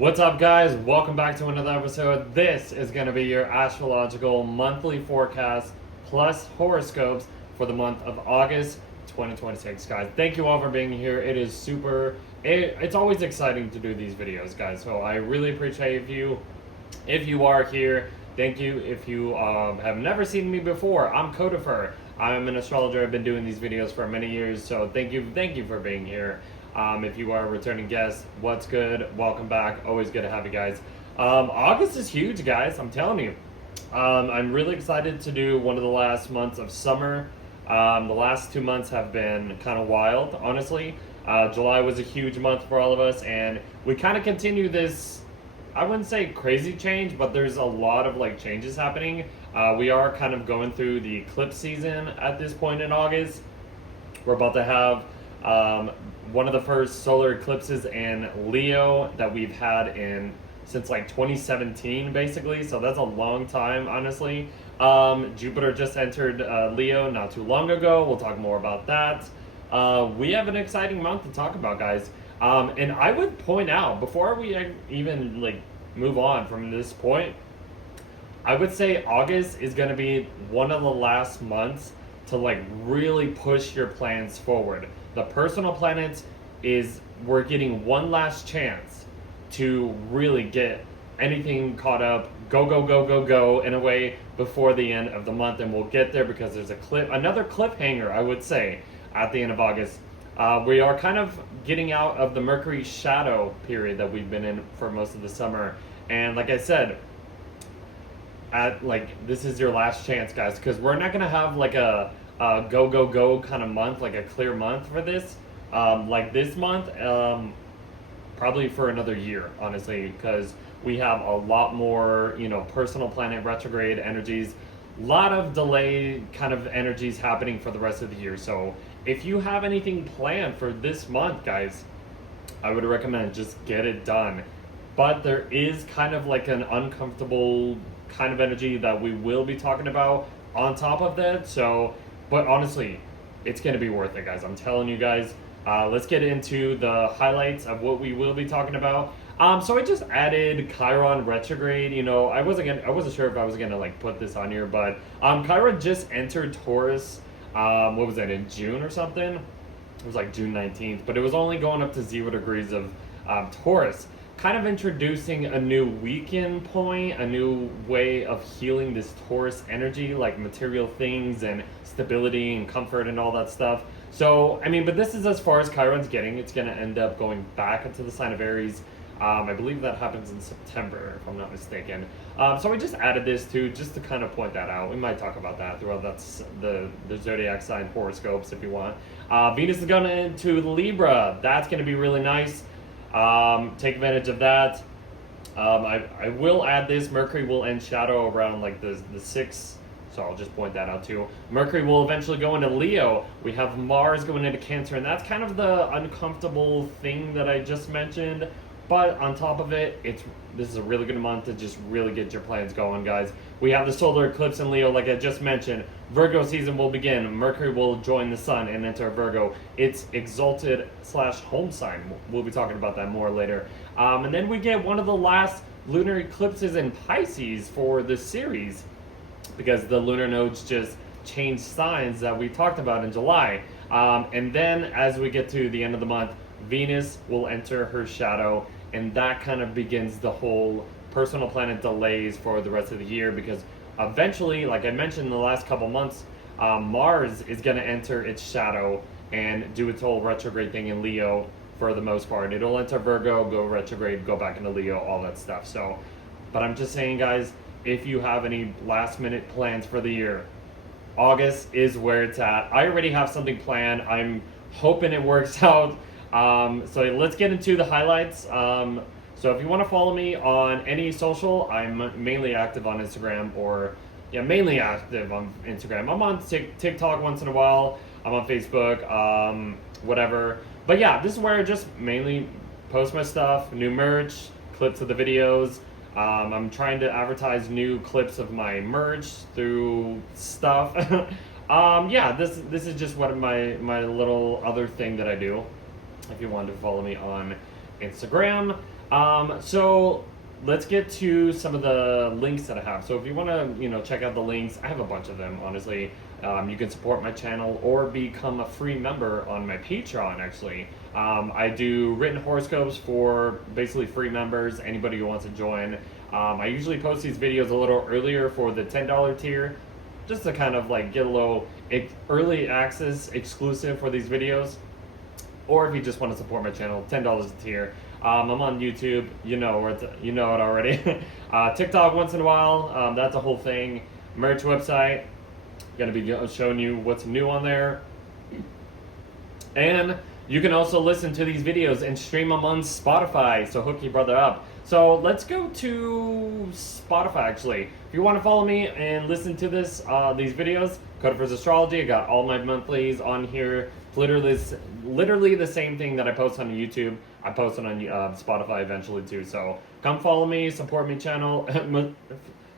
What's up, guys? Welcome back to another episode. This is going to be your astrological monthly forecast plus horoscopes for the month of August 2026, guys. Thank you all for being here. It is it's always exciting to do these videos, guys. So I really appreciate if you are here. Thank you. If you have never seen me before, I'm Codifer. I'm an astrologer. I've been doing these videos for many years. So thank you for being here. If you are a returning guest, what's good? Welcome back. Always good to have you guys. August is huge, guys. I'm telling you. I'm really excited to do one of the last months of summer. The last 2 months have been kind of wild, honestly. July was a huge month for all of us, and we kind of continue this, I wouldn't say crazy change, but there's a lot of changes happening. We are kind of going through the eclipse season at this point in August. We're about to have one of the first solar eclipses in Leo that we've had since 2017, basically. So that's a long time, honestly. Jupiter just entered Leo not too long ago. We'll talk more about that. We have an exciting month to talk about, guys. And I would point out, before we even move on from this point, I would say August is going to be one of the last months to really push your plans forward. The personal planets we're getting one last chance to really get anything caught up, go in a way before the end of the month, and we'll get there because there's another cliffhanger, I would say, at the end of August. We are kind of getting out of the Mercury shadow period that we've been in for most of the summer, and like I said, this is your last chance, guys, because we're not gonna have a go kind of month, a clear month for this, this month, probably for another year, honestly, because we have a lot more, personal planet retrograde energies, a lot of delay kind of energies happening for the rest of the year. So if you have anything planned for this month, guys, I would recommend just get it done. But there is kind of an uncomfortable kind of energy that we will be talking about on top of that. So, but honestly, it's going to be worth it, guys. I'm telling you guys. Let's get into the highlights of what we will be talking about. So I just added Chiron retrograde. I wasn't sure if I was gonna put this on here, but Chiron just entered Taurus. What was that, in June or something? It was June 19th, but it was only going up to 0 degrees of Taurus. Kind of introducing a new weekend point, a new way of healing this Taurus energy, material things and stability and comfort and all that stuff. So, but this is as far as Chiron's getting. It's going to end up going back into the sign of Aries. I believe that happens in September, if I'm not mistaken. So I just added this just to kind of point that out. We might talk about that throughout the zodiac sign horoscopes if you want. Venus is going into Libra. That's going to be really nice. Take advantage of that. I will add this. Mercury will end shadow around the 6th. So I'll just point that out too. Mercury will eventually go into Leo. We have Mars going into Cancer, and that's kind of the uncomfortable thing that I just mentioned. But on top of it, this is a really good month to just really get your plans going, guys. We have the solar eclipse in Leo, like I just mentioned. Virgo season will begin. Mercury will join the sun and enter Virgo. It's exalted / home sign. We'll be talking about that more later. And then we get one of the last lunar eclipses in Pisces for this series, because the lunar nodes just changed signs that we talked about in July. And then as we get to the end of the month, Venus will enter her shadow, and that kind of begins the whole personal planet delays for the rest of the year, because eventually, like I mentioned in the last couple months, Mars is going to enter its shadow and do its whole retrograde thing in Leo for the most part. It'll enter Virgo, go retrograde, go back into Leo, all that stuff. So, but I'm just saying, guys, if you have any last minute plans for the year, August is where it's at. I already have something planned. I'm hoping it works out. So let's get into the highlights. So if you want to follow me on any social, I'm mainly active on Instagram, mainly active on Instagram. I'm on TikTok once in a while. I'm on Facebook, whatever. But yeah, this is where I just mainly post my stuff, new merch, clips of the videos. I'm trying to advertise new clips of my merch through stuff. Yeah, this is just one of my little other thing that I do. If you wanted to follow me on Instagram. So let's get to some of the links that I have. So if you want to, check out the links, I have a bunch of them, honestly. You can support my channel or become a free member on my Patreon, actually. I do written horoscopes for basically free members, anybody who wants to join. I usually post these videos a little earlier for the $10 tier, just to kind of like get a little early access exclusive for these videos. Or if you just want to support my channel, $10 a tier. I'm on YouTube, you know it already. TikTok once in a while, that's a whole thing. Merch website, gonna be showing you what's new on there. And you can also listen to these videos and stream them on Spotify, so hook your brother up. So let's go to Spotify, actually. If you want to follow me and listen to these videos, Codifers Astrology, I got all my monthlies on here. Literally the same thing that I post on YouTube, I post it on Spotify eventually too. So come follow me, support me channel,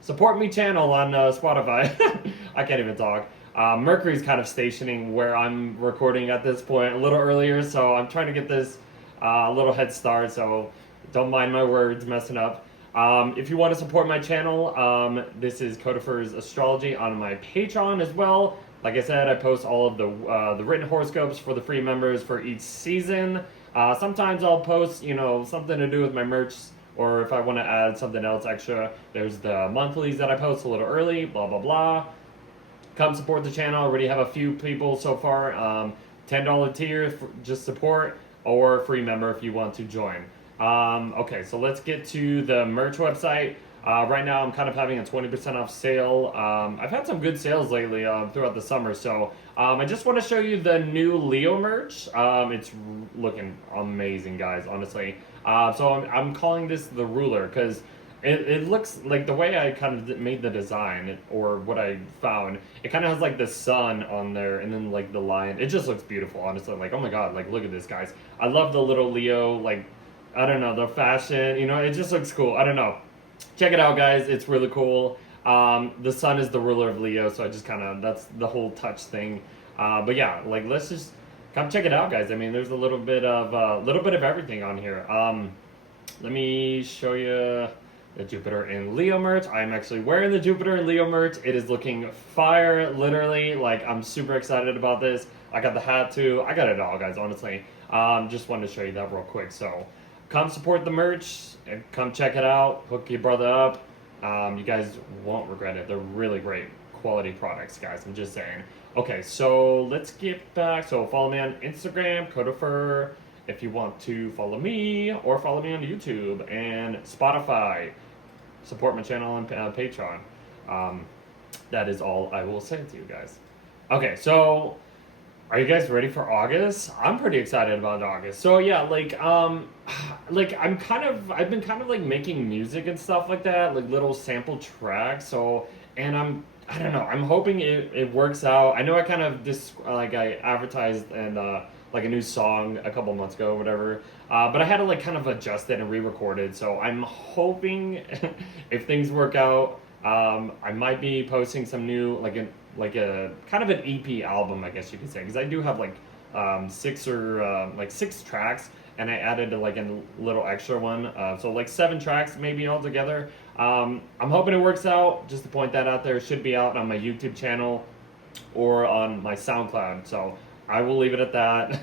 support me channel on Spotify. I can't even talk. Mercury's kind of stationing where I'm recording at this point a little earlier, so I'm trying to get this a little head start, so don't mind my words messing up. If you want to support my channel, this is Codifers Astrology on my Patreon as well. Like I said, I post all of the written horoscopes for the free members for each season. Sometimes I'll post, something to do with my merch, or if I want to add something else extra. There's the monthlies that I post a little early, blah, blah, blah. Come support the channel. I already have a few people so far. $10 tier for just support, or free member if you want to join. Okay, so let's get to the merch website. Right now I'm kind of having a 20% off sale. I've had some good sales lately throughout the summer, so I just want to show you the new Leo merch. It's looking amazing, guys, honestly. So I'm calling this the ruler because it looks like the way I kind of made the design, or what I found, it kind of has like the sun on there and then like the lion. It just looks beautiful, honestly. Like, oh my god, like look at this, guys. I love the little Leo, like, I don't know, the fashion, it just looks cool. I don't know. Check it out, guys. It's really cool. The sun is the ruler of Leo, so I just kind of, that's the whole touch thing. But yeah, like, let's just come check it out, guys. I mean, there's a little bit of everything on here. Let me show you the Jupiter and Leo merch. I'm actually wearing the Jupiter and Leo merch. It is looking fire, literally. Like, I'm super excited about this. I got the hat too. I got it all, guys, honestly. Just wanted to show you that real quick. So come support the merch and come check it out. Hook your brother up. You guys won't regret it. They're really great quality products, guys. I'm just saying. Okay, so let's get back. So follow me on Instagram, Codifer, if you want to follow me, or follow me on YouTube and Spotify. Support my channel and Patreon. That is all I will say to you guys. Okay, so are you guys ready for August? I'm pretty excited about August. So yeah, I've been kind of like making music and stuff like that, like little sample tracks. So, and I don't know, I'm hoping it works out. I know I kind of I advertised and like a new song a couple months ago or whatever. But I had to like kind of adjust it and re-record it. So I'm hoping if things work out, I might be posting some new, like a kind of an EP album, I guess you could say, because I do have like 6 tracks, and I added like a little extra one, so like 7 tracks maybe altogether. I'm hoping it works out. Just to point that out there, it should be out on my YouTube channel or on my SoundCloud. So I will leave it at that.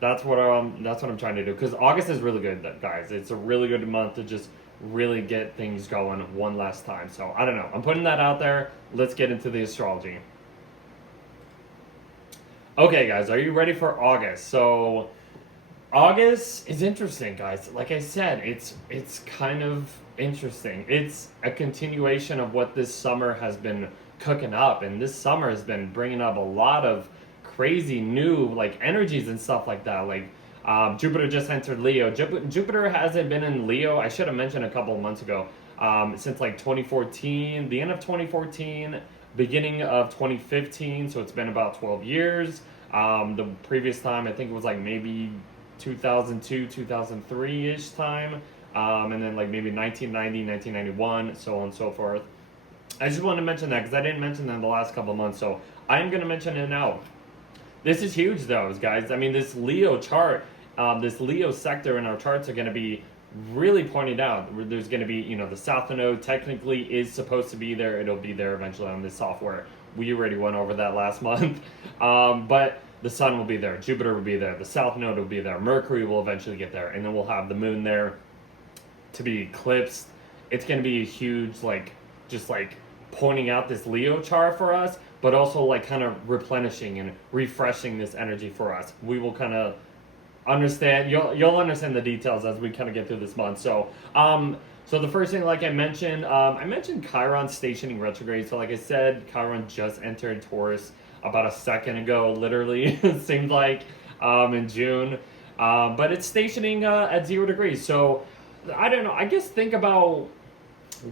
That's what I'm trying to do, because August is really good, guys. It's a really good month to just really get things going one last time. So I don't know, I'm putting that out there. Let's get into the astrology. Okay, guys, are you ready for August? So August is interesting, guys. Like I said, it's kind of interesting. It's a continuation of what this summer has been cooking up, and this summer has been bringing up a lot of crazy new like energies and stuff like that. Like Jupiter just entered Leo. Jupiter hasn't been in Leo, I should have mentioned a couple of months ago, since like 2014, the end of 2014, beginning of 2015, so it's been about 12 years. The previous time, I think it was like maybe 2002, 2003-ish time, and then like maybe 1990, 1991, so on and so forth. I just wanted to mention that because I didn't mention that in the last couple of months, so I'm going to mention it now. This is huge, though, guys. I mean, this Leo chart this Leo sector in our charts are going to be really pointed out. There's going to be, you know, the South Node technically is supposed to be there. It'll be there eventually on this software. We already went over that last month. But the Sun will be there. Jupiter will be there. The South Node will be there. Mercury will eventually get there. And then we'll have the Moon there to be eclipsed. It's going to be a huge, like, just like pointing out this Leo chart for us, but also like kind of replenishing and refreshing this energy for us. We will kind of understand, you'll understand the details as we kind of get through this month. So so the first thing, like I mentioned Chiron stationing retrograde. So like I said, Chiron just entered Taurus about a second ago, literally. It seemed like in June, but it's stationing at 0 degrees. So I don't know, I guess think about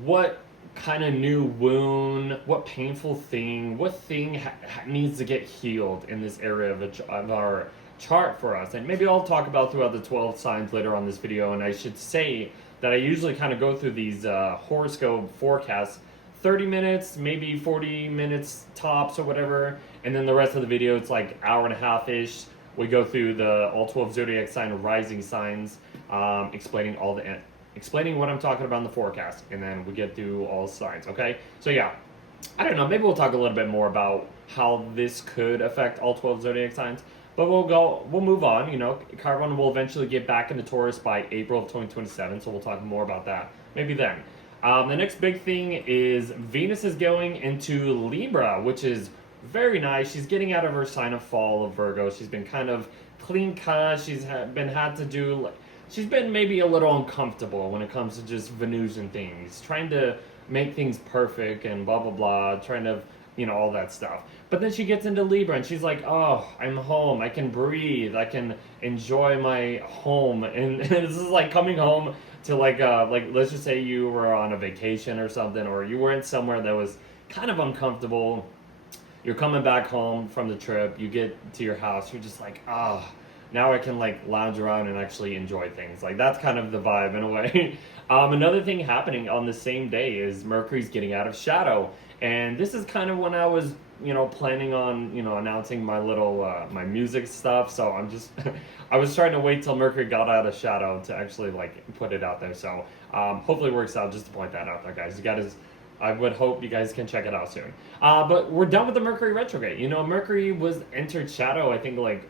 what kind of new wound, what painful thing, what thing needs to get healed in this area of our chart for us. And maybe I'll talk about throughout the 12 signs later on this video. And I should say that I usually kind of go through these horoscope forecasts 30 minutes, maybe 40 minutes tops or whatever, and then the rest of the video it's like hour and a half ish. We go through the all 12 zodiac sign rising signs, explaining what I'm talking about in the forecast, and then we get through all signs. Okay, so yeah, I don't know, maybe we'll talk a little bit more about how this could affect all 12 zodiac signs. But we'll move on. You know, Chiron will eventually get back into Taurus by April of 2027, so we'll talk more about that maybe then. The next big thing is Venus is going into Libra, which is very nice. She's getting out of her sign of fall of Virgo. She's been kind of clean cut. She's been maybe a little uncomfortable when it comes to just Venusian things, trying to make things perfect and blah blah blah, trying to, you know, all that stuff. But then she gets into Libra and she's like, oh, I'm home. I can breathe. I can enjoy my home. And this is like coming home to like let's just say you were on a vacation or something, or you were in somewhere that was kind of uncomfortable. You're coming back home from the trip. You get to your house. You're just like, oh, now I can like lounge around and actually enjoy things. Like that's kind of the vibe in a way. Another thing happening on the same day is Mercury's getting out of shadow. And this is kind of when I was, you know, planning on, you know, announcing my little, my music stuff. So I'm just, I was trying to wait till Mercury got out of shadow to actually like put it out there. So hopefully it works out, just to point that out there, guys. I would hope you guys can check it out soon. But we're done with the Mercury retrograde. You know, Mercury was entered shadow, I think like,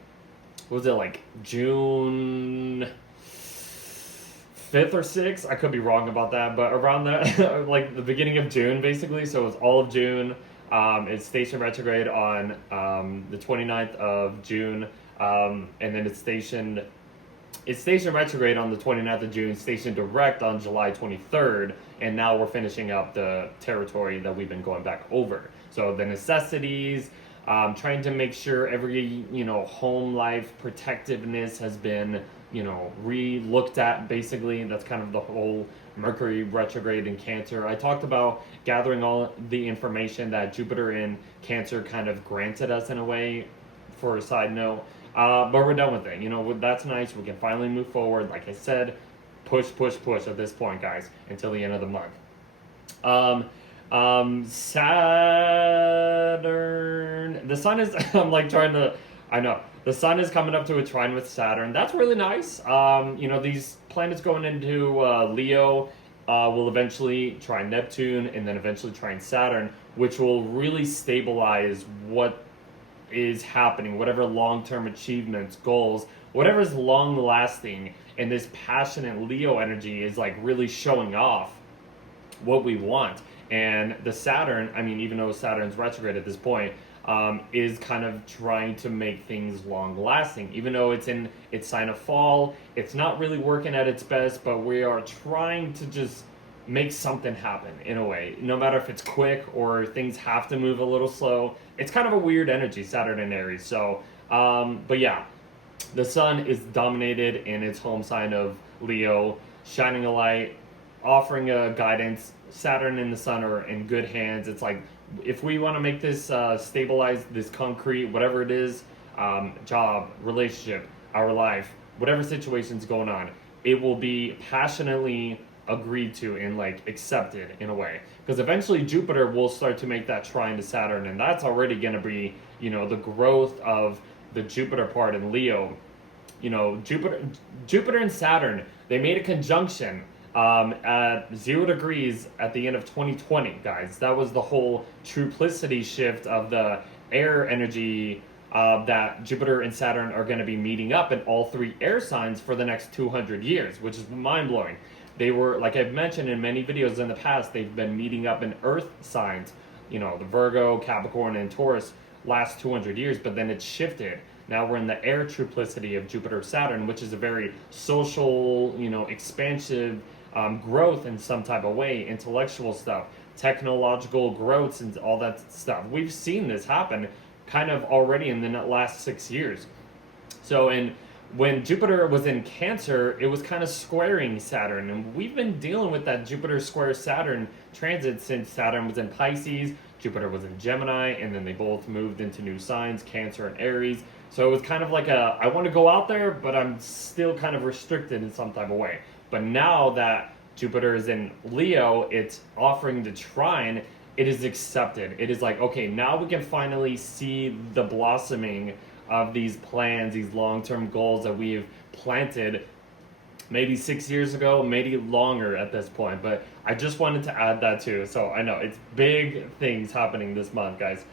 was it like June 5th or 6th? I could be wrong about that, but around that, like the beginning of June, basically. So it was all of June. It's stationed retrograde on the 29th of June, and then it's stationed retrograde on the 29th of June, stationed direct on July 23rd, and now we're finishing up the territory that we've been going back over. So the necessities, trying to make sure every, you know, home life protectiveness has been, you know, re-looked at, basically. That's kind of the whole Mercury retrograde in Cancer. I talked about gathering all the information that Jupiter in Cancer kind of granted us in a way, for a side note. But we're done with it. You know, that's nice. We can finally move forward. Like I said, push at this point, guys, until the end of the month. Saturn, the sun is, I'm like trying to, I know, the sun is coming up to a trine with Saturn. That's really nice. You know, these planets going into Leo will eventually trine Neptune and then eventually trine Saturn, which will really stabilize what is happening, whatever long-term achievements, goals, whatever is long-lasting. And this passionate Leo energy is like really showing off what we want. And the Saturn, I mean, even though Saturn's retrograde at this point, is kind of trying to make things long-lasting. Even though it's in its sign of fall, it's not really working at its best, but we are trying to just make something happen in a way. No matter if it's quick or things have to move a little slow. It's kind of a weird energy, Saturn and Aries. So, but yeah, the sun is dominated in its home sign of Leo, shining a light, offering a guidance. Saturn and the sun are in good hands. It's like, if we want to make this stabilize this concrete, whatever it is, job, relationship, our life, whatever situation's going on, it will be passionately agreed to and like accepted in a way. Because eventually Jupiter will start to make that trine to Saturn, and that's already going to be, you know, the growth of the Jupiter part in Leo Jupiter and Saturn, they made a conjunction at 0 degrees at the end of 2020, guys. That was the whole triplicity shift of the air energy that Jupiter and Saturn are going to be meeting up in all three air signs for the next 200 years, which is mind-blowing. They were, like I've mentioned in many videos in the past, they've been meeting up in earth signs, the Virgo, Capricorn, and Taurus last 200 years, but then it shifted. Now we're in the air triplicity of Jupiter Saturn, which is a very social, expansive growth in some type of way, intellectual stuff, technological growths, and all that stuff. We've seen this happen kind of already in the last 6 years. So, when Jupiter was in Cancer, it was kind of squaring Saturn, and we've been dealing with that Jupiter square Saturn transit since Saturn was in Pisces, Jupiter was in Gemini, and then they both moved into new signs, Cancer and Aries. So it was kind of like I want to go out there, but I'm still kind of restricted in some type of way. But now that Jupiter is in Leo, it's offering the trine, it is accepted. It is like, okay, now we can finally see the blossoming of these plans, these long-term goals that we've planted maybe 6 years ago, maybe longer at this point. But I just wanted to add that too. So I know it's big things happening this month, guys.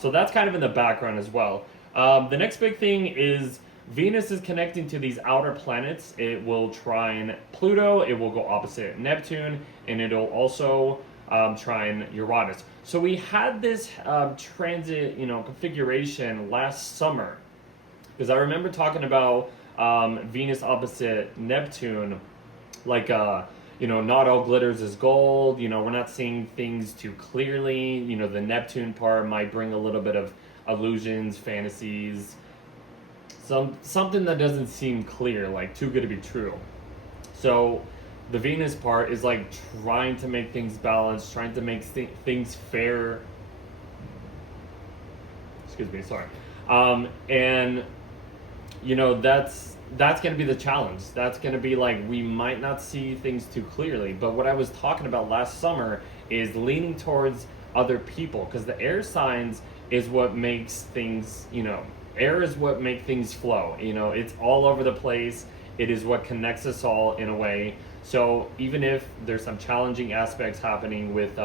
So that's kind of in the background as well. The next big thing is Venus is connecting to these outer planets. It will trine Pluto, it will go opposite Neptune, and it'll also trine Uranus. So we had this transit, configuration last summer, because I remember talking about Venus opposite Neptune, like not all glitters is gold. We're not seeing things too clearly. The Neptune part might bring a little bit of illusions, fantasies, something that doesn't seem clear, like too good to be true. So the Venus part is like trying to make things balanced, trying to make things fair. Excuse me, sorry. And that's going to be the challenge. That's going to be like, we might not see things too clearly. But what I was talking about last summer is leaning towards other people, because the air signs is what makes things, air is what makes things flow. It's all over the place. It is what connects us all in a way. So even if there's some challenging aspects happening with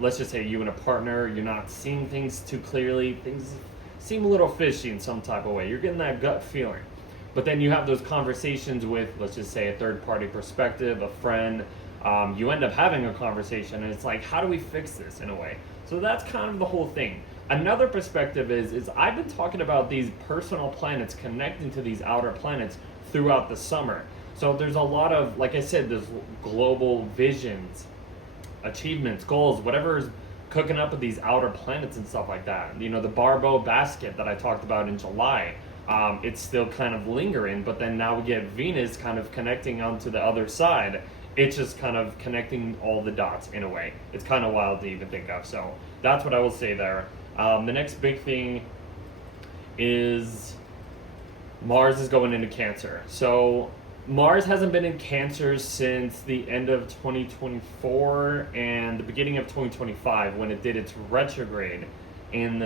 let's just say you and a partner, you're not seeing things too clearly, things seem a little fishy in some type of way. You're getting that gut feeling. But then you have those conversations with, let's just say, a third-party perspective, a friend. You end up having a conversation, and it's like, how do we fix this in a way? So that's kind of the whole thing. Another perspective is I've been talking about these personal planets connecting to these outer planets throughout the summer. So there's a lot of, like I said, there's global visions, achievements, goals, whatever's cooking up with these outer planets and stuff like that. The Barbo basket that I talked about in July, it's still kind of lingering, but then now we get Venus kind of connecting onto the other side. It's just kind of connecting all the dots in a way. It's kind of wild to even think of. So that's what I will say there. The next big thing is Mars is going into Cancer. So Mars hasn't been in Cancer since the end of 2024 and the beginning of 2025, when it did its retrograde in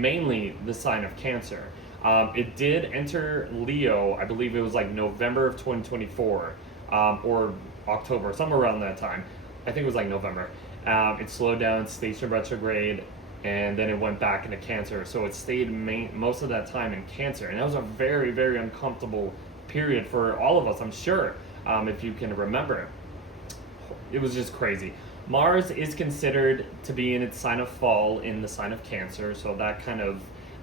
mainly the sign of Cancer. It did enter Leo, I believe it was like November of 2024, or October, somewhere around that time. I think it was like November. It slowed down, stationed retrograde, and then it went back into Cancer. So it stayed most of that time in Cancer, and that was a very, very uncomfortable period for all of us, I'm sure, if you can remember. It was just crazy. Mars is considered to be in its sign of fall in the sign of Cancer, so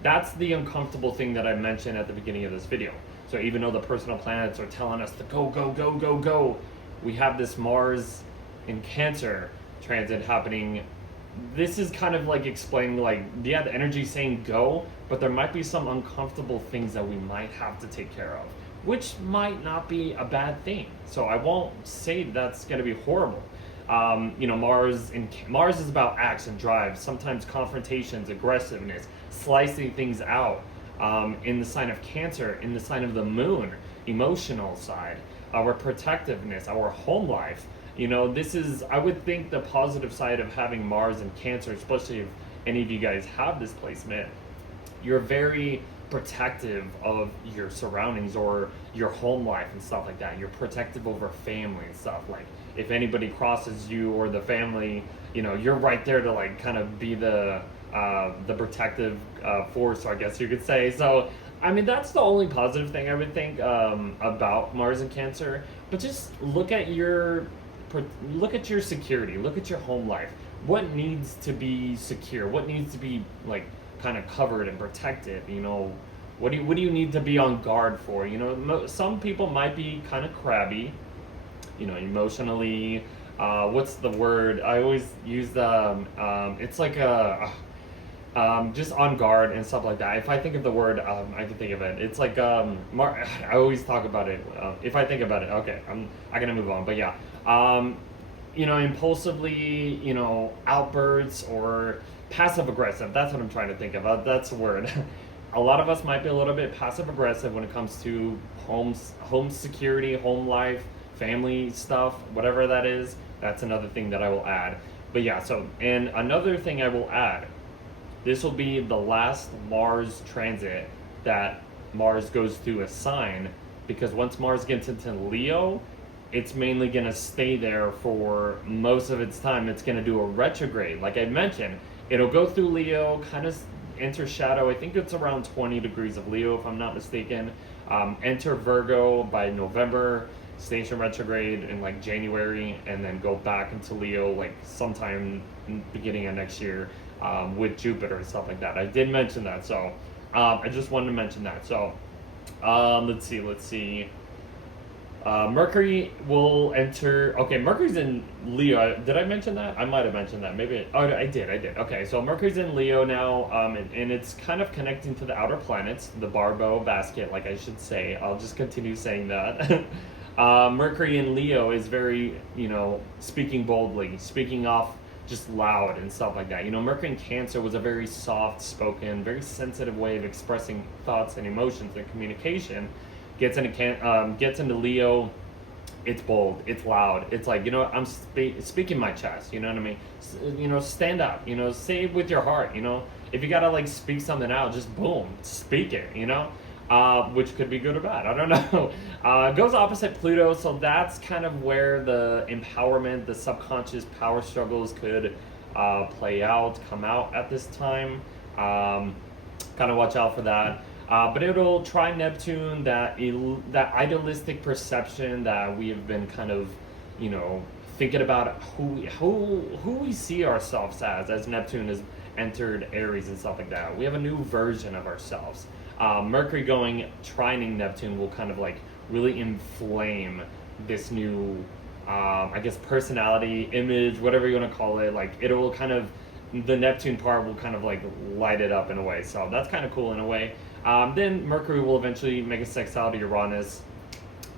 that's the uncomfortable thing that I mentioned at the beginning of this video. So even though the personal planets are telling us to go, go, go, go, go, we have this Mars in Cancer transit happening. This is kind of like explaining, like, yeah, the energy is saying go, but there might be some uncomfortable things that we might have to take care of, which might not be a bad thing. So I won't say that's going to be horrible. Mars is about action, drive, sometimes confrontations, aggressiveness, slicing things out. In the sign of Cancer, in the sign of the moon, emotional side, our protectiveness, our home life. This is, I would think, the positive side of having Mars in Cancer, especially if any of you guys have this placement. You're very protective of your surroundings or your home life and stuff like that. You're protective over family and stuff. Like if anybody crosses you or the family, you know, you're right there to like kind of be the protective force, I guess you could say. So I mean, that's the only positive thing I would think about Mars in Cancer. But just look at your security, look at your home life. What needs to be secure? What needs to be like kind of covered and protected? You know, what do you need to be on guard for? You know, some people might be kind of crabby, you know, emotionally. What's the word? I always use the. It's like a. Just on guard and stuff like that. If I think of the word, I can think of it. It's like I always talk about it. If I think about it, okay, I'm gonna move on. But yeah, you know, impulsively, you know, outbursts or passive aggressive. That's what I'm trying to think of. That's the word. A lot of us might be a little bit passive aggressive when it comes to home security, home life, family stuff, whatever that is. That's another thing that I will add. But yeah, so and another thing I will add. This will be the last Mars transit that Mars goes through a sign, because once Mars gets into Leo, it's mainly going to stay there for most of its time. It's going to do a retrograde. Like I mentioned, it'll go through Leo, kind of enter shadow. I think it's around 20 degrees of Leo, if I'm not mistaken. Enter Virgo by November, station retrograde in like January, and then go back into Leo like sometime beginning of next year. With Jupiter and stuff like that. I did mention that, so I just wanted to mention that. So let's see. Mercury will enter. Okay, Mercury's in Leo. Did I mention that? I might have mentioned that. Maybe. Oh, I did. Okay, so Mercury's in Leo now, and it's kind of connecting to the outer planets, the Barbo basket, like I should say. I'll just continue saying that. Mercury in Leo is very, you know, speaking boldly, speaking off just loud and stuff like that. You know, Mercury in Cancer was a very soft-spoken, very sensitive way of expressing thoughts and emotions and communication. Gets into Leo, it's bold, it's loud. It's like, you know, I'm speaking my chest. You know what I mean? You know, stand up. You know, say it with your heart. You know, if you gotta like speak something out, just boom, speak it. You know. Which could be good or bad. I don't know. It goes opposite Pluto, so that's kind of where the empowerment, the subconscious power struggles could come out at this time. Kind of watch out for that. But it'll try Neptune, that idealistic perception that we have been kind of, you know, thinking about who we see ourselves as Neptune has entered Aries and stuff like that. We have a new version of ourselves. Mercury going trining Neptune will kind of like really inflame this new, I guess, personality, image, whatever you want to call it. Like it will kind of, the Neptune part will kind of like light it up in a way. So that's kind of cool in a way. Then Mercury will eventually make a sextile to Uranus.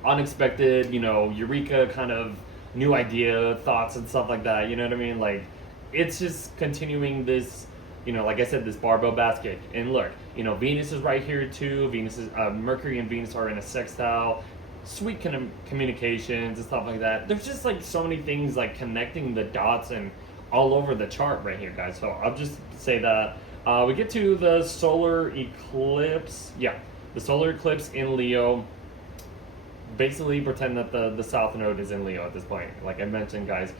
Unexpected, you know, eureka kind of new idea, thoughts and stuff like that. You know what I mean? Like it's just continuing this, you know, like I said, this Barbo basket. And look, you know, Venus is right here too. Mercury and Venus are in a sextile. Sweet communications and stuff like that. There's just like so many things like connecting the dots and all over the chart right here, guys. So I'll just say that. We get to the solar eclipse. Yeah, the solar eclipse in Leo. Basically pretend that the South Node is in Leo at this point. Like I mentioned, guys.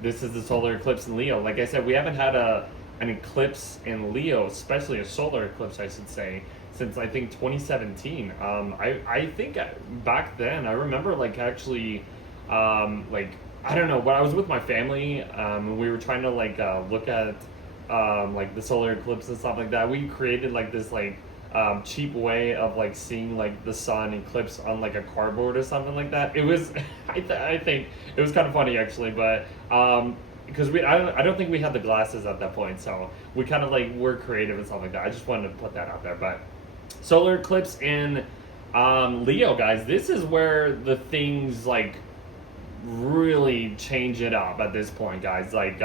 This is the solar eclipse in Leo. Like I said, we haven't had an eclipse in Leo, especially a solar eclipse, I should say, since I think 2017. I think back then, I remember like actually, like, I don't know, when I was with my family, we were trying to like look at like the solar eclipse and stuff like that. We created like this like cheap way of like seeing like the sun eclipse on like a cardboard or something like that. It was, I think it was kind of funny actually, but because I don't think we had the glasses at that point, so we kind of like were creative and stuff like that. I just wanted to put that out there. But solar eclipse in Leo, guys, this is where the things like really change it up at this point, guys. Like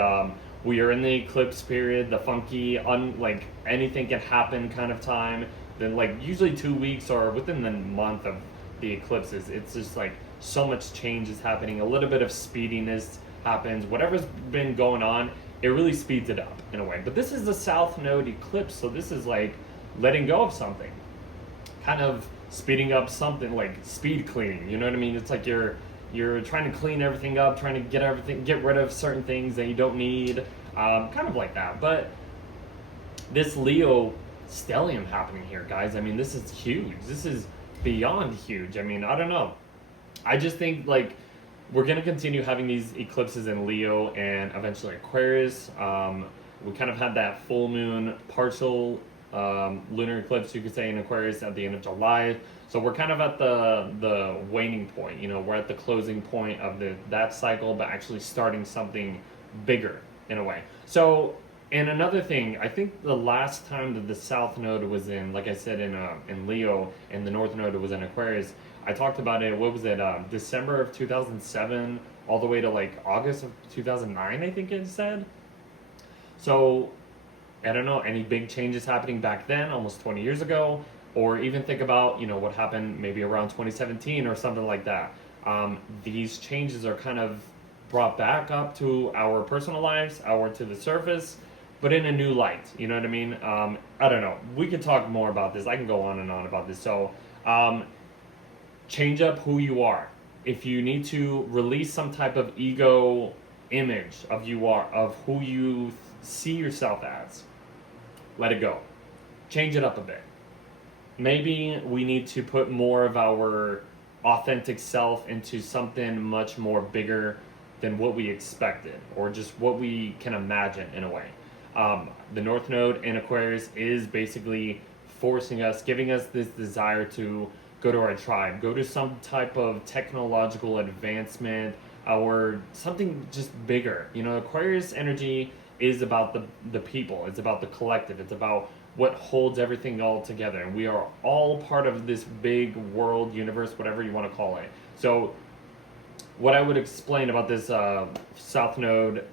we are in the eclipse period, the funky like anything can happen kind of time. Then like usually 2 weeks or within the month of the eclipses, it's just like so much change is happening. A little bit of speediness happens. Whatever's been going on, it really speeds it up in a way. But this is the South Node eclipse, so this is like letting go of something, kind of speeding up something, like speed cleaning. You know what I mean? It's like you're trying to clean everything up, trying to get rid of certain things that you don't need, kind of like that. But this Leo stellium happening here, guys. I mean, this is huge. This is beyond huge. I mean, I don't know. I just think like we're gonna continue having these eclipses in Leo and eventually Aquarius. We kind of had that full moon partial lunar eclipse, you could say, in Aquarius at the end of July. So we're kind of at the waning point. You know, we're at the closing point of that cycle, but actually starting something bigger in a way. So, and another thing, I think the last time that the South Node was in, like I said, in Leo, and the North Node was in Aquarius, I talked about it. What was it? December of 2007, all the way to like August of 2009, I think it said. So I don't know, any big changes happening back then, almost 20 years ago, or even think about, you know, what happened maybe around 2017 or something like that. These changes are kind of brought back up to our personal lives, to the surface, but in a new light. You know what I mean? I don't know. We could talk more about this. I can go on and on about this. So, change up who you are. If you need to release some type of ego image of who you see yourself as, let it go. Change it up a bit. Maybe we need to put more of our authentic self into something much more bigger than what we expected, or just what we can imagine in a way. The North Node in Aquarius is basically forcing us, giving us this desire to go to our tribe, go to some type of technological advancement, or something just bigger. You know, Aquarius energy is about the people, it's about the collective, it's about what holds everything all together. And we are all part of this big world, universe, whatever you want to call it. So what I would explain about this South Node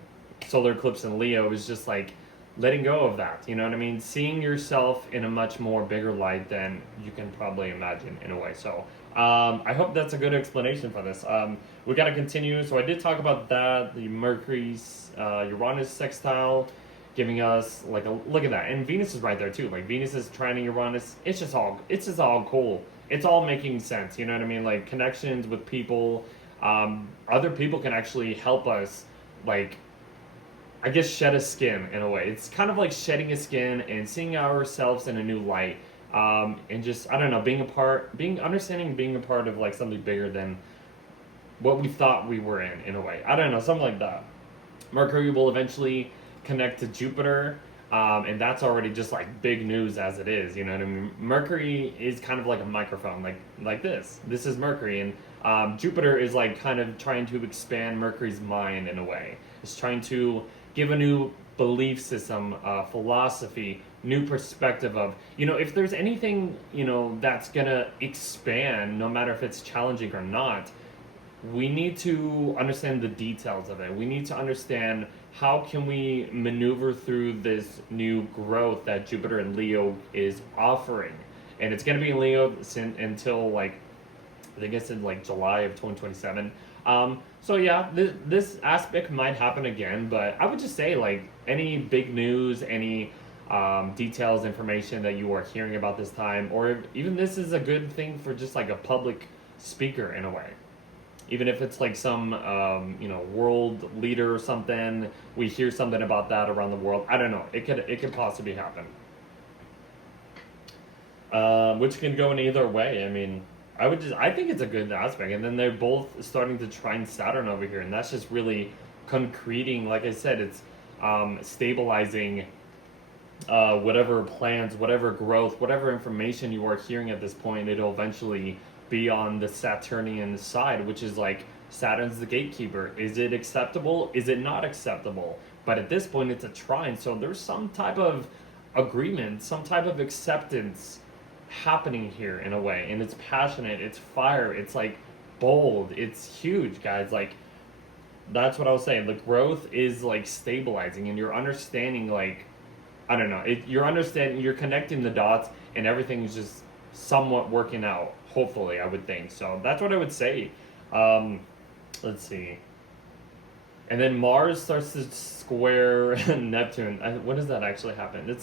solar eclipse in Leo is just like letting go of that. You know what I mean? Seeing yourself in a much more bigger light than you can probably imagine in a way. So I hope that's a good explanation for this. We got to continue. So I did talk about that, the Mercury's Uranus sextile, giving us like a look at that. And Venus is right there too. Like Venus is trining Uranus. It's just all cool. It's all making sense. You know what I mean? Like connections with people. Other people can actually help us, like, I guess, shed a skin in a way. It's kind of like shedding a skin and seeing ourselves in a new light. And just, I don't know, being a part of like something bigger than what we thought we were in a way. I don't know, something like that. Mercury will eventually connect to Jupiter, and that's already just like big news as it is. You know what I mean? Mercury is kind of like a microphone, like this. This is Mercury, and Jupiter is like kind of trying to expand Mercury's mind in a way. It's trying to give a new belief system, philosophy, new perspective of, you know, if there's anything, you know, that's gonna expand, no matter if it's challenging or not, we need to understand the details of it. We need to understand how can we maneuver through this new growth that Jupiter and Leo is offering. And it's going to be in Leo until like, I think it's in like July of 2027. So yeah, this aspect might happen again, but I would just say like any big news, any details, information that you are hearing about this time, or even this is a good thing for just like a public speaker in a way. Even if it's like some, you know, world leader or something, we hear something about that around the world. I don't know. It could possibly happen. Which can go in either way. I mean, I think it's a good aspect. And then they're both starting to trine Saturn over here, and that's just really concreting. Like I said, it's stabilizing whatever plans, whatever growth, whatever information you are hearing at this point. It'll eventually be on the Saturnian side, which is like Saturn's the gatekeeper. Is it acceptable? Is it not acceptable? But at this point, it's a trine, so there's some type of agreement, some type of acceptance happening here in a way, and it's passionate, it's fire, it's like bold, it's huge, guys. Like, that's what I was saying. The growth is like stabilizing, and you're understanding, like, I don't know, you're connecting the dots, and everything's just somewhat working out. Hopefully, I would think. So that's what I would say. Let's see. And then Mars starts to square Neptune. When does that actually happen?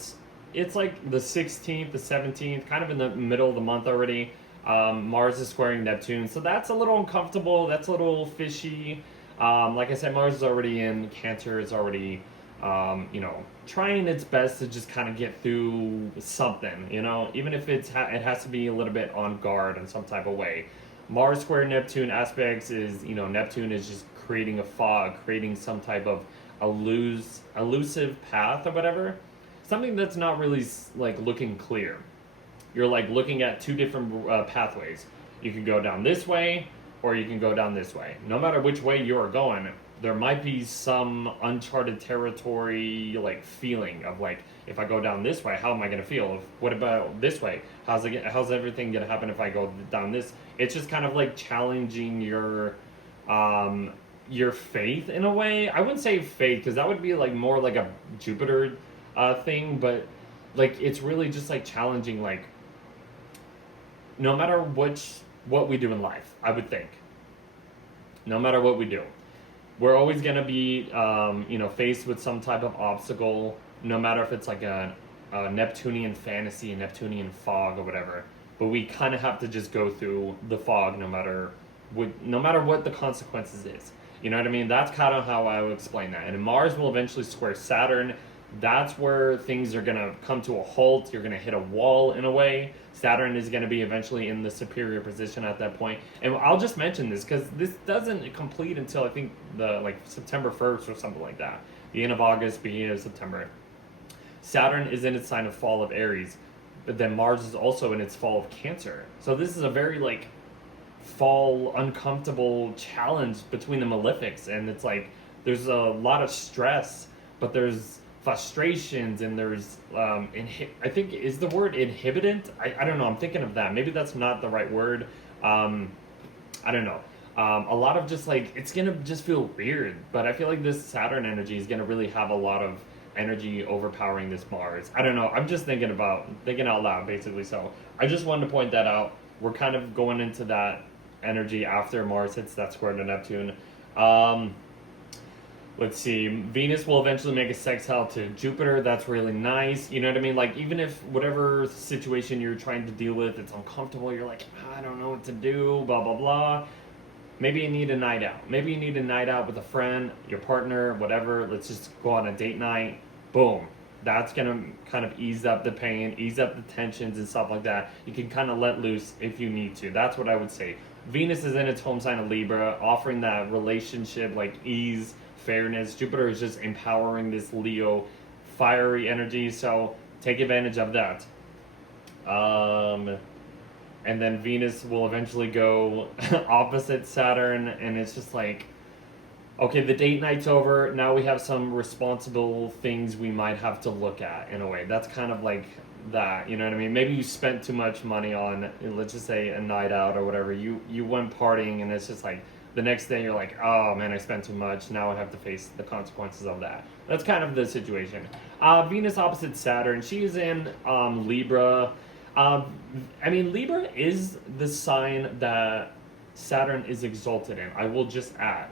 it's like the 16th, the 17th, kind of in the middle of the month already. Mars is squaring Neptune, so that's a little uncomfortable. That's a little fishy. Like I said, Mars is already in Cancer. Is already, trying its best to just kind of get through something. Even if it has to be a little bit on guard in some type of way. Mars square Neptune aspects is, Neptune is just creating a fog, creating some type of elusive path or whatever. Something that's not really like looking clear. You're like looking at two different pathways. You can go down this way or you can go down this way. No matter which way you're going, there might be some uncharted territory like feeling of like, if I go down this way, how am I going to feel? What about this way? How's everything going to happen if I go down this? It's just kind of like challenging your faith in a way. I wouldn't say faith because that would be like more like a Jupiter thing, but like it's really just like challenging, like no matter what we do in life, I would think, no matter what we do, we're always going to be faced with some type of obstacle, no matter if it's like a Neptunian fantasy, a Neptunian fog or whatever. But we kind of have to just go through the fog no matter what the consequences is. You know what I mean? That's kind of how I would explain that. And Mars will eventually square Saturn. That's where things are going to come to a halt. You're going to hit a wall in a way. Saturn is going to be eventually in the superior position at that point. And I'll just mention this because this doesn't complete until I think September 1st or something like that. The end of August, beginning of September. Saturn is in its sign of fall of Aries, but then Mars is also in its fall of Cancer. So this is a very like fall uncomfortable challenge between the malefics, and it's like there's a lot of stress, but there's frustrations, and there's I think is the word inhibitant. I don't know, I'm thinking of that. Maybe that's not the right word. I don't know. A lot of just like, it's gonna just feel weird, but I feel like this Saturn energy is gonna really have a lot of energy overpowering this Mars. I don't know, I'm just thinking out loud basically. So I just wanted to point that out. We're kind of going into that energy after Mars hits that square to Neptune. Let's see, Venus will eventually make a sextile to Jupiter. That's really nice. You know what I mean? Like, even if whatever situation you're trying to deal with, it's uncomfortable, you're like, I don't know what to do, blah, blah, blah. Maybe you need a night out. Maybe you need a night out with a friend, your partner, whatever. Let's just go on a date night. Boom. That's going to kind of ease up the pain, ease up the tensions and stuff like that. You can kind of let loose if you need to. That's what I would say. Venus is in its home sign of Libra, offering that relationship, like ease, fairness. Jupiter is just empowering this Leo fiery energy, so take advantage of that. And then Venus will eventually go opposite Saturn, and it's just like, okay, the date night's over, now we have some responsible things we might have to look at in a way. That's kind of like that, you know what I mean? Maybe you spent too much money on, let's just say, a night out or whatever. You went partying, and it's just like, the next day you're like, oh man, I spent too much. Now I have to face the consequences of that. That's kind of the situation. Venus opposite Saturn. She is in Libra. Libra is the sign that Saturn is exalted in. I will just add,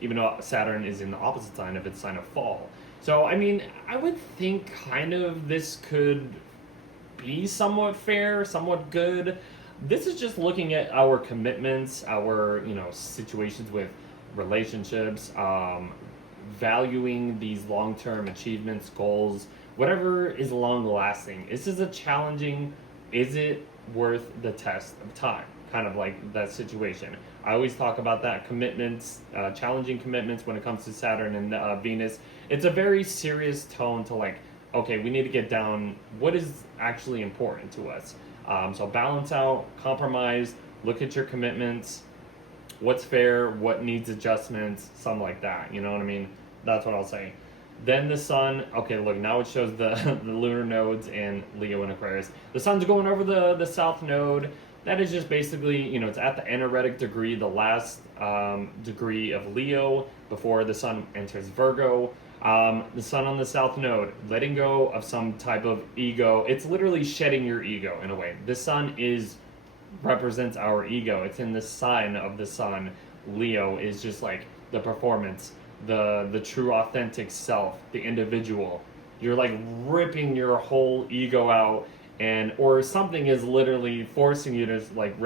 even though Saturn is in the opposite sign of its sign of fall. So, I would think kind of this could be somewhat fair, somewhat good. This is just looking at our commitments, our, situations with relationships, valuing these long-term achievements, goals, whatever is long-lasting. This is a challenging, is it worth the test of time? Kind of like that situation. I always talk about that, commitments, challenging commitments when it comes to Saturn and Venus. It's a very serious tone to like, okay, we need to get down what is actually important to us. So balance out, compromise, look at your commitments, what's fair, what needs adjustments, something like that. You know what I mean? That's what I'll say. Then the sun, okay, look, now it shows the lunar nodes in Leo and Aquarius. The sun's going over the south node. That is just basically, it's at the anaretic degree, the last degree of Leo before the sun enters Virgo. The sun on the south node, letting go of some type of ego. It's literally shedding your ego in a way. The sun represents our ego. It's in the sign of the sun. Leo is just like the performance, the true authentic self, the individual. you're like ripping your whole ego out, and or something is literally forcing you to like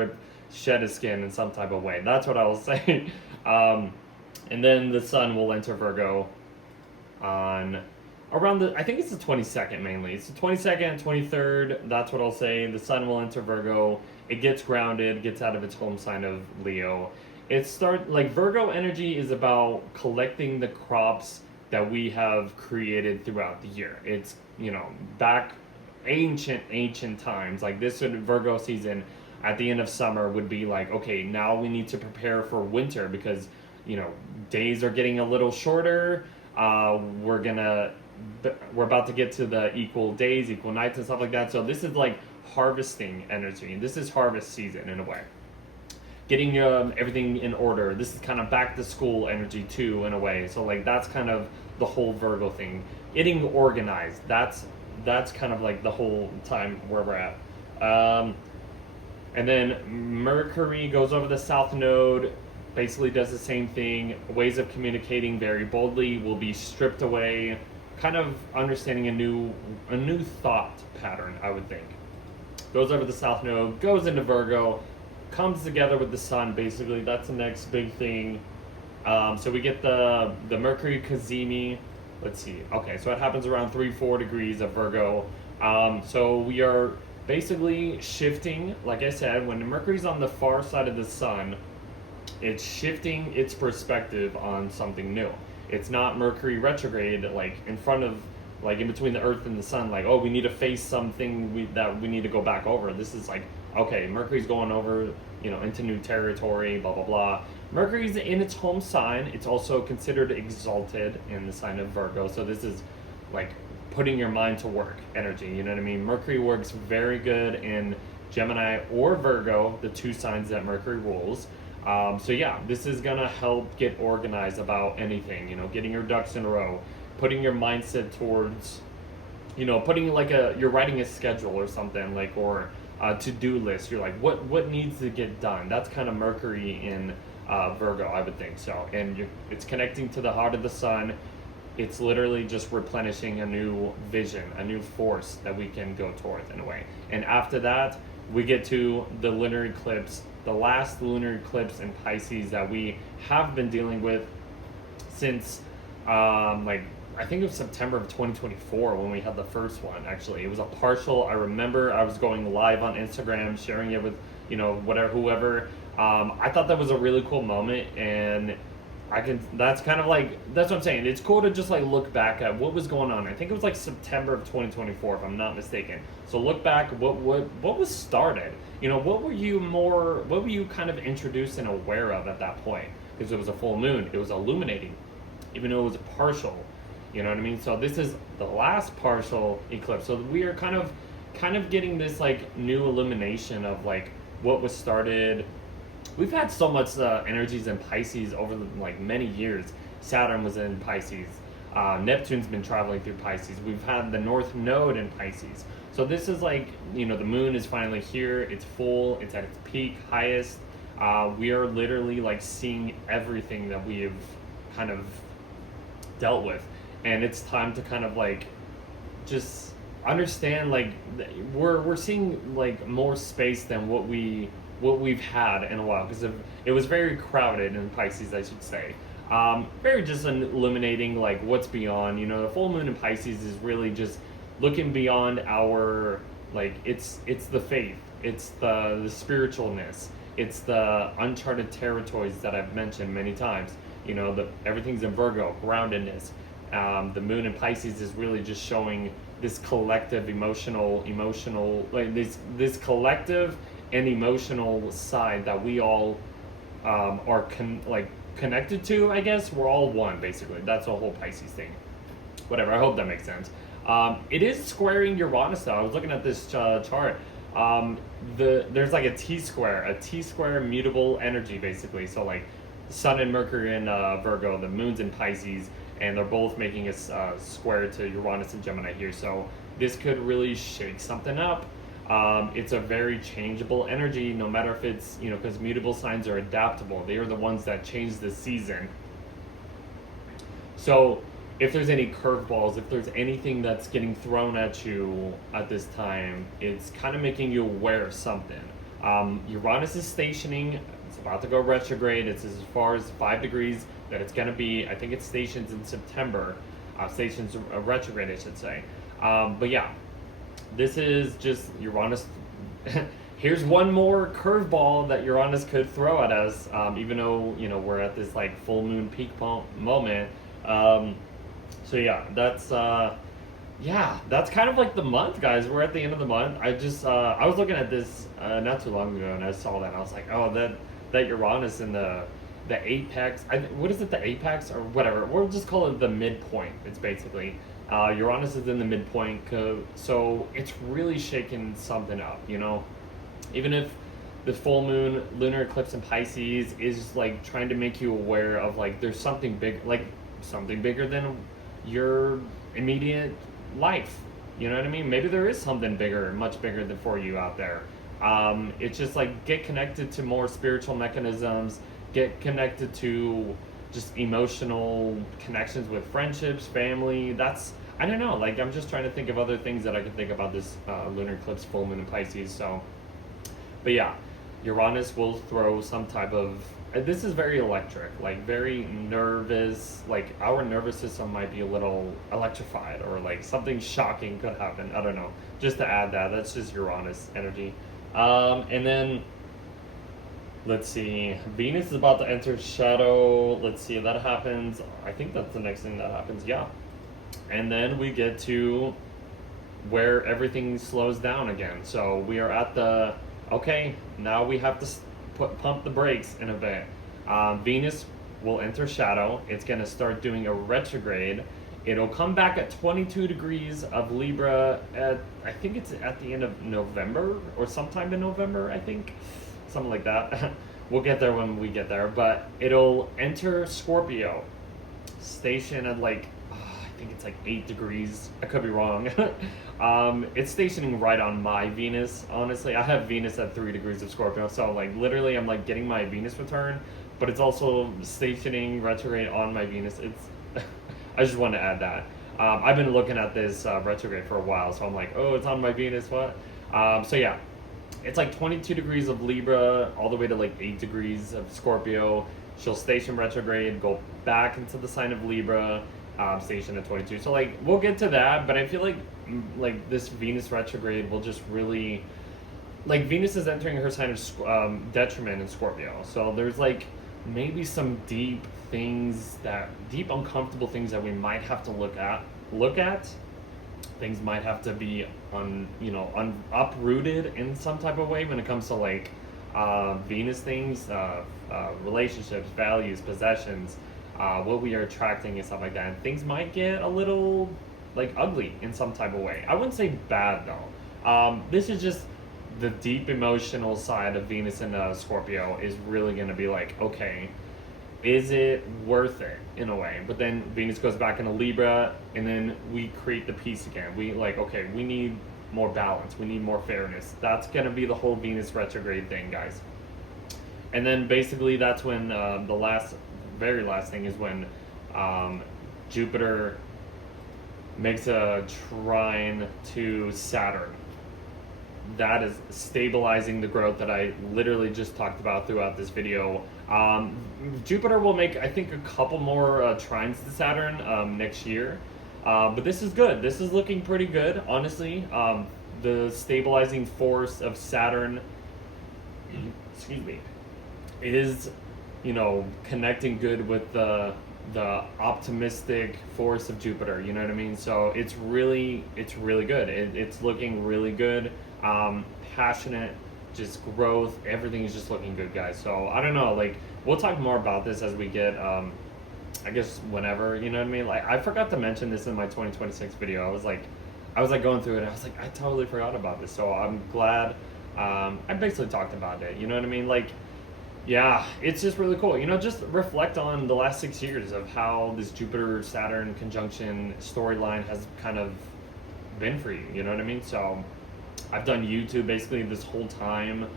shed a skin in some type of way. That's what I will say. And then the sun will enter Virgo on around I think it's the 22nd mainly. It's the 22nd, 23rd. That's what I'll say. The sun will enter Virgo. It gets grounded, gets out of its home sign of Leo. Like Virgo energy is about collecting the crops that we have created throughout the year. It's, back ancient times. Like this Virgo season at the end of summer would be like, okay, now we need to prepare for winter because, days are getting a little shorter. We're about to get to the equal days, equal nights and stuff like that. So this is like harvesting energy. This is harvest season in a way. Getting everything in order. This is kind of back to school energy too in a way. So like that's kind of the whole Virgo thing. Getting organized. That's kind of like the whole time where we're at. And then Mercury goes over the South Node, basically does the same thing. Ways of communicating very boldly will be stripped away. Kind of understanding a new thought pattern, I would think. Goes over the South Node, goes into Virgo, comes together with the sun. Basically, that's the next big thing. So we get the Mercury Cazimi. Let's see. Okay, so it happens around 3-4 degrees of Virgo. So we are basically shifting. Like I said, when Mercury's on the far side of the sun, it's shifting its perspective on something new. It's not Mercury retrograde, like in front of, like in between the Earth and the sun, like, oh, we need to face something that we need to go back over. This is like, okay, Mercury's going over, into new territory, blah, blah, blah. Mercury's in its home sign. It's also considered exalted in the sign of Virgo. So this is like putting your mind to work energy, you know what I mean? Mercury works very good in Gemini or Virgo, the two signs that Mercury rules. So yeah, this is gonna help get organized about anything, getting your ducks in a row, putting your mindset towards, putting like you're writing a schedule or something, like, or a to-do list. You're like, what needs to get done? That's kind of Mercury in Virgo, I would think so. And it's connecting to the heart of the sun. It's literally just replenishing a new vision, a new force that we can go towards in a way. And after that, we get to the lunar eclipse, the last lunar eclipse in Pisces that we have been dealing with since I think it was September of 2024 when we had the first one. Actually, it was a partial. I remember I was going live on Instagram, sharing it with whoever. I thought that was a really cool moment, and that's kind of like, that's what I'm saying. It's cool to just like look back at what was going on. I think it was like September of 2024, if I'm not mistaken. So look back, what was started? What were you kind of introduced and aware of at that point? Because it was a full moon, it was illuminating, even though it was a partial. You know what I mean? So this is the last partial eclipse. So we are kind of getting this like new illumination of like what was started. We've had so much energies in Pisces over like many years. Saturn was in Pisces. Neptune's been traveling through Pisces. We've had the North Node in Pisces. So this is like, the moon is finally here. It's full. It's at its peak, highest. We are literally like seeing everything that we have kind of dealt with. And it's time to kind of like just understand, like we're seeing like more space than what we've had in a while, because it was very crowded in Pisces, I should say. Very just illuminating like what's beyond. The full moon in Pisces is really just looking beyond our, like, it's the faith, it's the spiritualness, it's the uncharted territories that I've mentioned many times. Everything's in Virgo, groundedness. The moon in Pisces is really just showing this collective emotional, like this collective and emotional side that we all are connected to. I guess we're all one, basically. That's the whole Pisces thing. Whatever. I hope that makes sense. It is squaring Uranus though. I was looking at this chart. There's like a T-square mutable energy, basically. So like Sun and Mercury in Virgo, the moon's in Pisces, and they're both making a square to Uranus and Gemini here. So this could really shake something up. It's a very changeable energy, no matter if it's, because mutable signs are adaptable. They are the ones that change the season. So if there's any curveballs, if there's anything that's getting thrown at you at this time, it's kind of making you aware of something. Uranus is stationing. It's about to go retrograde. It's as far as 5 degrees that it's going to be. I think it stations in September. Stations retrograde, I should say. But yeah, this is just Uranus. Here's one more curveball that Uranus could throw at us, even though, you know, we're at this like full moon peak moment. So yeah, that's kind of like the month, guys. We're at the end of the month. I was looking at this not too long ago, and I saw that. And I was like, oh, that Uranus in the apex. What is it? The apex or whatever. We'll just call it the midpoint. It's basically Uranus is in the midpoint, so it's really shaking something up. You know, even if the full moon lunar eclipse in Pisces is like trying to make you aware of like there's something big, like something bigger than your immediate life. You know what I mean? Maybe there is something bigger, much bigger than for you out there. It's just like get connected to more spiritual mechanisms, get connected to just emotional connections with friendships, family. I don't know, like I'm just trying to think of other things that I can think about this lunar eclipse full moon in Pisces. So, but yeah, Uranus will throw some type of, this is very electric, like very nervous, like our nervous system might be a little electrified, or like something shocking could happen. I don't know, just to add that's just Uranus energy. And then let's see, Venus is about to enter shadow. Let's see if that happens. I think that's the next thing that happens. Yeah. And then we get to where everything slows down again. So we are at the, okay, now we have to pump the brakes in a bit. Venus will enter shadow. It's going to start doing a retrograde. It'll come back at 22 degrees of Libra at, I think it's at the end of November or sometime in November, I think. Something like that. We'll get there when we get there. But it'll enter Scorpio. Station at like, I think it's like 8 degrees. I could be wrong. It's stationing right on my Venus, honestly. I have Venus at 3 degrees of Scorpio. So like literally I'm like getting my Venus return. But it's also stationing retrograde on my Venus. It's I just wanted to add that. I've been looking at this retrograde for a while, so I'm like, oh, it's on my Venus, what? So yeah, it's like 22 degrees of Libra, all the way to like 8 degrees of Scorpio. She'll station retrograde, go back into the sign of Libra, station at 22. So like, we'll get to that, but I feel like this Venus retrograde will just really, like Venus is entering her sign of detriment in Scorpio. So there's like maybe some deep uncomfortable things that we might have to look at. Things might have to be uprooted in some type of way when it comes to like Venus things, relationships, values, possessions, what we are attracting and stuff like that. And things might get a little like ugly in some type of way. I wouldn't say bad though. This is just the deep emotional side of Venus and Scorpio is really going to be like, okay, is it worth it in a way? But then Venus goes back into Libra, and then we create the peace again. We like, okay, we need more balance. We need more fairness. That's going to be the whole Venus retrograde thing, guys. And then basically that's when the very last thing is when Jupiter makes a trine to Saturn. That is stabilizing the growth that I literally just talked about throughout this video. Jupiter will make, I think, a couple more trines to Saturn next year. But this is good. This is looking pretty good, honestly. The stabilizing force of Saturn, excuse me, is, connecting good with the optimistic force of Jupiter. You know what I mean? So it's really good. It's looking really good. Passionate, just growth, everything is just looking good, guys. So I don't know, like we'll talk more about this as we get I guess whenever, you know what I mean? Like I forgot to mention this in my 2026 video. I was like going through it and I was like, I totally forgot about this. So I'm glad I basically talked about it, you know what I mean? Like, yeah, it's just really cool. Just reflect on the last 6 years of how this Jupiter Saturn conjunction storyline has kind of been for you, you know what I mean? So I've done YouTube basically this whole time,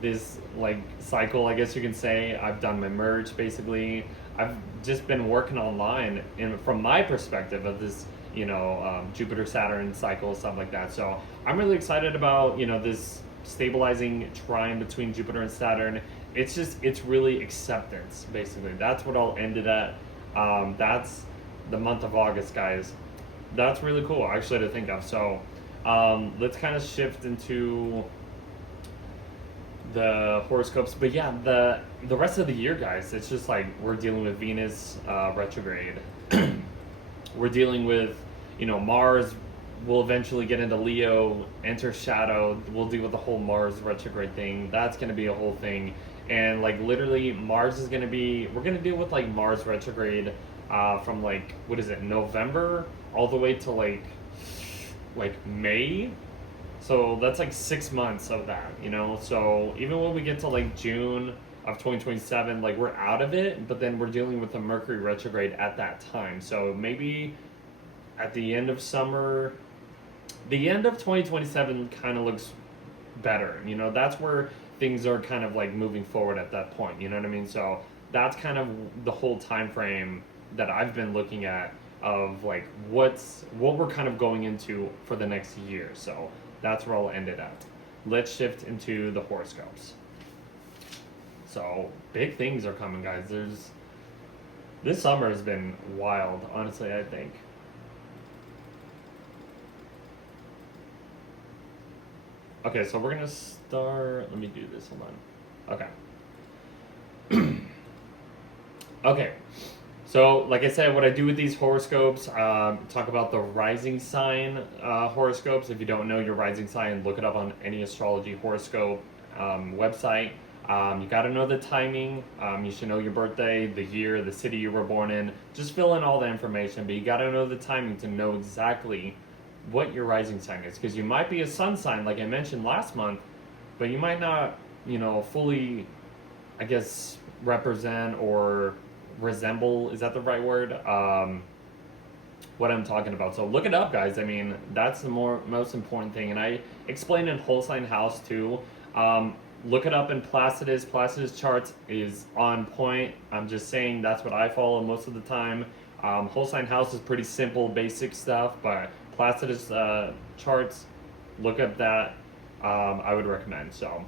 this like cycle, I guess you can say. I've done my merge basically. I've just been working online, and from my perspective of this, Jupiter Saturn cycle, stuff like that. So I'm really excited about this stabilizing trine between Jupiter and Saturn. It's really acceptance basically. That's what I'll end it at. That's the month of August, guys. That's really cool actually to think of. So let's kind of shift into the horoscopes. But yeah, the rest of the year, guys, it's just like we're dealing with Venus retrograde. We're dealing with Mars will eventually get into Leo, enter Shadow. We'll deal with the whole Mars retrograde thing. That's going to be a whole thing. And like literally Mars is going to be, we're going to deal with like Mars retrograde from like, what is it, November all the way to like May. So that's like 6 months of that, So even when we get to like June of 2027, like we're out of it, but then we're dealing with the Mercury retrograde at that time. So maybe at the end of summer, the end of 2027 kind of looks better. That's where things are kind of like moving forward at that point. You know what I mean? So that's kind of the whole time frame that I've been looking at of like what we're kind of going into for the next year. So that's where I'll end it at. Let's shift into the horoscopes. So big things are coming, guys. This summer has been wild, honestly, I think. Okay, so we're gonna start. Let me do this. Hold on. Okay. Okay. So, like I said, what I do with these horoscopes, talk about the rising sign horoscopes. If you don't know your rising sign, look it up on any astrology horoscope website. You got to know the timing. You should know your birthday, the year, the city you were born in. Just fill in all the information, but you got to know the timing to know exactly what your rising sign is. Because you might be a sun sign, like I mentioned last month, but you might not, fully, I guess, represent or resemble, is that the right word, what I'm talking about. So look it up, guys. I mean, that's the most important thing, and I explain in whole sign house too. Look it up in Placidus charts is on point. I'm just saying that's what I follow most of the time. Whole sign house is pretty simple basic stuff, but Placidus charts, look up that. I would recommend. So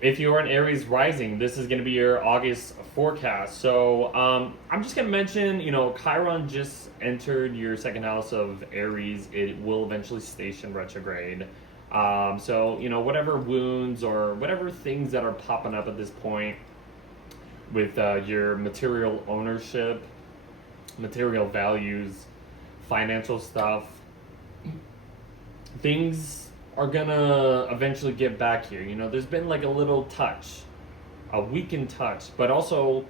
if you're an Aries Rising, this is going to be your August forecast. So I'm just going to mention, Chiron just entered your second house of Aries. It will eventually station retrograde. So, whatever wounds or whatever things that are popping up at this point with your material ownership, material values, financial stuff, things are gonna eventually get back here. There's been like a little touch, a weakened touch, but also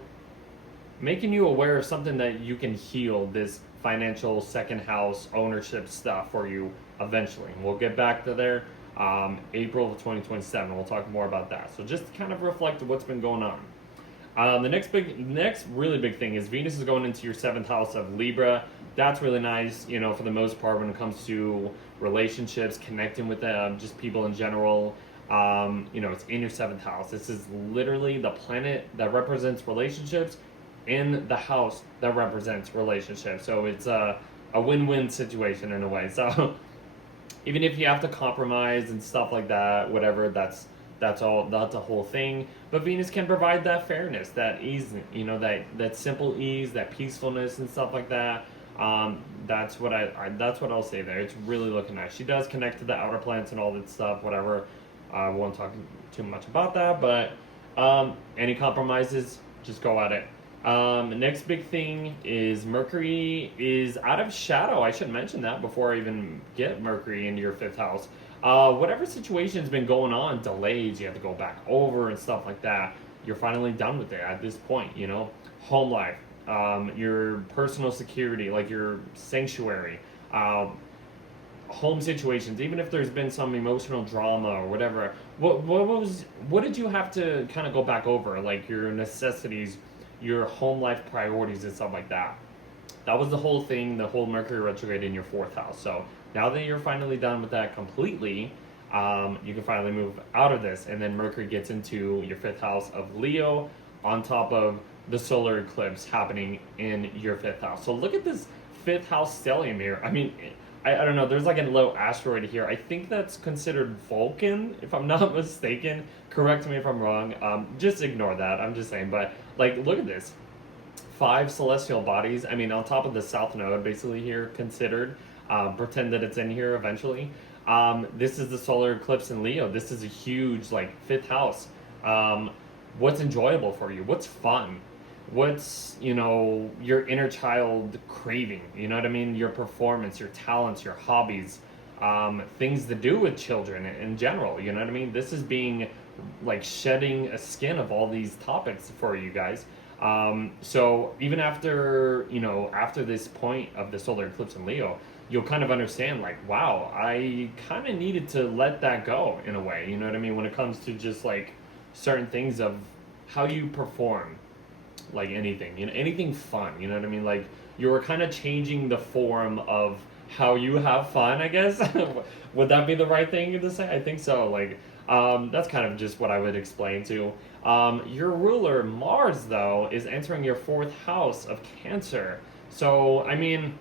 making you aware of something that you can heal this financial second house ownership stuff for you eventually. We'll get back to there. April of 2027, we'll talk more about that. So just kind of reflect what's been going on. The next really big thing is Venus is going into your 7th house of Libra. That's really nice, for the most part when it comes to relationships, connecting with just people in general. It's in your 7th house. This is literally the planet that represents relationships in the house that represents relationships. So it's a win-win situation in a way. So even if you have to compromise and stuff like that, whatever, that's a whole thing. But Venus can provide that fairness, that ease, that simple ease, that peacefulness and stuff like that. That's what I'll say there. It's really looking nice. She does connect to the outer planets and all that stuff, whatever. I won't talk too much about that, but any compromises, just go at it. Next big thing is Mercury is out of shadow. I should mention that before I even get Mercury into your 5th house. Whatever situation's been going on, delays, you have to go back over and stuff like that, you're finally done with it at this point, Home life, your personal security, like your sanctuary, home situations, even if there's been some emotional drama or whatever. What did you have to kind of go back over, like your necessities, your home life priorities and stuff like that? That was the whole thing, the whole Mercury retrograde in your 4th house. So now that you're finally done with that completely, you can finally move out of this. And then Mercury gets into your 5th house of Leo on top of the solar eclipse happening in your 5th house. So look at this 5th house stellium here. I mean, I don't know, there's like a little asteroid here. I think that's considered Vulcan, if I'm not mistaken. Correct me if I'm wrong. Just ignore that. I'm just saying. But like, look at this. 5 celestial bodies. I mean, on top of the South Node, basically here considered. Pretend that it's in here eventually. This is the solar eclipse in Leo. This is a huge like 5th house. What's enjoyable for you? What's fun? What's, you know, your inner child craving? You know what I mean? Your performance, your talents, your hobbies, things to do with children in general. You know what I mean? This is being like shedding a skin of all these topics for you guys. So even after, you know, after this point of the solar eclipse in Leo, you'll kind of understand like, wow, I kind of needed to let that go in a way. You know what I mean? When it comes to just like certain things of how you perform, like anything, you know, anything fun, you know what I mean? Like you were kind of changing the form of how you have fun, I guess. Would that be the right thing to say? I think so. Like, that's kind of just what I would explain to. Your ruler, Mars, though, is entering your 4th house of Cancer. So, I mean,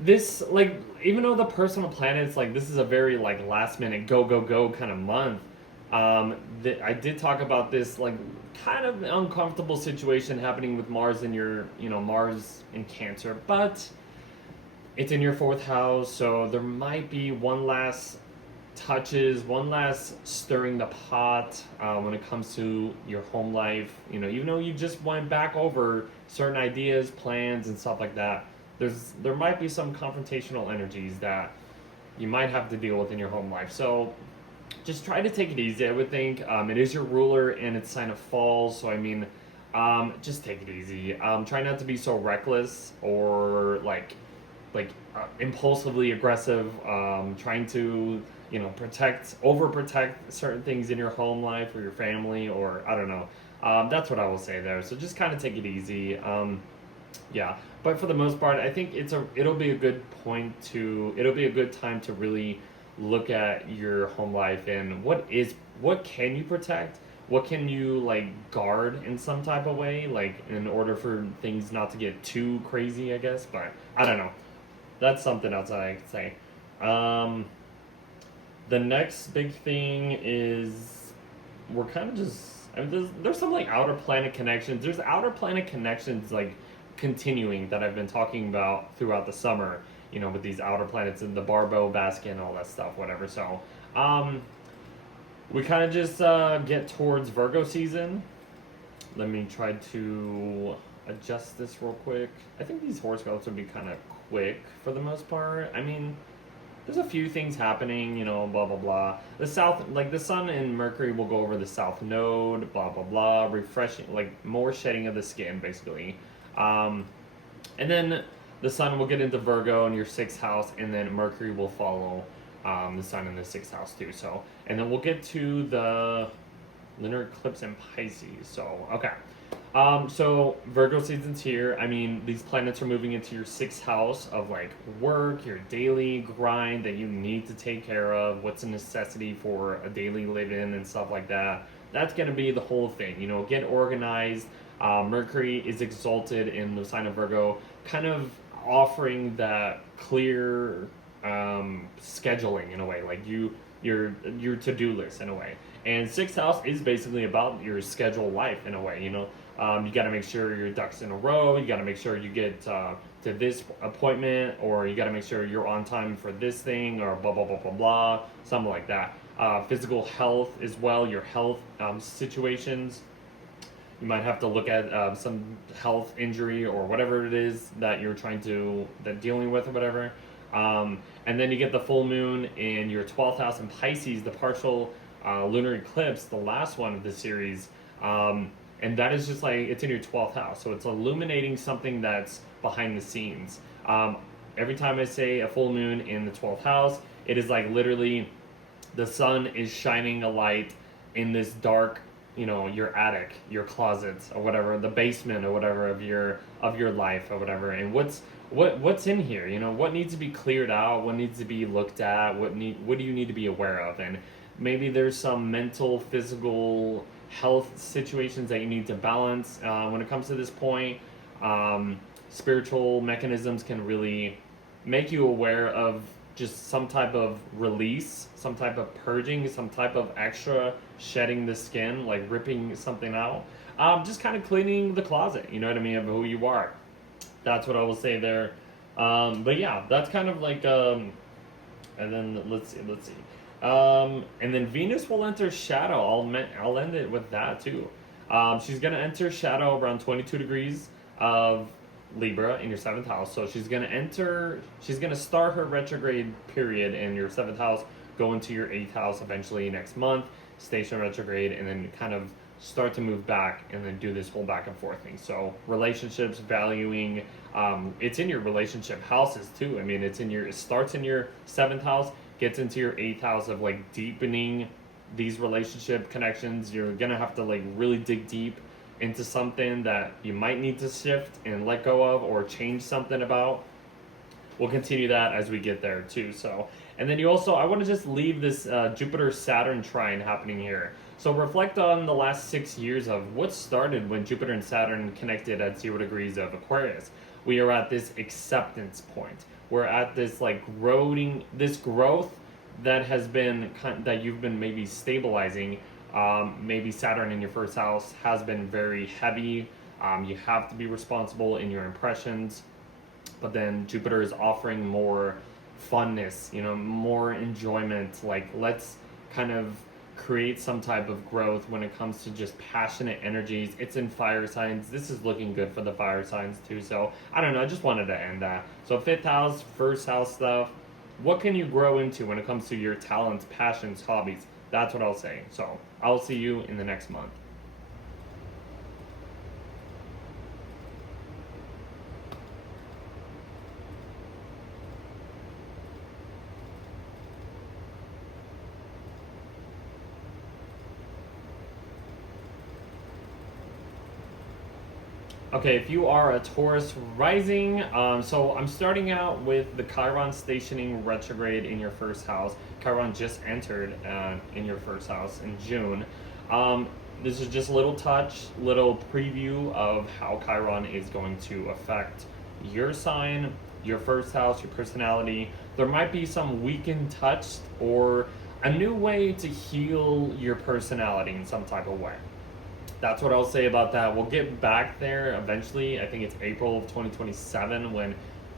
this, like, even though the personal planets, like, this is a very, like, last minute go, go, go kind of month, I did talk about this, like, kind of uncomfortable situation happening with Mars in your, you know, Mars in Cancer, but it's in your 4th house, so there might be one last touches, one last stirring the pot when it comes to your home life. You know, even though you just went back over certain ideas, plans, and stuff like that, there might be some confrontational energies that you might have to deal with in your home life. So just try to take it easy, I would think. It is your ruler and it's sign of fall, so I mean, just take it easy. Try not to be so reckless or like impulsively aggressive. Trying to, you know, overprotect certain things in your home life or your family, or I don't know. That's what I will say there. So just kind of take it easy. Yeah, but for the most part, I think it'll be a good time to really look at your home life and what can you protect, what can you like guard in some type of way, like in order for things not to get too crazy, I guess. But I don't know, that's something else I could say. The next big thing is we're kind of just, I mean, there's some like outer planet connections. There's outer planet connections like continuing that I've been talking about throughout the summer, you know, with these outer planets and the Barbo basket and all that stuff, whatever. So, we kind of just get towards Virgo season. Let me try to adjust this real quick. I think these horoscopes would be kind of quick for the most part. I mean, there's a few things happening, you know, blah, blah, blah. The South, like the Sun and Mercury will go over the South Node, blah, blah, blah, refreshing, like more shedding of the skin, basically. And then the Sun will get into Virgo in your 6th house, and then Mercury will follow the Sun in the 6th house too. So, and then we'll get to the lunar eclipse in Pisces. So, okay. So Virgo season's here. I mean, these planets are moving into your 6th house of like work, your daily grind that you need to take care of, what's a necessity for a daily live-in and stuff like that. That's going to be the whole thing, you know, get organized. Mercury is exalted in the sign of Virgo, kind of offering that clear scheduling in a way, like your to-do list in a way. And 6th house is basically about your scheduled life in a way, you know. You got to make sure your ducks in a row. You got to make sure you get to this appointment, or you got to make sure you're on time for this thing, or blah, blah, blah, blah, blah, something like that. Physical health as well, your health situations. You might have to look at some health injury or whatever it is that you're dealing with or whatever. And then you get the full moon in your 12th house in Pisces, the partial lunar eclipse, the last one of the series. And that is just like, it's in your 12th house. So it's illuminating something that's behind the scenes. Every time I say a full moon in the 12th house, it is like literally the sun is shining a light in this dark your attic, your closets, or whatever, the basement or whatever of your life or whatever, and what's in here, what needs to be cleared out, what needs to be looked at, what do you need to be aware of. And maybe there's some mental, physical health situations that you need to balance when it comes to this point. Spiritual mechanisms can really make you aware of just some type of release, some type of purging, some type of extra shedding the skin, like ripping something out. Just kind of cleaning the closet, you know what I mean, of who you are. That's what I will say there. But yeah, that's kind of like, and then let's see. And then Venus will enter shadow. I'll end it with that too. She's going to enter shadow around 22 degrees of Libra in your 7th house. So she's going to start her retrograde period in your 7th house, go into your 8th house eventually next month, station retrograde, and then kind of start to move back and then do this whole back and forth thing. So relationships, valuing, it's in your relationship houses too. I mean, it starts in your 7th house, gets into your 8th house of like deepening these relationship connections. You're gonna have to like really dig deep into something that you might need to shift and let go of or change something about. We'll continue that as we get there too. So, and then I want to just leave this Jupiter-Saturn trine happening here. So reflect on the last 6 years of what started when Jupiter and Saturn connected at 0 degrees of Aquarius. We are at this acceptance point. We're at this like growth that has been that you've been maybe stabilizing. Maybe Saturn in your 1st house has been very heavy. You have to be responsible in your impressions, but then Jupiter is offering more funness, more enjoyment. Like, let's kind of create some type of growth when it comes to just passionate energies. It's in fire signs. This is looking good for the fire signs too. So I don't know, I just wanted to end that. So 5th house, 1st house stuff. What can you grow into when it comes to your talents, passions, hobbies? That's what I'll say. So I'll see you in the next month. Okay, if you are a Taurus Rising, so I'm starting out with the Chiron stationing retrograde in your 1st house. Chiron just entered in your 1st house in June. This is just a little preview of how Chiron is going to affect your sign, your 1st house, your personality. There might be some weakened touch or a new way to heal your personality in some type of way. That's what I'll say about that. We'll get back there eventually. I think it's April of 2027 when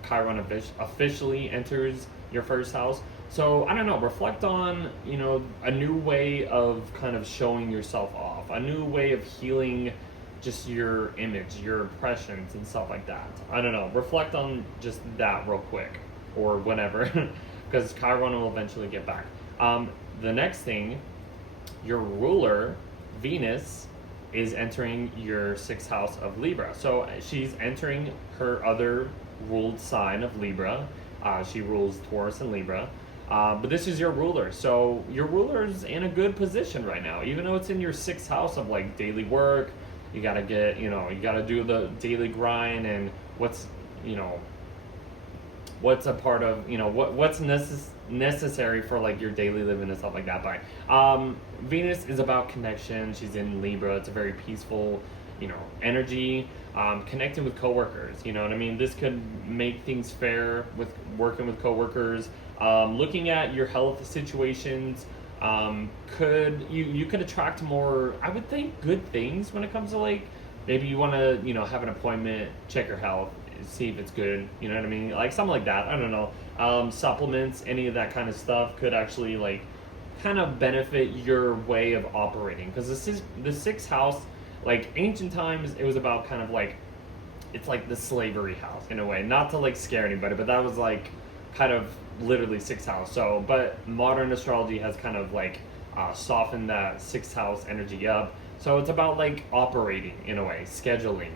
Chiron officially enters your 1st house. So I don't know, reflect on, a new way of kind of showing yourself off, a new way of healing just your image, your impressions and stuff like that. I don't know, reflect on just that real quick or whatever, because Chiron will eventually get back. The next thing, your ruler, Venus, is entering your 6th house of Libra. So she's entering her other ruled sign of Libra. She rules Taurus and Libra. But this is your ruler. So your ruler's in a good position right now. Even though it's in your 6th house of like daily work, you gotta get, you gotta do the daily grind and what's a part of, what's necessary for like your daily living and stuff like that. But Venus is about connection. She's in Libra. It's a very peaceful, energy. Connecting with coworkers, you know what I mean? This could make things fair with working with coworkers. Looking at your health situations, you could attract more, I would think, good things when it comes to like, maybe you want to, have an appointment, check your health, see if it's good, you know what I mean? Like something like that. I don't know. Supplements, any of that kind of stuff could actually like kind of benefit your way of operating, because the 6th house, like ancient times, it was about kind of like, it's like the slavery house in a way, not to like scare anybody, but that was like kind of literally 6th house. So but modern astrology has kind of like softened that 6th house energy up. So it's about like operating in a way, scheduling,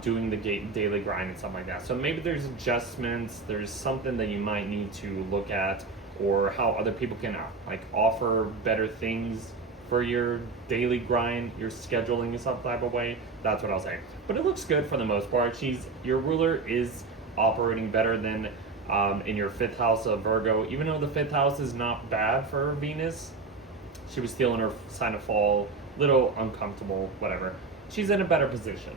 doing the daily grind and stuff like that. So maybe there's adjustments, there's something that you might need to look at, or how other people can like offer better things for your daily grind, your scheduling in some type of way. That's what I'll say. But it looks good for the most part. Your ruler is operating better than in your fifth house of Virgo. Even though the fifth house is not bad for Venus, she was still in her sign of fall, little uncomfortable, whatever. She's in a better position.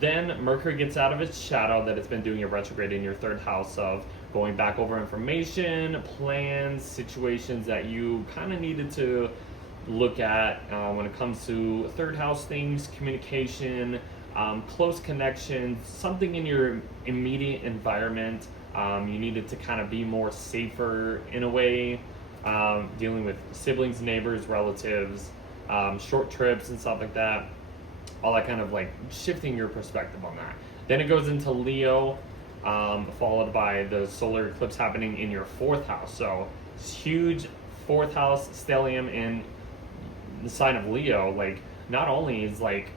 Then Mercury gets out of its shadow that it's been doing a retrograde in your third house of going back over information, plans, situations that you kind of needed to look at when it comes to third house things, communication, close connections, something in your immediate environment. You needed to kind of be more safer in a way, dealing with siblings, neighbors, relatives, short trips and stuff like that. All that kind of like shifting your perspective on that. Then it goes into Leo, followed by the solar eclipse happening in your fourth house. So it's huge fourth house stellium in the sign of Leo. Like, not only is like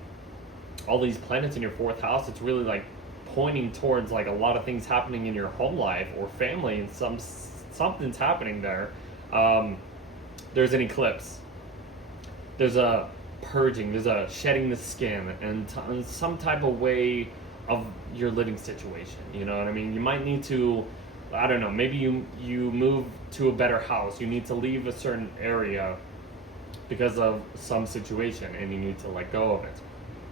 all these planets in your fourth house, it's really like pointing towards like a lot of things happening in your home life or family, and something's happening there. There's an eclipse. There's a purging. There's a shedding the skin and some type of way of your living situation. You know what I mean? You might need to, I don't know, maybe you move to a better house. You need to leave a certain area because of some situation and you need to let go of it.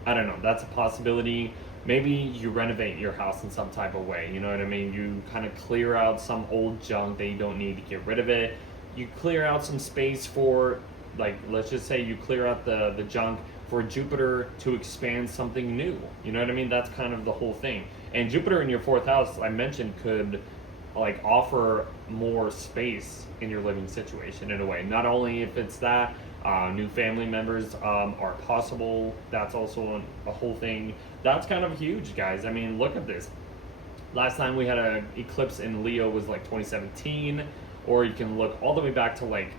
I don't know. That's a possibility. Maybe you renovate your house in some type of way. You know what I mean? You kind of clear out some old junk that you don't need to get rid of it. You clear out some space for, like, let's just say you clear out the junk for Jupiter to expand something new. You know what I mean? That's kind of the whole thing. And Jupiter in your fourth house, I mentioned, could like offer more space in your living situation in a way. Not only if it's that, new family members are possible. That's also a whole thing. That's kind of huge, guys. I mean, look at this. Last time we had an eclipse in Leo was like 2017, or you can look all the way back to like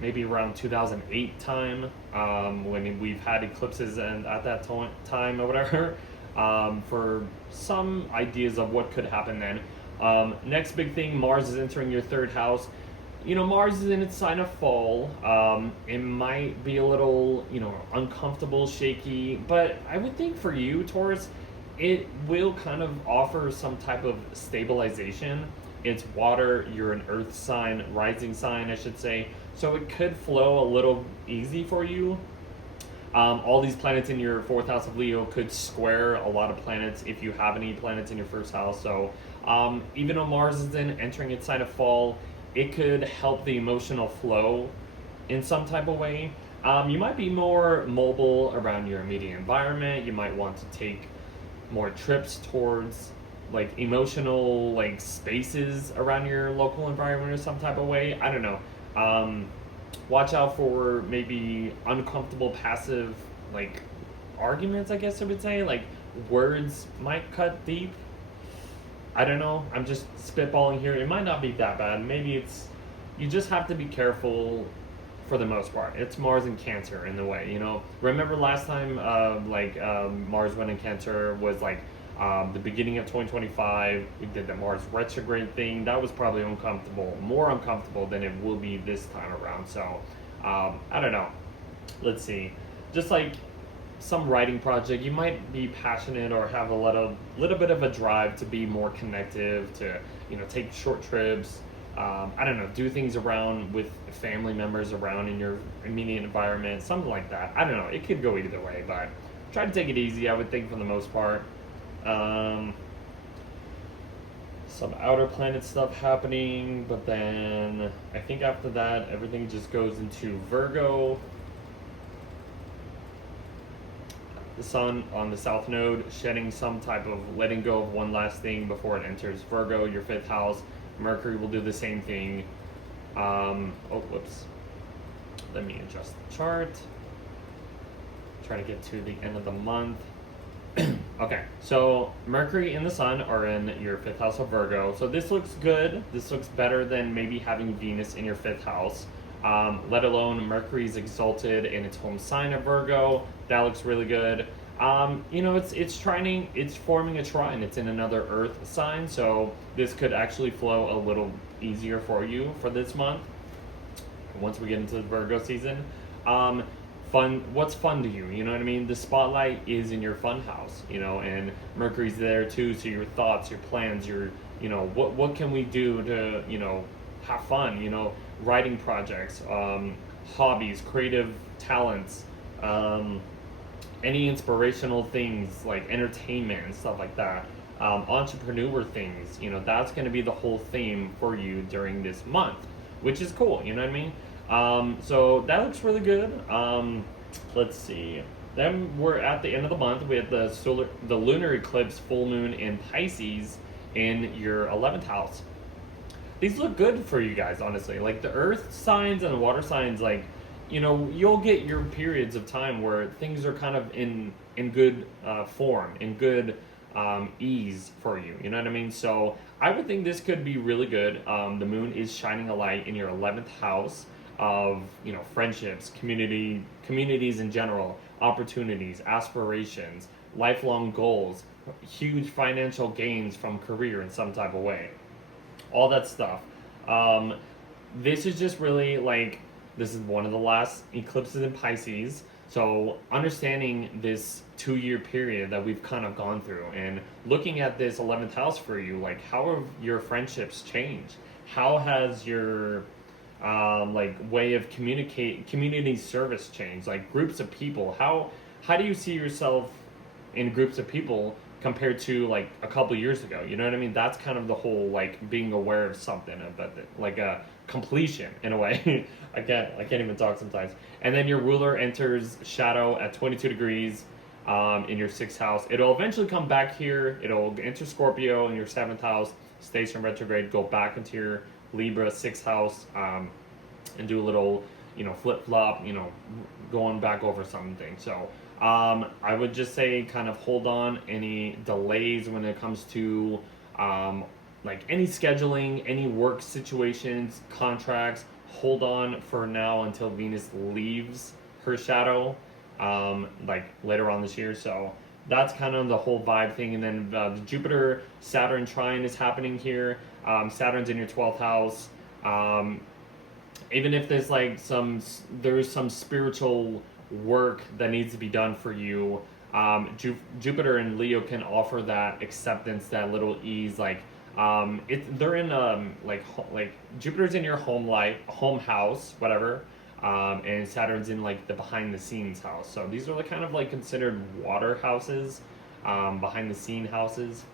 maybe around 2008 time, when we've had eclipses and at that time or whatever, for some ideas of what could happen then. Next big thing, Mars is entering your third house. You know, Mars is in its sign of fall. It might be a little, uncomfortable, shaky, but I would think for you, Taurus, it will kind of offer some type of stabilization. It's water, you're an earth sign, rising sign, I should say. So it could flow a little easy for you. All these planets in your fourth house of Leo could square a lot of planets if you have any planets in your first house. So even though Mars is entering its sign of fall, it could help the emotional flow in some type of way. You might be more mobile around your immediate environment. You might want to take more trips towards like emotional like spaces around your local environment or some type of way. I don't know. Watch out for maybe uncomfortable passive like arguments, I guess I would say. Like words might cut deep. I don't know. I'm just spitballing here. It might not be that bad. Maybe you just have to be careful for the most part. It's Mars in Cancer in the way, Remember last time Mars went in Cancer was like the beginning of 2025. We did the Mars retrograde thing. That was probably more uncomfortable than it will be this time around. So I don't know. Let's see. Just like some writing project, you might be passionate or have a little bit of a drive to be more connective, to take short trips. I don't know, do things around with family members around in your immediate environment, something like that. I don't know. It could go either way, but try to take it easy, I would think, for the most part. Some outer planet stuff happening, but then I think after that everything just goes into Virgo. The Sun on the South Node shedding some type of letting go of one last thing before it enters Virgo, your fifth house. Mercury will do the same thing. Whoops. Let me adjust the chart. Try to get to the end of the month. Okay, so Mercury and the Sun are in your fifth house of Virgo. So this looks good. This looks better than maybe having Venus in your fifth house. Let alone Mercury's exalted in its home sign of Virgo. That looks really good. It's forming a trine. It's in another Earth sign, so this could actually flow a little easier for you for this month. once we get into the Virgo season. Fun, what's fun to you? You know what I mean? The spotlight is in your fun house, you know, and Mercury's there too. So your thoughts, your plans, your, you know, what can we do to, you know, have fun? You know, writing projects, hobbies, creative talents, any inspirational things like entertainment and stuff like that. Entrepreneur things, you know, that's going to be the whole theme for you during this month, which is cool. You know what I mean? So that looks really good. Let's see. Then we're at the end of the month. We have the lunar eclipse full moon in Pisces in your 11th house. These look good for you guys, honestly. Like the earth signs and the water signs, like, you know, you'll get your periods of time where things are kind of in good form, in good ease for you. You know what I mean? So I would think this could be really good. The moon is shining a light in your 11th house of, you know, friendships, communities in general, opportunities, aspirations, lifelong goals, huge financial gains from career in some type of way, all that stuff. This is just really like, this is one of the last eclipses in Pisces, so understanding this 2-year period that we've kind of gone through and looking at this 11th house for you, like how have your friendships changed? How has your like way of community service changed? Like groups of people, how do you see yourself in groups of people compared to like a couple years ago? You know what I mean? That's kind of the whole like being aware of something, about it, like a completion in a way. I can't even talk sometimes. And then your ruler enters shadow at 22 degrees in your 6th house. It'll eventually come back here. It'll enter Scorpio in your 7th house, stays in retrograde, go back into your Libra 6th house, and do a little, you know, flip flop, you know, going back over something. So I would just say kind of hold on any delays when it comes to like any scheduling, any work situations, contracts. Hold on for now until Venus leaves her shadow, like later on this year. So that's kind of the whole vibe thing. And then the Jupiter Saturn trine is happening here. Saturn's in your 12th house. Even if there's like there's some spiritual work that needs to be done for you, Jupiter and Leo can offer that acceptance, that little ease. Like they're in like Jupiter's in your home house, whatever, and Saturn's in like the behind the scenes house. So these are like kind of like considered water houses, behind the scene houses.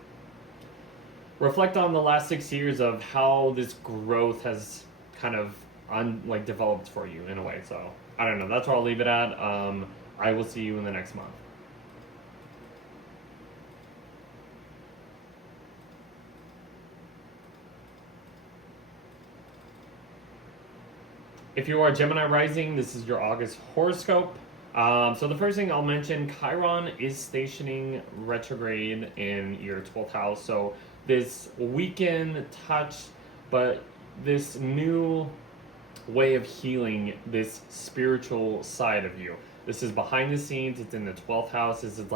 Reflect on the last 6 years of how this growth has kind of developed for you in a way. So I don't know. That's where I'll leave it at. I will see you in the next month. If you are Gemini Rising, this is your August horoscope. So the first thing I'll mention, Chiron is stationing retrograde in your 12th house. So this weekend touch, but this new way of healing this spiritual side of you. This is behind the scenes. It's in the 12th house. This is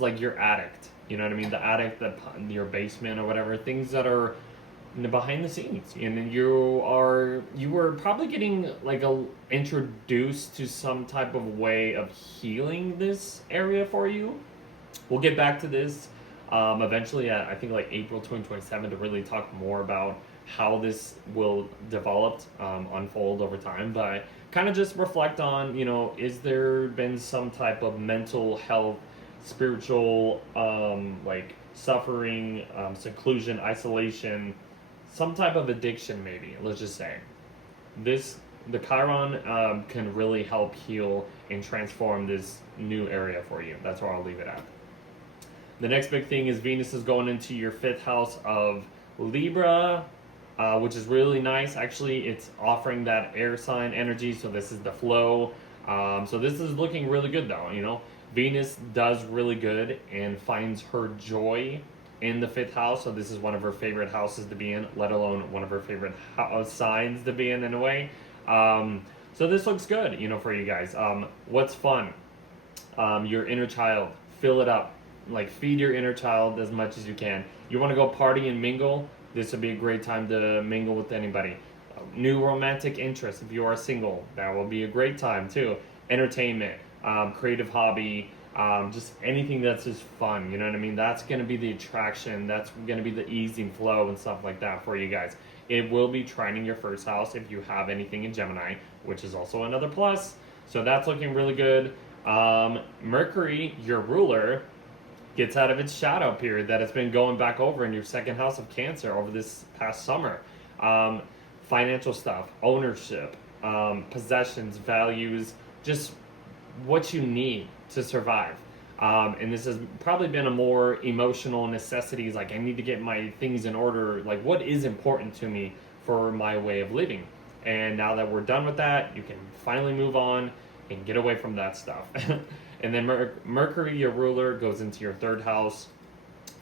like your addict. You know what I mean? The addict, your basement or whatever. Things that are behind the scenes, and you were probably getting like introduced to some type of way of healing this area for you. We'll get back to this eventually at, I think, like April 2027 to really talk more about how this will develop, unfold over time. But kind of just reflect on, you know, is there been some type of mental health, spiritual like suffering, seclusion, isolation, some type of addiction maybe, let's just say. The Chiron can really help heal and transform this new area for you. That's where I'll leave it at. The next big thing is Venus is going into your 5th house of Libra, which is really nice. Actually, it's offering that air sign energy, so this is the flow. So this is looking really good though, you know. Venus does really good and finds her joy in the 5th house, so this is one of her favorite houses to be in, let alone one of her favorite signs to be in a way. So this looks good, you know, for you guys. What's fun? Your inner child, fill it up. Like, feed your inner child as much as you can. You want to go party and mingle? This would be a great time to mingle with anybody. new romantic interests. If you are single, that will be a great time too. Entertainment, creative hobby, just anything that's just fun. You know what I mean? That's going to be the attraction. That's going to be the easing flow and stuff like that for you guys. It will be trining your first house if you have anything in Gemini, which is also another plus. So that's looking really good. Mercury, your ruler, gets out of its shadow period that it's been going back over in your second house of Cancer over this past summer. Financial stuff, ownership, possessions, values, just what you need to survive. And this has probably been a more emotional necessities, like I need to get my things in order, like what is important to me for my way of living. And now that we're done with that, you can finally move on and get away from that stuff. And then Mercury, your ruler, goes into your third house,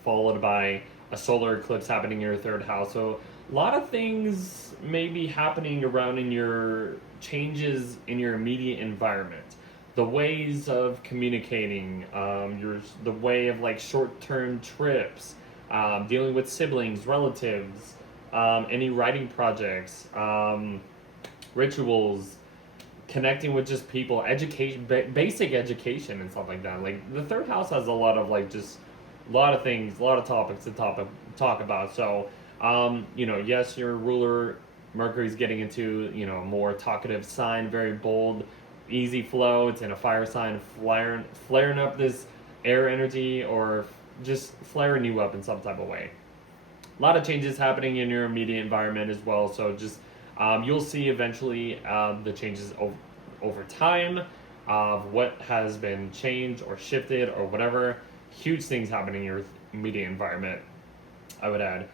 followed by a solar eclipse happening in your third house. So a lot of things may be happening around in your changes in your immediate environment. The ways of communicating, the way of like short-term trips, dealing with siblings, relatives, any writing projects, rituals, connecting with just people, education, basic education and stuff like that. Like the third house has a lot of like just a lot of things, a lot of topics to talk about. So, yes, your ruler Mercury's getting into, more talkative sign, very bold, easy flow. It's in a fire sign, flaring up this air energy or just flaring you up in some type of way. A lot of changes happening in your immediate environment as well. So just you'll see eventually the changes over time of what has been changed or shifted or whatever. Huge things happening in your immediate environment, I would add.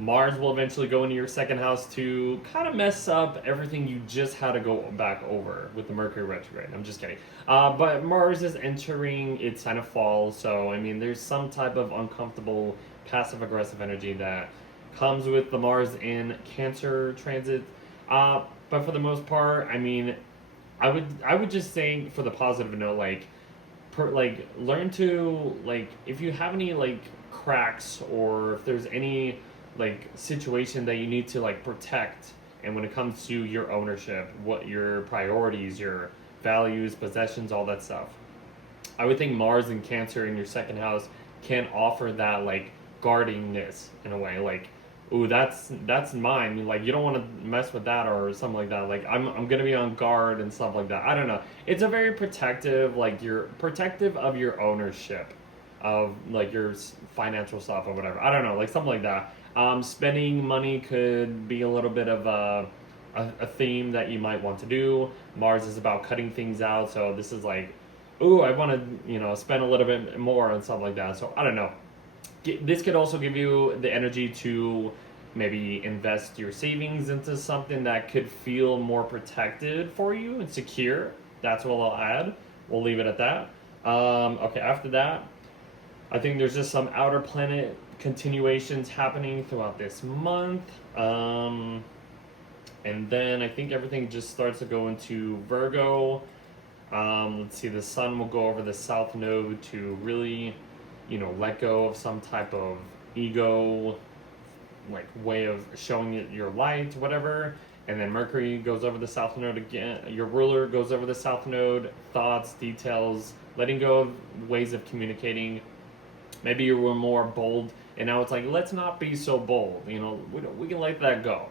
Mars will eventually go into your second house to kind of mess up everything you just had to go back over with the Mercury retrograde. I'm just kidding. But Mars is entering its sign of fall, so I mean, there's some type of uncomfortable passive aggressive energy that comes with the Mars in Cancer transit. But for the most part, I mean, I would just say for the positive note, learn to if you have any cracks or if there's any situation that you need to protect, and when it comes to your ownership, what your priorities, your values, possessions, all that stuff, I would think Mars and Cancer in your second house can offer that guardingness in a way, ooh, that's mine, you don't want to mess with that or something like that, I'm gonna be on guard and stuff like that. I don't know, it's a very protective, you're protective of your ownership of your financial stuff or whatever. I don't know, something like that. Spending money could be a little bit of a theme that you might want to do. Mars is about cutting things out, so this is ooh, I want to spend a little bit more and stuff like that. So I don't know. This could also give you the energy to maybe invest your savings into something that could feel more protected for you and secure. That's what I'll add. We'll leave it at that. Okay, after that, I think there's just some outer planet continuations happening throughout this month. And then I think everything just starts to go into Virgo. Let's see, the sun will go over the south node to really, let go of some type of ego, way of showing it your light, whatever. And then Mercury goes over the south node again. Your ruler goes over the south node, thoughts, details, letting go of ways of communicating. Maybe you were more bold, and now it's let's not be so bold. We can let that go.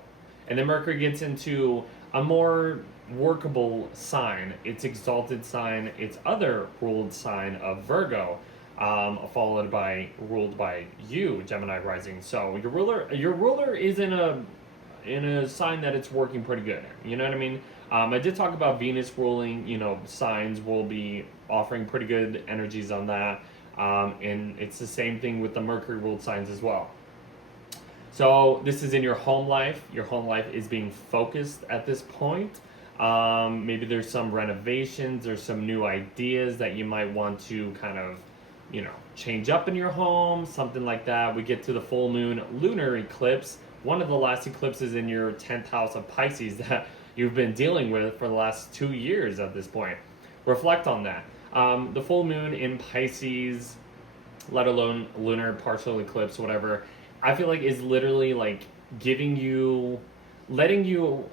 And then Mercury gets into a more workable sign, its exalted sign, its other ruled sign of Virgo, ruled by you, Gemini Rising. So your ruler is in a sign that it's working pretty good. You know what I mean? I did talk about Venus ruling. Signs will be offering pretty good energies on that. And it's the same thing with the Mercury ruled signs as well. So this is in your home life. Your home life is being focused at this point. Maybe there's some renovations, there's some new ideas that you might want to kind of, change up in your home, something like that. We get to the full moon lunar eclipse, one of the last eclipses in your 10th house of Pisces that you've been dealing with for the last 2 years at this point. Reflect on that. The full moon in Pisces, let alone lunar partial eclipse, whatever, I feel is literally giving you letting you,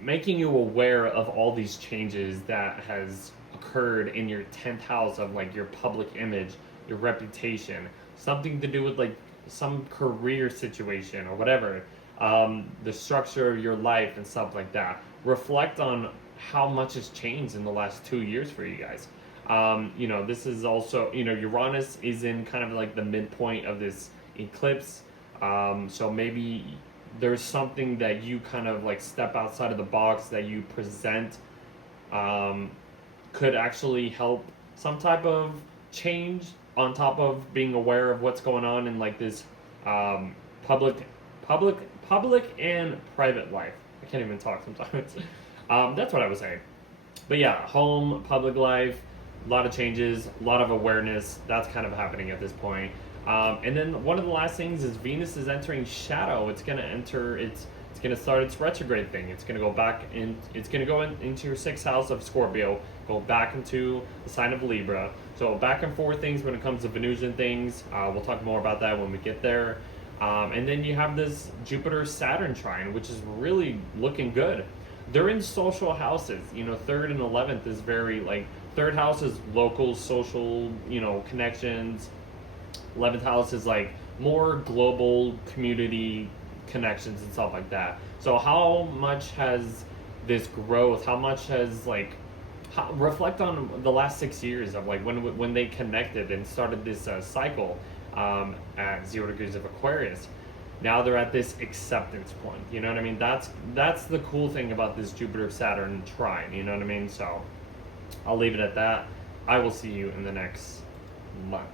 making you aware of all these changes that has occurred in your 10th house of like your public image, your reputation, something to do with like some career situation or whatever, the structure of your life and stuff like that. Reflect on how much has changed in the last 2 years for you guys. This is also, Uranus is in kind of like the midpoint of this eclipse. So maybe there's something that you kind of like step outside of the box that you present, could actually help some type of change on top of being aware of what's going on in like this public and private life. I can't even talk sometimes. That's what I was saying. But yeah, home, public life, a lot of changes, a lot of awareness. That's kind of happening at this point. And then one of the last things is Venus is entering shadow. It's gonna enter. It's gonna start its retrograde thing. It's gonna go back in. It's gonna go into your 6th house of Scorpio. Go back into the sign of Libra. So back and forth things when it comes to Venusian things. We'll talk more about that when we get there. And then you have this Jupiter-Saturn trine, which is really looking good. They're in social houses. 3rd and 11th is very like, 3rd house is local, social, connections. 11th house is like more global community connections and stuff like that. So how much has this growth, how much has like, reflect on the last 6 years of like when they connected and started this cycle at 0 degrees of Aquarius. Now they're at this acceptance point. You know what I mean? That's the cool thing about this Jupiter-Saturn trine. You know what I mean? So I'll leave it at that. I will see you in the next month.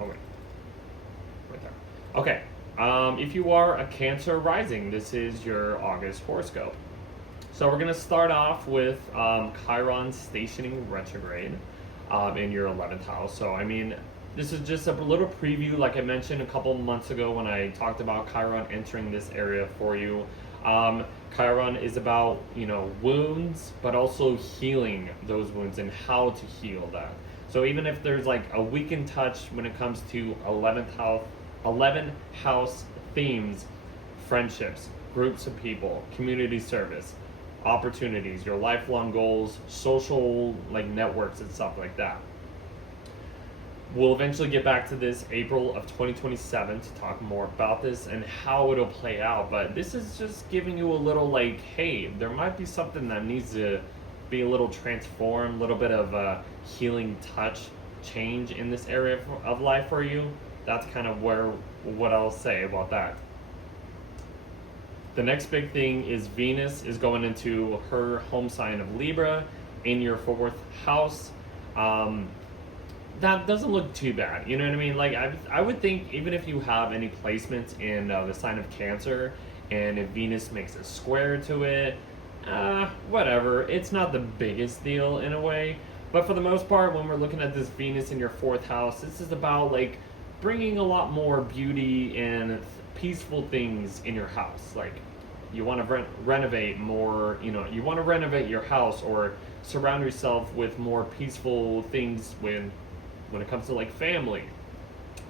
Oh wait, right there. Okay. If you are a Cancer rising, this is your August horoscope. So we're gonna start off with Chiron stationing retrograde in your 11th house. So I mean, this is just a little preview, like I mentioned a couple months ago when I talked about Chiron entering this area for you. Chiron is about wounds, but also healing those wounds and how to heal that. So even if there's like a weakened touch when it comes to 11th house themes, friendships, groups of people, community service, opportunities, your lifelong goals, social like networks and stuff like that. We'll eventually get back to this April of 2027 to talk more about this and how it'll play out. But this is just giving you a little like, hey, there might be something that needs to be a little transformed, a little bit of a healing touch change in this area of life for you. That's kind of what I'll say about that. The next big thing is Venus is going into her home sign of Libra in your 4th house. That doesn't look too bad. You know what I mean? Like I would think even if you have any placements in the sign of Cancer, and if Venus makes a square to it, whatever. It's not the biggest deal in a way. But for the most part, when we're looking at this Venus in your 4th house, this is about like bringing a lot more beauty and peaceful things in your house. Like you want to renovate more, you want to renovate your house or surround yourself with more peaceful things when it comes to like family,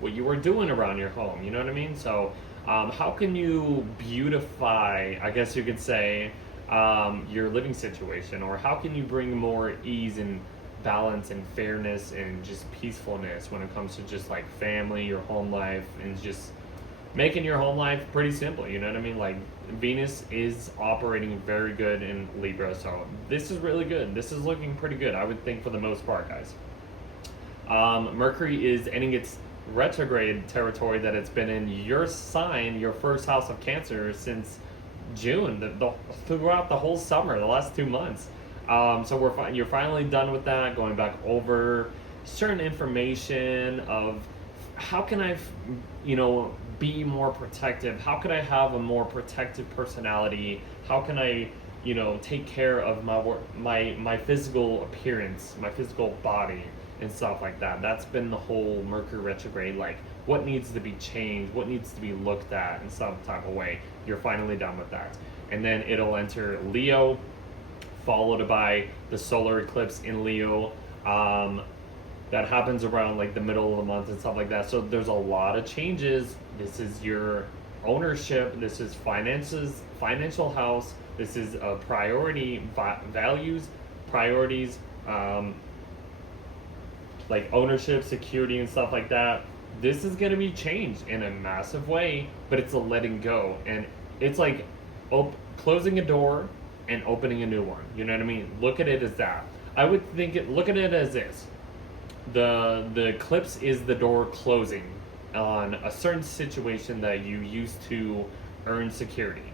what you are doing around your home, you know what I mean? So how can you beautify, I guess you could say, your living situation, or how can you bring more ease and balance and fairness and just peacefulness when it comes to just like family, your home life, and just making your home life pretty simple, you know what I mean? Like Venus is operating very good in Libra, so this is really good. This is looking pretty good, I would think, for the most part, guys. Mercury is ending its retrograde territory that it's been in your sign, your 1st house of Cancer, since June, throughout the whole summer, the last 2 months. So you're finally done with that, going back over certain information of how can I, be more protective? How could I have a more protective personality? How can I, take care of my physical appearance, my physical body and stuff like that? That's been the whole Mercury retrograde, like what needs to be changed, what needs to be looked at in some type of way. You're finally done with that. And then it'll enter Leo, followed by the solar eclipse in Leo. that happens around like the middle of the month and stuff like that. So there's a lot of changes. This is your ownership. This is finances, financial house. This is a priority, values, priorities, like ownership, security, and stuff like that. This is going to be changed in a massive way, but it's a letting go. And it's like closing a door and opening a new one. You know what I mean? Look at it as that. I would look at it as this. The eclipse is the door closing on a certain situation that you used to earn security.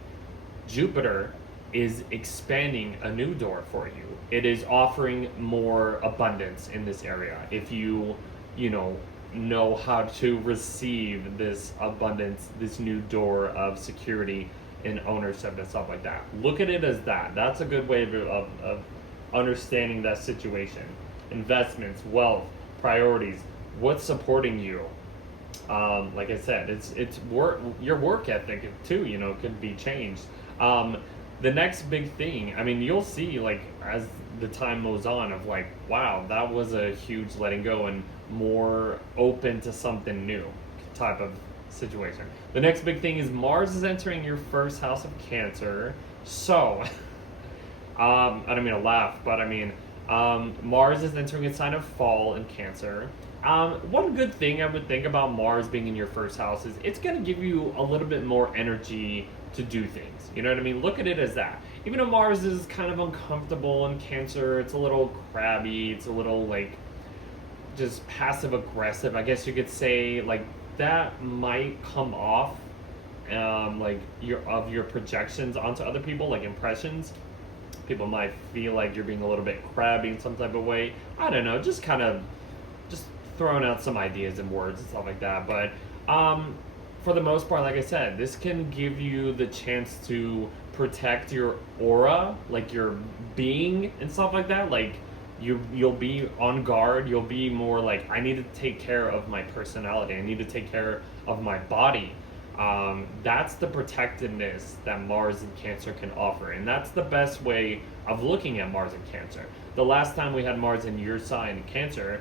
Jupiter is expanding a new door for you. It is offering more abundance in this area. If you know how to receive this abundance, this new door of security and ownership and stuff like that. Look at it as that. That's a good way of understanding that situation. Investments, wealth, priorities, what's supporting you. Like I said, it's work. Your work ethic too, could be changed. The next big thing, I mean, you'll see like as the time moves on of like, wow, that was a huge letting go and more open to something new type of situation. The next big thing is Mars is entering your first house of Cancer. So, I don't mean to laugh, but I mean, Mars is entering a sign of fall in Cancer. One good thing I would think about Mars being in your first house is it's going to give you a little bit more energy to do things. You know what I mean? Look at it as that. Even though Mars is kind of uncomfortable in Cancer, it's a little crabby, it's a little like just passive aggressive, I guess you could say. Like that might come off like your projections onto other people, like impressions. People might feel like you're being a little bit crabby in some type of way. I don't know, just throwing out some ideas and words and stuff like that. But for the most part, like I said, this can give you the chance to protect your aura, like your being and stuff like that. Like you'll be on guard. You'll be more like, I need to take care of my personality. I need to take care of my body. That's the protectiveness that Mars in Cancer can offer. And that's the best way of looking at Mars in Cancer. The last time we had Mars in your sign, Cancer,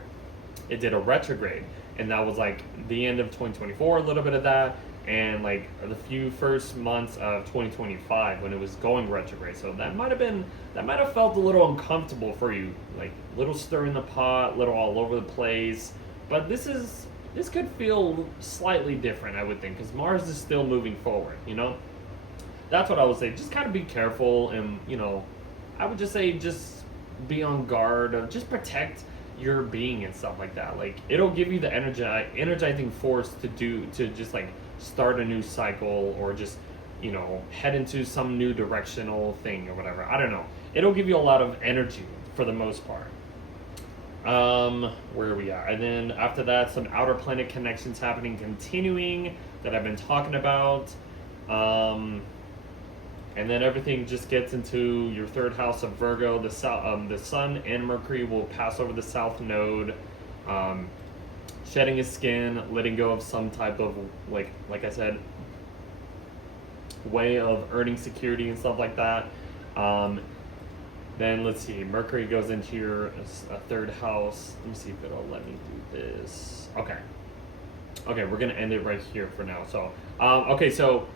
it did a retrograde. And that was like the end of 2024, a little bit of that. And like the few first months of 2025 when it was going retrograde. So that might have felt a little uncomfortable for you. Like little stir in the pot, little all over the place. But this could feel slightly different, I would think, because Mars is still moving forward, That's what I would say. Just kind of be careful and, I would just say just be on guard, just protect your being and stuff like that. Like it'll give you the energizing force to just like start a new cycle or just, head into some new directional thing or whatever. I don't know. It'll give you a lot of energy for the most part. Where are we at? And then after that, some outer planet connections happening, continuing that I've been talking about. And then everything just gets into your third house of Virgo. The Sun and Mercury will pass over the South Node, shedding his skin, letting go of some type of like I said, way of earning security and stuff like that. Then let's see, Mercury goes into your third house. Let me see if it'll let me do this. Okay, we're gonna end it right here for now. So, so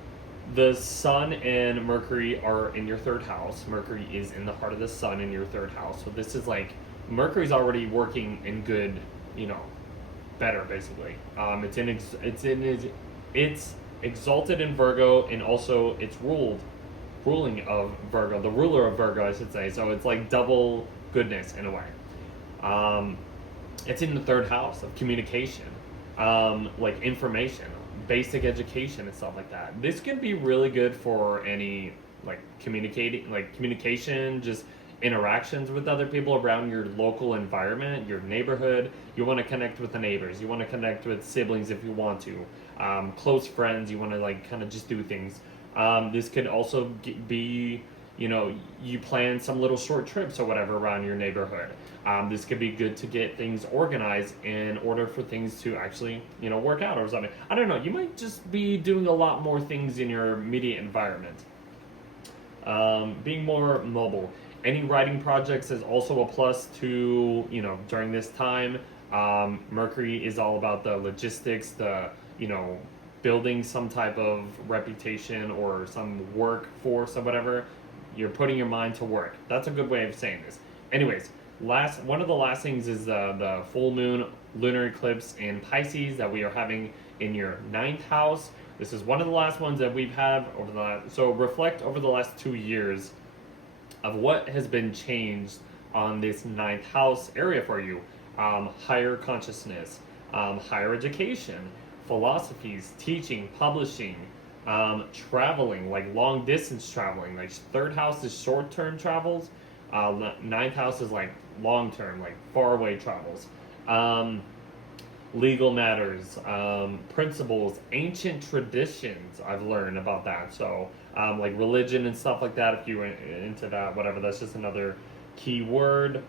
the Sun and Mercury are in your third house. Mercury is in the heart of the Sun in your third house. So this is like, Mercury's already working in good, better basically. It's exalted in Virgo, and also it's ruling of Virgo, the ruler of Virgo, I should say. So it's like double goodness in a way. It's in the third house of communication, like information, basic education and stuff like that. This can be really good for any like communication, just interactions with other people around your local environment, your neighborhood. You want to connect with the neighbors. You want to connect with siblings if you want to. Close friends. You want to like kind of just do things. This could also be, you plan some little short trips or whatever around your neighborhood. This could be good to get things organized in order for things to actually, work out or something. I don't know. You might just be doing a lot more things in your immediate environment. Being more mobile. Any writing projects is also a plus to, during this time. Mercury is all about the logistics, the, you know, building some type of reputation or some workforce or whatever. You're putting your mind to work. That's a good way of saying this. Anyways, one of the last things is the full moon lunar eclipse in Pisces that we are having in your 9th house. This is one of the last ones that we've had over the last, so reflect over the last 2 years of what has been changed on this 9th house area for you. Higher consciousness, higher education, philosophies, teaching, publishing, traveling, like long distance traveling. Like 3rd house is short term travels, 9th house is like long term, like far away travels. Legal matters, principles, ancient traditions. I've learned about that. So, like religion and stuff like that. If you went into that, whatever, that's just another key word.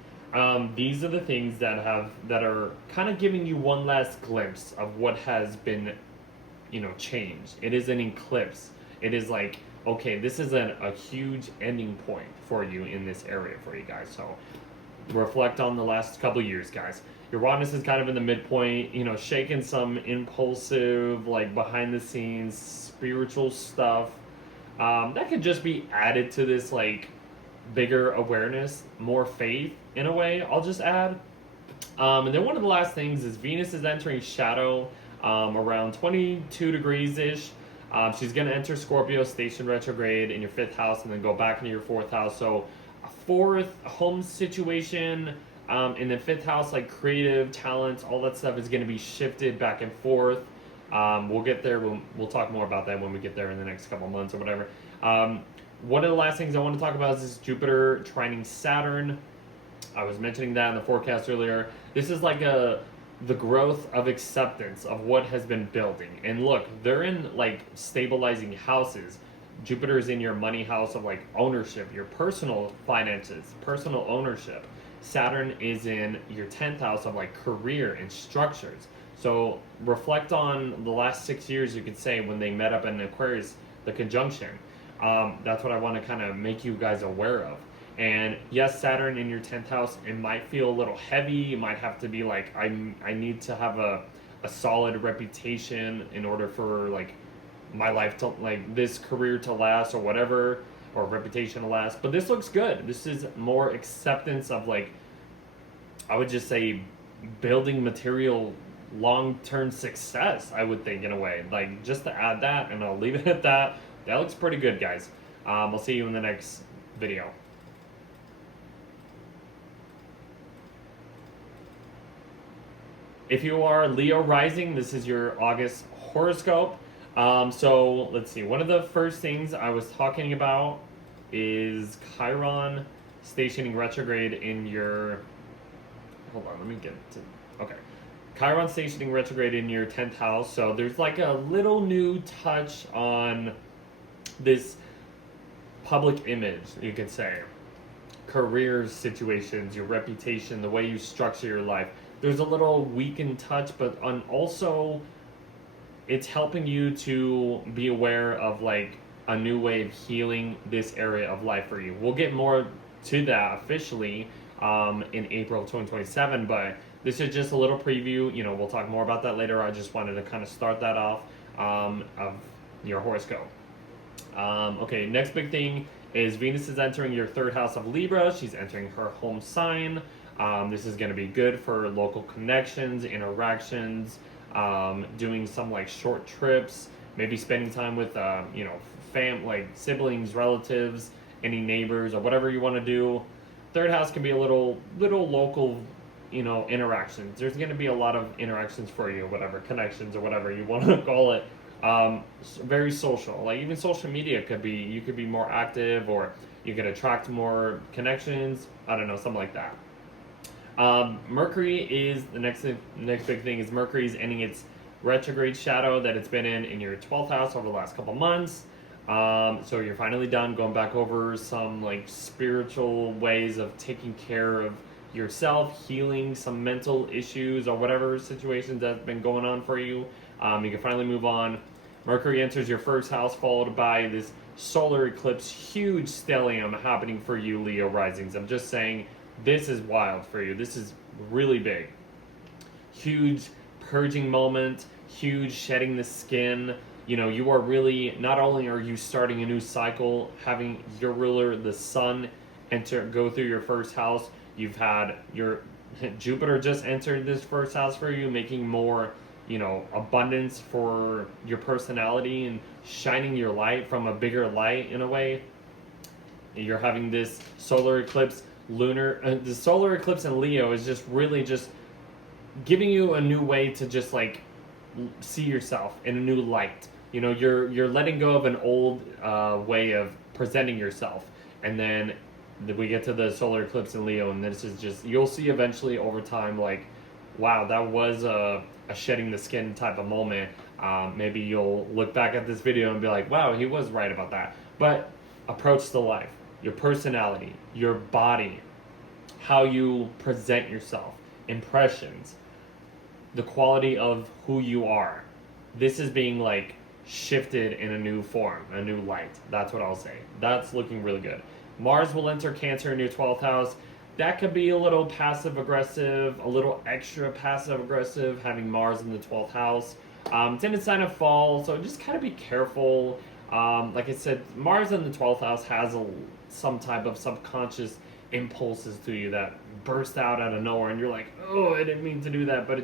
These are the things that are kind of giving you one last glimpse of what has been, you know, changed. It is an eclipse. It is like, okay, this is a huge ending point for you in this area for you guys. So reflect on the last couple years, guys. Uranus is kind of in the midpoint, you know, shaking some impulsive, like behind the scenes spiritual stuff. That could just be added to this, like, bigger awareness, more faith in a way, I'll just add. And then one of the last things is Venus is entering shadow around 22 degrees ish. She's going to enter Scorpio, station retrograde in your 5th house, and then go back into your 4th house. So a 4th home situation in the 5th house, like creative talents, all that stuff is going to be shifted back and forth. We'll get there. We'll talk more about that when we get there in the next couple months or whatever. One of the last things I want to talk about is Jupiter trining Saturn. I was mentioning that in the forecast earlier. This is like the growth of acceptance of what has been building. And look, they're in like stabilizing houses. Jupiter is in your money house of like ownership, your personal finances, personal ownership. Saturn is in your 10th house of like career and structures. So reflect on the last 6 years, you could say, when they met up in Aquarius, the conjunction. That's what I want to kind of make you guys aware of. And yes, Saturn in your 10th house, it might feel a little heavy. You might have to be like, I need to have a solid reputation in order for like my life to, like this career to last or whatever, or reputation to last. But this looks good. This is more acceptance of, like, I would just say, building material long-term success, I would think, in a way. Like, just to add that, and I'll leave it at that. That looks pretty good, guys. I'll see you in the next video. If you are Leo Rising, this is your August horoscope. So let's see. One of the first things I was talking about is Chiron stationing retrograde in your. Hold on, let me get to. Okay. Chiron stationing retrograde in your 10th house. So there's like a little new touch on this public image, you could say. Career situations, your reputation, the way you structure your life. There's a little weakened touch, but also it's helping you to be aware of like a new way of healing this area of life for you. We'll get more to that officially in April 2027, but this is just a little preview. You know, we'll talk more about that later. I just wanted to kind of start that off of your horoscope. Okay, next big thing is Venus is entering your 3rd house of Libra. She's entering her home sign. This is going to be good for local connections, interactions, doing some like short trips, maybe spending time with, you know, like siblings, relatives, any neighbors, or whatever you want to do. 3rd house can be a little local, you know, interactions. There's going to be a lot of interactions for you, whatever, connections or whatever you want to call it. Very social, like even social media could be, you could be more active, or you could attract more connections. I don't know, something like that. Mercury is the next big thing is Mercury is ending its retrograde shadow that it's been in your 12th house over the last couple months. So you're finally done going back over some like spiritual ways of taking care of yourself, healing some mental issues or whatever situations that's been going on for you. You can finally move on. Mercury enters your 1st house, followed by this solar eclipse, huge stellium happening for you, Leo Risings. I'm just saying, this is wild for you. This is really big. huge purging moment, huge shedding the skin. You know, you are really, not only are you starting a new cycle, having your ruler, the sun, go through your first house. You've had your Jupiter just entered this first house for you, making more, you know, abundance for your personality and shining your light from a bigger light in a way. You're having this solar eclipse, the solar eclipse in Leo is just really just giving you a new way to just like see yourself in a new light. You know, you're letting go of an old way of presenting yourself, and then we get to the solar eclipse in Leo, and this is just, you'll see eventually over time, like, wow, that was a shedding the skin type of moment. Maybe you'll look back at this video and be like, wow, he was right about that. But approach the life, your personality, your body, how you present yourself, impressions, the quality of who you are. This is being like shifted in a new form, a new light. That's what I'll say. That's looking really good. Mars will enter Cancer in your 12th house. That could be a little passive aggressive, a little extra passive aggressive, having Mars in the 12th house. It's in a sign of fall, so just kind of be careful. Like I said, Mars in the 12th house has some type of subconscious impulses to you that burst out of nowhere, and you're like, oh, I didn't mean to do that, but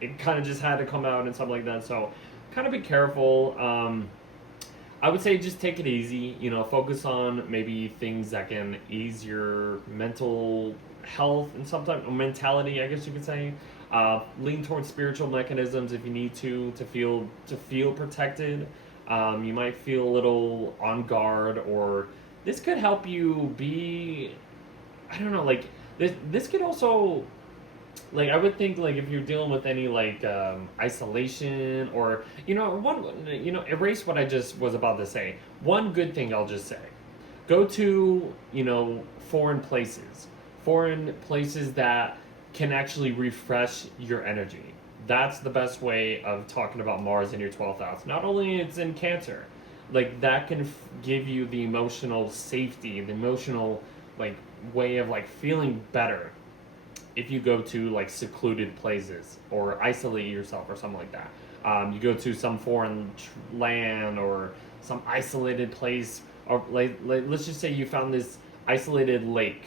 it kind of just had to come out and stuff like that. So kind of be careful. I would say just take it easy, you know, focus on maybe things that can ease your mental health and sometimes mentality, I guess you could say. Lean towards spiritual mechanisms if you need to feel protected. You might feel a little on guard, or this could help you be, I don't know, like this could also, like, I would think, like, if you're dealing with any like isolation, or erase what I just was about to say. One good thing I'll just say: go to, you know, foreign places that can actually refresh your energy. That's the best way of talking about Mars in your 12th house. Not only it's in Cancer, like that can give you the emotional safety, the emotional like way of like feeling better if you go to like secluded places or isolate yourself or something like that. You go to some foreign land or some isolated place, or like let's just say you found this isolated lake,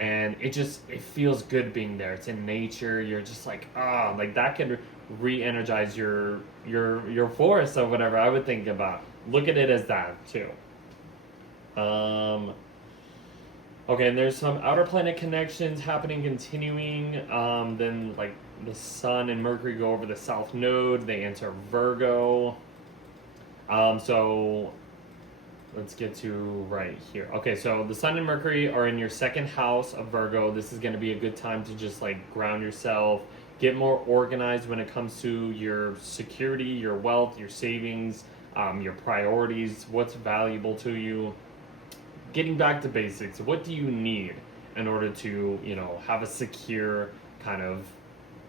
and it feels good being there. It's in nature. You're just like, like that can re-energize your forest or whatever. I would think about, look at it as that too. Okay, and there's some outer planet connections happening, continuing. Then like the Sun and Mercury go over the South Node. They enter Virgo. So let's get to right here. Okay, so the Sun and Mercury are in your second house of Virgo. This is going to be a good time to just like ground yourself, get more organized when it comes to your security, your wealth, your savings, your priorities, what's valuable to you. Getting back to basics, what do you need in order to, you know, have a secure kind of,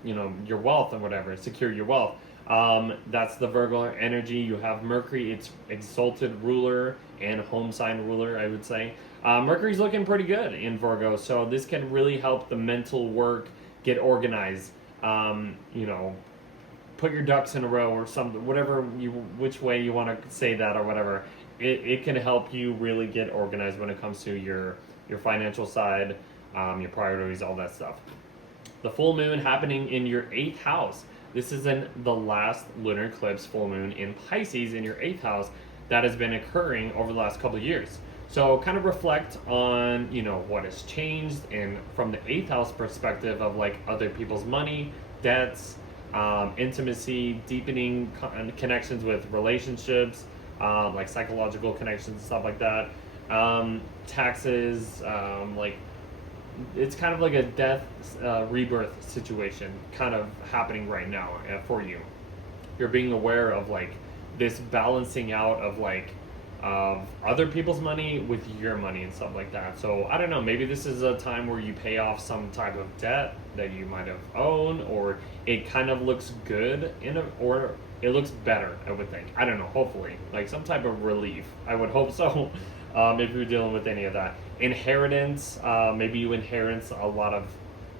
you know, your wealth and whatever, secure your wealth. That's the Virgo energy. You have Mercury, its exalted ruler and home sign ruler, I would say. Mercury's looking pretty good in Virgo, so this can really help the mental work get organized. You know, put your ducks in a row or something, which way you want to say that or whatever. It can help you really get organized when it comes to your financial side, your priorities, all that stuff. The full moon happening in your 8th house. This is in the last lunar eclipse full moon in Pisces in your 8th house that has been occurring over the last couple of years. So kind of reflect on, you know, what has changed, and from the 8th house perspective of like other people's money, debts, intimacy, deepening connections with relationships, like psychological connections and stuff like that, taxes, like it's kind of like a death rebirth situation kind of happening right now for you. You're being aware of like this balancing out of like of other people's money with your money and stuff like that. So I don't know, maybe this is a time where you pay off some type of debt that you might have owned, or it kind of looks good or it looks better, I would think. I don't know, hopefully. Like some type of relief. I would hope so, if you're dealing with any of that. Inheritance, maybe you inherit a lot of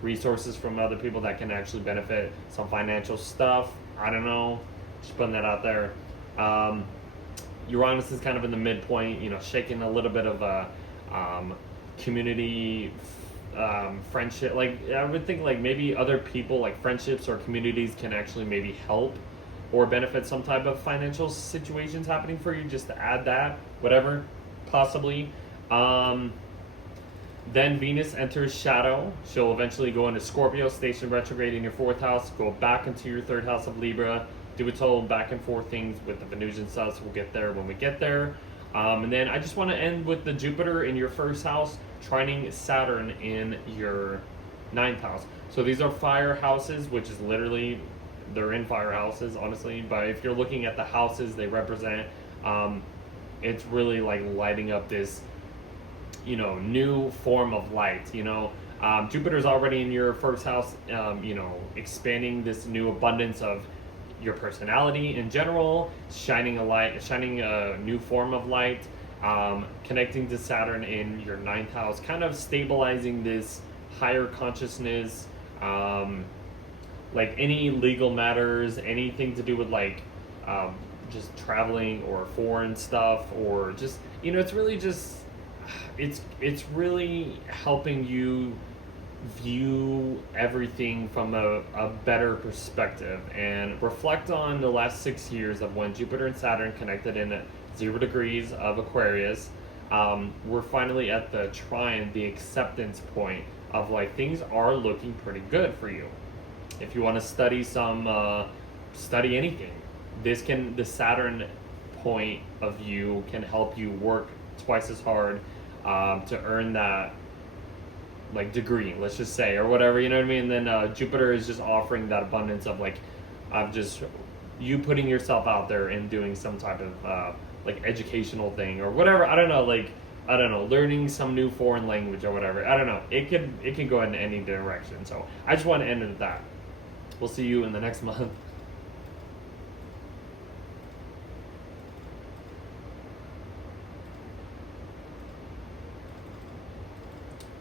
resources from other people that can actually benefit, some financial stuff. I don't know, just putting that out there. Uranus is kind of in the midpoint, you know, shaking a little bit of a community friendship. Like, I would think like maybe other people, like friendships or communities, can actually maybe help or benefit some type of financial situations happening for you, just to add that, whatever, possibly. Then Venus enters Shadow. She'll eventually go into Scorpio, station retrograde in your 4th house, go back into your 3rd house of Libra, do its whole back and forth things with the Venusian stuff. We'll get there when we get there. And then I just want to end with the Jupiter in your 1st house, trining Saturn in your 9th house. So these are fire houses, which is literally, they're in fire houses, honestly. But if you're looking at the houses they represent, it's really like lighting up this, you know, new form of light, you know. Jupiter's already in your 1st house, you know, expanding this new abundance of your personality in general, shining a new form of light, connecting to Saturn in your 9th house, kind of stabilizing this higher consciousness, like any legal matters, anything to do with like just traveling or foreign stuff, or just, you know, it's really just, it's really helping you view everything from a better perspective and reflect on the last 6 years of when Jupiter and Saturn connected in 0 degrees of Aquarius. We're finally at the trine, the acceptance point of like things are looking pretty good for you. If you want to study study anything, the Saturn point of view can help you work twice as hard to earn that like degree, let's just say, or whatever, you know what I mean? And then Jupiter is just offering that abundance of like, of just you putting yourself out there and doing some type of like educational thing or whatever. I don't know, learning some new foreign language or whatever. I don't know. It can go in any direction. So I just want to end it at that. We'll see you in the next month.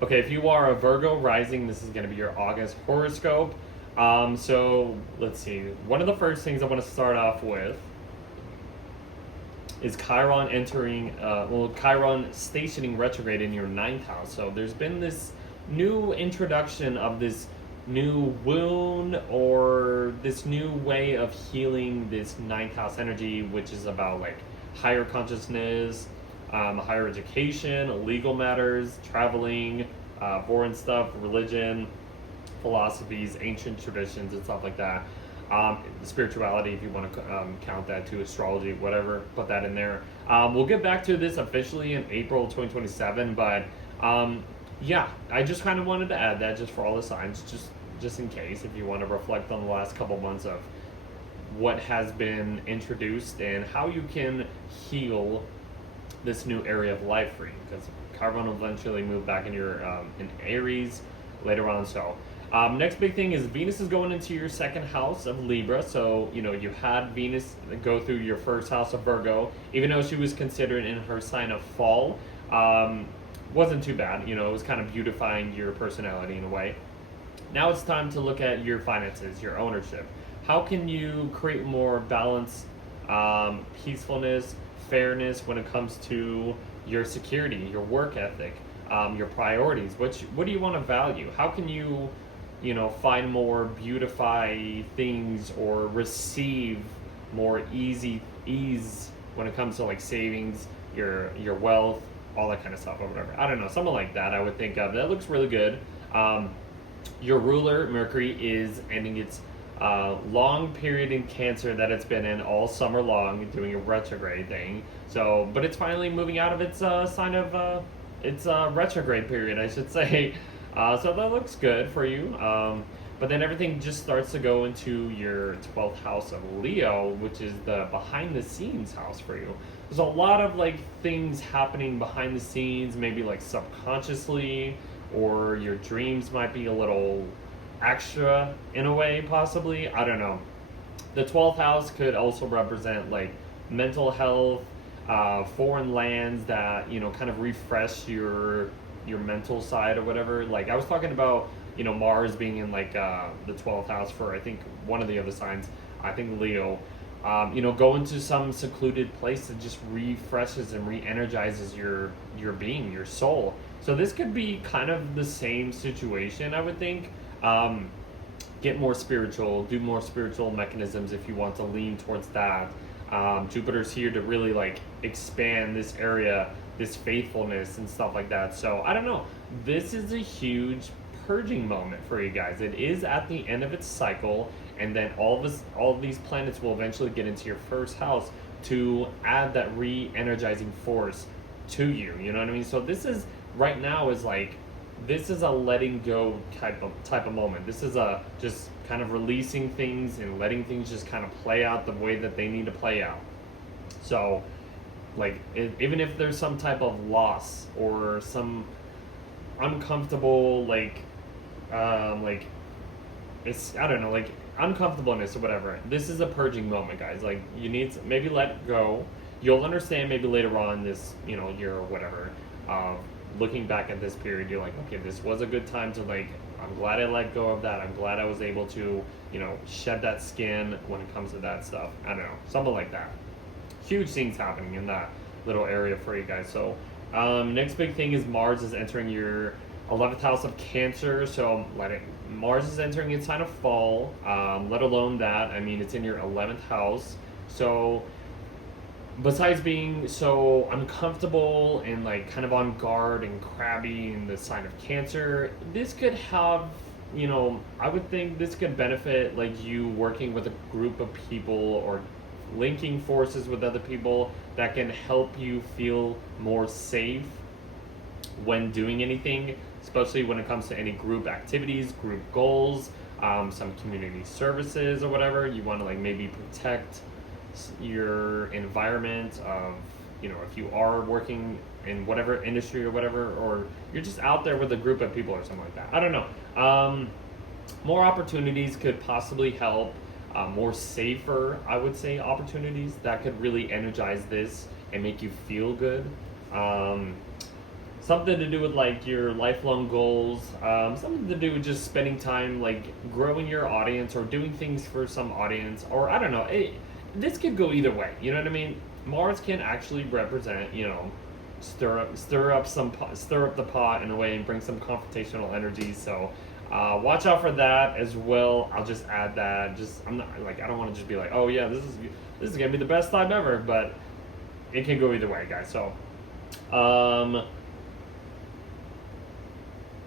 Okay, if you are a Virgo Rising, this is going to be your August horoscope. So let's see. One of the first things I want to start off with is Chiron Chiron stationing retrograde in your 9th house. So there's been this new introduction of this new wound or this new way of healing this 9th house energy, which is about like higher consciousness, higher education, legal matters, traveling, foreign stuff, religion, philosophies, ancient traditions, and stuff like that. Spirituality, if you want to count that to astrology, whatever, put that in there. We'll get back to this officially in April 2027, but yeah, I just kind of wanted to add that just for all the signs, just in case, if you want to reflect on the last couple months of what has been introduced and how you can heal this new area of life for you, because Chiron will eventually move back in your in Aries later on. So next big thing is Venus is going into your 2nd house of Libra. So you know, you had Venus go through your 1st house of Virgo, even though she was considered in her sign of fall. Wasn't too bad, you know, it was kind of beautifying your personality in a way. Now it's time to look at your finances, your ownership. How can you create more balance, peacefulness, fairness when it comes to your security, your work ethic, your priorities? What do you want to value? How can you, you know, find more beautify things or receive more ease when it comes to like savings, your wealth, all that kind of stuff or whatever. I don't know, something like that I would think of. That looks really good. Your ruler, Mercury, is ending its long period in Cancer that it's been in all summer long, doing a retrograde thing. So, but it's finally moving out of its sign of its retrograde period, I should say. So that looks good for you. But then everything just starts to go into your 12th house of Leo, which is the behind the scenes house for you. There's a lot of like things happening behind the scenes, maybe like subconsciously, or your dreams might be a little extra in a way, possibly. I don't know. The 12th house could also represent like mental health, foreign lands that, you know, kind of refresh your mental side or whatever. Like I was talking about you know, Mars being in like the 12th house for I think one of the other signs, I think Leo. You know, go into some secluded place that just refreshes and re-energizes your being, your soul. So this could be kind of the same situation, I would think. Get more spiritual, do more spiritual mechanisms if you want to lean towards that. Jupiter's here to really like expand this area, this faithfulness and stuff like that. So I don't know. This is a huge purging moment for you guys. It is at the end of its cycle, and then all of these planets will eventually get into your first house to add that re-energizing force to you. You know what I mean? So this is right now is like, this is a letting go type of moment. This is a just kind of releasing things and letting things just kind of play out the way that they need to play out. So like even if there's some type of loss or some uncomfortable like it's, I don't know, like uncomfortableness or whatever, this is a purging moment, guys. Like you need to maybe let go. You'll understand maybe later on this, you know, year or whatever, looking back at this period, you're like, okay, this was a good time to like, I'm glad I let go of that. I'm glad I was able to, you know, shed that skin when it comes to that stuff. I don't know, something like that. Huge things happening in that little area for you guys. So next big thing is Mars is entering your 11th house of Cancer. So Mars is entering its sign of fall, let alone that, I mean, it's in your 11th house. So besides being so uncomfortable and like kind of on guard and crabby in the sign of Cancer, this could have, you know, I would think this could benefit like you working with a group of people or linking forces with other people that can help you feel more safe when doing anything, especially when it comes to any group activities, group goals, some community services or whatever. You want to like maybe protect your environment of, you know, if you are working in whatever industry or whatever, or you're just out there with a group of people or something like that. I don't know. More opportunities could possibly help, more safer, I would say, opportunities that could really energize this and make you feel good. Something to do with like your lifelong goals, something to do with just spending time like growing your audience or doing things for some audience, or I don't know. This could go either way, you know what I mean? Mars can actually represent, you know, stir up the pot in a way and bring some confrontational energy. So watch out for that as well. I'll just add that. I'm not like, I don't want to just be like, oh yeah, this is gonna be the best time ever, but it can go either way, guys. So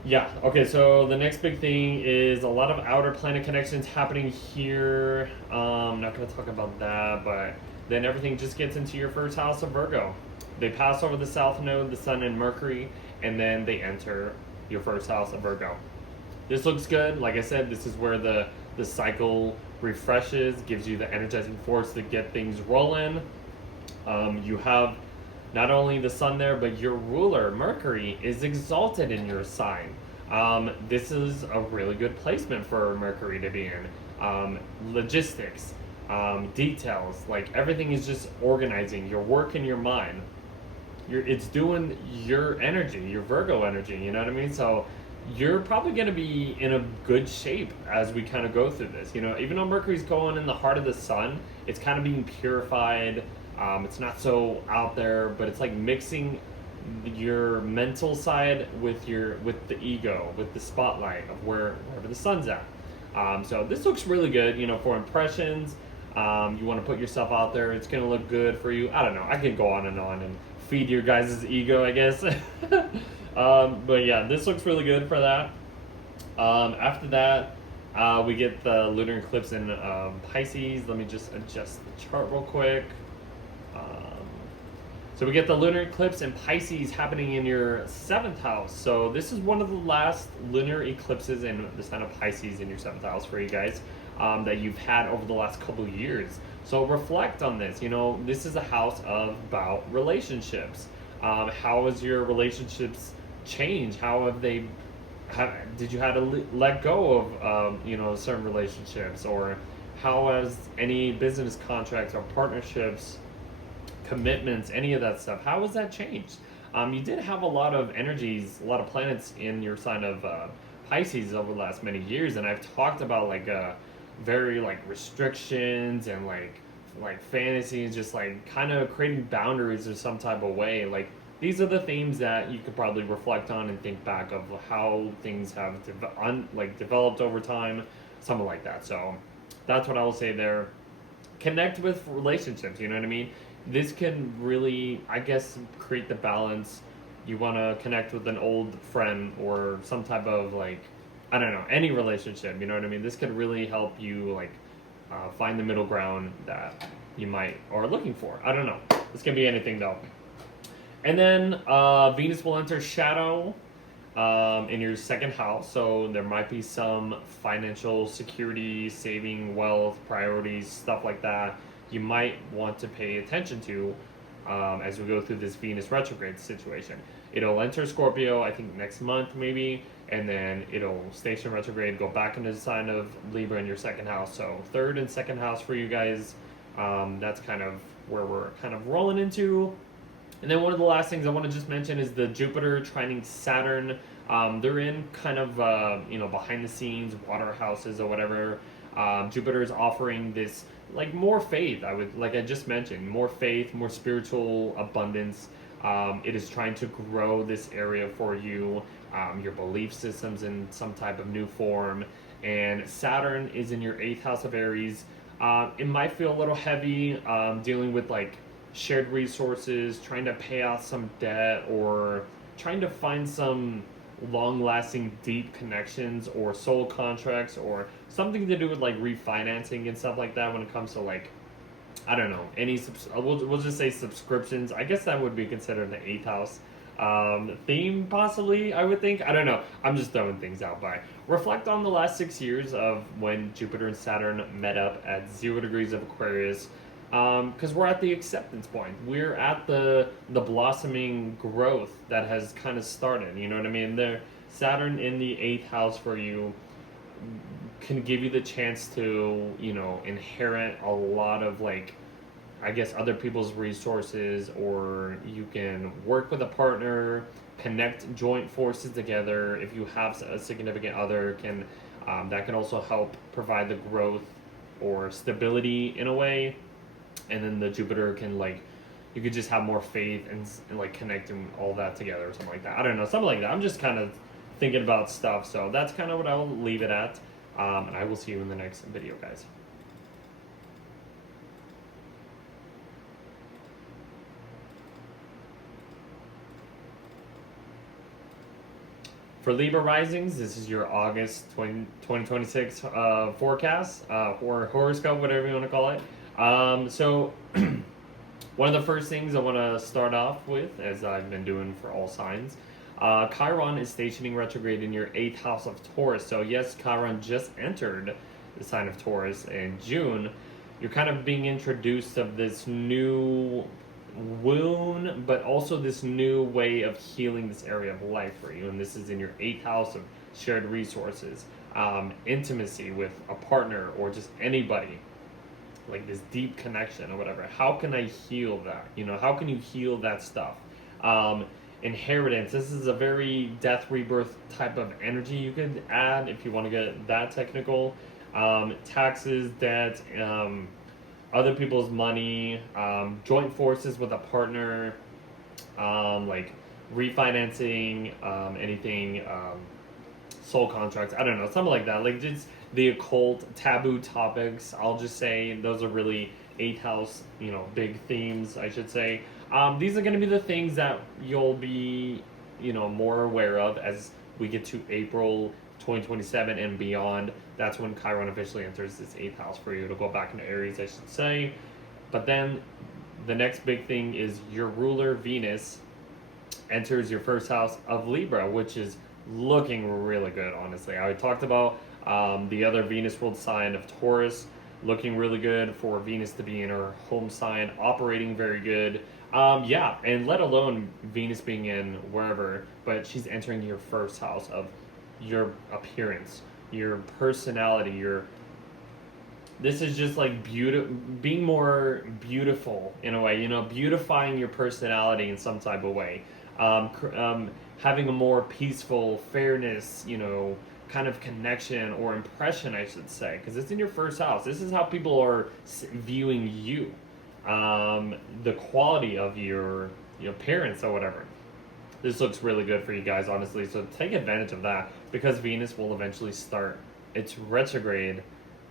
yeah, okay, so the next big thing is a lot of outer planet connections happening here. I'm not going to talk about that, but then everything just gets into your first house of Virgo. They pass over the south node, the sun and Mercury, and then they enter your first house of Virgo. This looks good. Like I said, this is where the cycle refreshes, gives you the energizing force to get things rolling. You have not only the sun there, but your ruler, Mercury, is exalted in your sign. This is a really good placement for Mercury to be in. Logistics, details, like everything is just organizing your work in your mind. It's doing your energy, your Virgo energy, you know what I mean? So you're probably going to be in a good shape as we kind of go through this. You know, even though Mercury's going in the heart of the sun, it's kind of being purified. It's not so out there, but it's like mixing your mental side with the ego, with the spotlight of wherever the sun's at. So this looks really good, you know, for impressions. You want to put yourself out there. It's going to look good for you. I don't know. I could go on and feed your guys' ego, I guess. But yeah, this looks really good for that. After that, we get the lunar eclipse in Pisces. Let me just adjust the chart real quick. So we get the lunar eclipse in Pisces happening in your 7th house. So this is one of the last lunar eclipses in the sign of Pisces in your 7th house for you guys that you've had over the last couple of years. So reflect on this. You know, this is a house about relationships. How has your relationships changed? How have they? Did you have to let go of you know, certain relationships, or how has any business contracts or partnerships, commitments, any of that stuff, how has that changed? You did have a lot of energies, a lot of planets in your sign of Pisces over the last many years, and I've talked about like very like restrictions and like fantasies, just like kind of creating boundaries in some type of way. Like these are the themes that you could probably reflect on and think back of how things have developed over time, something like that. So that's what I will say there. Connect with relationships, you know what I mean? This can really, I guess, create the balance. You want to connect with an old friend or some type of like, I don't know, any relationship, you know what I mean? This could really help you like find the middle ground that you might are looking for. I don't know. This can be anything though. And then Venus will enter shadow in your second house, so there might be some financial security, saving, wealth, priorities, stuff like that you might want to pay attention to as we go through this Venus retrograde situation. It'll enter Scorpio, I think next month maybe, and then it'll station retrograde, go back into the sign of Libra in your second house. So third and second house for you guys. That's kind of where we're kind of rolling into. And then one of the last things I want to just mention is the Jupiter trining Saturn. They're in kind of behind the scenes water houses or whatever. Jupiter is offering this like more faith. Like I just mentioned, more faith, more spiritual abundance. It is trying to grow this area for you, your belief systems in some type of new form. And Saturn is in your eighth house of Aries. It might feel a little heavy dealing with like shared resources, trying to pay off some debt, or trying to find some long-lasting deep connections or soul contracts or something to do with like refinancing and stuff like that when it comes to like, I don't know, we'll just say subscriptions. I guess that would be considered the eighth house theme, possibly, I would think. I don't know. I'm just throwing things out by. Reflect on the last 6 years of when Jupiter and Saturn met up at 0 degrees of Aquarius. Because we're at the acceptance point. We're at the blossoming growth that has kind of started. You know what I mean? There, Saturn in the eighth house for you can give you the chance to, inherit a lot of like, I guess, other people's resources, or you can work with a partner, connect joint forces together. If you have a significant other, that can also help provide the growth or stability in a way. And then the Jupiter can like, you could just have more faith and like connecting all that together or something like that. I don't know, something like that. I'm just kind of thinking about stuff. So that's kind of what I will leave it at. And I will see you in the next video, guys. For Libra Risings, this is your August 2026 forecast, or horoscope, whatever you want to call it. So one of the first things I want to start off with, as I've been doing for all signs, Chiron is stationing retrograde in your 8th house of Taurus. So yes, Chiron just entered the sign of Taurus in June. You're kind of being introduced of this new wound, but also this new way of healing this area of life for you. And this is in your 8th house of shared resources, intimacy with a partner or just anybody. Like this deep connection or whatever. How can I heal that? How can you heal that stuff? Inheritance. This is a very death rebirth type of energy you could add if you want to get that technical. Taxes, debt, other people's money, joint forces with a partner, like refinancing, anything, soul contracts. I don't know, something like that. Like just the occult, taboo topics. I'll just say those are really 8th house, big themes, I should say. These are going to be the things that you'll be, more aware of as we get to April 2027 and beyond. That's when Chiron officially enters this 8th house for you to go back into Aries, I should say. But then the next big thing is your ruler, Venus, enters your 1st house of Libra, which is looking really good, honestly. I talked about the other Venus ruled sign of Taurus, looking really good for Venus to be in her home sign, operating very good. And let alone Venus being in wherever, but she's entering your 1st house of your appearance, your personality, this is just like being more beautiful in a way, beautifying your personality in some type of way. Having a more peaceful fairness, kind of connection or impression, I should say, because it's in your first house. This is how people are viewing you, the quality of your appearance or whatever. This looks really good for you guys, honestly. So take advantage of that, because Venus will eventually start its retrograde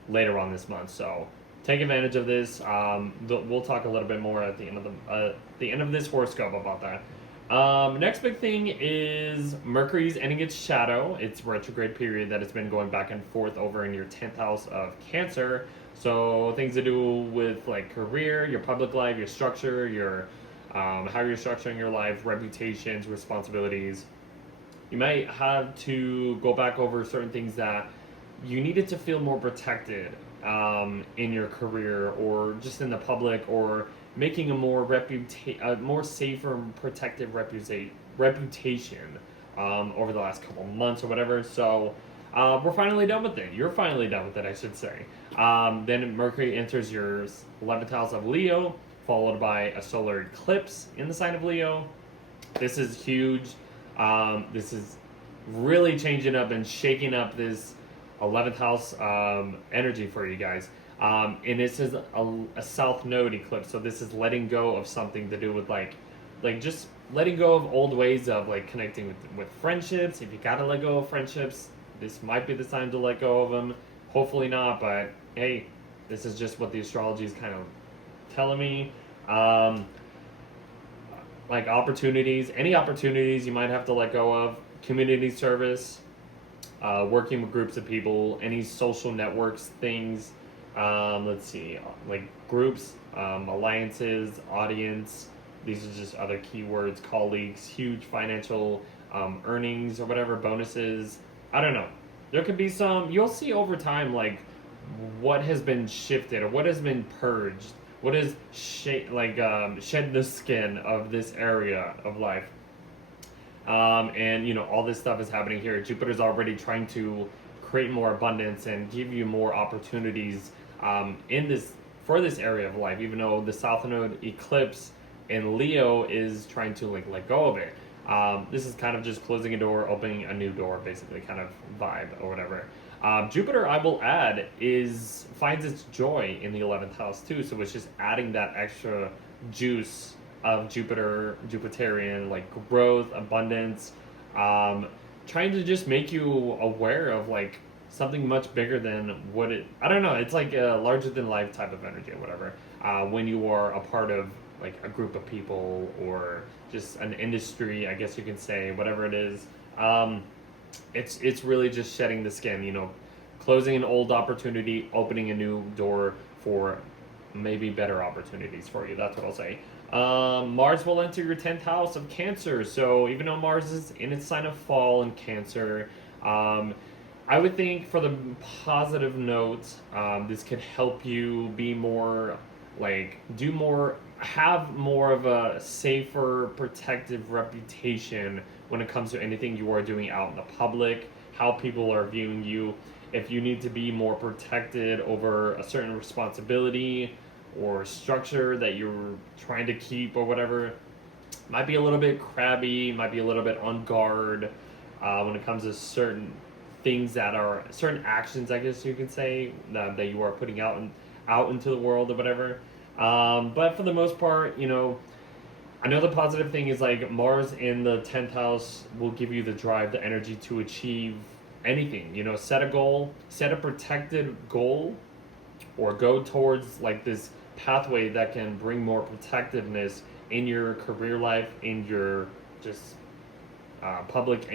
later on this month. So take advantage of this. We'll talk a little bit more at the end of this horoscope about that. Next big thing is Mercury's ending its shadow, its retrograde period that it's been going back and forth over in your 10th house of Cancer. So things to do with like career, your public life, your structure, your how you're structuring your life, reputations, responsibilities. You might have to go back over certain things that you needed to feel more protected in your career, or just in the public, or making a more safer, protective reputation over the last couple months or whatever. So we're finally done with it. You're finally done with it, I should say. Then Mercury enters your 11th house of Leo, followed by a solar eclipse in the sign of Leo. This is huge. This is really changing up and shaking up this 11th house energy for you guys. And this is a South Node eclipse, so this is letting go of something to do with like just letting go of old ways of like connecting with friendships. If you gotta let go of friendships, this might be the time to let go of them. Hopefully not, but hey, this is just what the astrology is kind of telling me. Like opportunities, any opportunities you might have to let go of, community service, working with groups of people, any social networks things. Let's see, like groups, alliances, audience. These are just other keywords, colleagues, huge financial earnings or whatever, bonuses. I don't know. There could be some, you'll see over time, like what has been shifted or what has been purged, what is shed the skin of this area of life. And all this stuff is happening here. Jupiter's already trying to create more abundance and give you more opportunities for this area of life, even though the South Node eclipse in Leo is trying to let go of it. This is kind of just closing a door, opening a new door, basically, kind of vibe or whatever. Jupiter, I will add, finds its joy in the 11th house too, so it's just adding that extra juice of Jupiterian, like growth, abundance, trying to just make you aware of like something much bigger than I don't know, it's like a larger than life type of energy or whatever, when you are a part of like a group of people or just an industry, I guess you can say, whatever it is. It's really just shedding the skin, closing an old opportunity, opening a new door for maybe better opportunities for you. That's what I'll say. Mars will enter your 10th house of Cancer. So even though Mars is in its sign of fall in Cancer, I would think for the positive note, this could help you be more have more of a safer, protective reputation when it comes to anything you are doing out in the public, how people are viewing you. If you need to be more protected over a certain responsibility or structure that you're trying to keep or whatever, might be a little bit crabby, might be a little bit on guard when it comes to certain things certain actions, I guess you could say, that you are putting out into the world or whatever. But for the most part, I know the positive thing is like Mars in the 10th house will give you the drive, the energy to achieve anything. Set a goal, set a protected goal, or go towards like this pathway that can bring more protectiveness in your career life, in your just public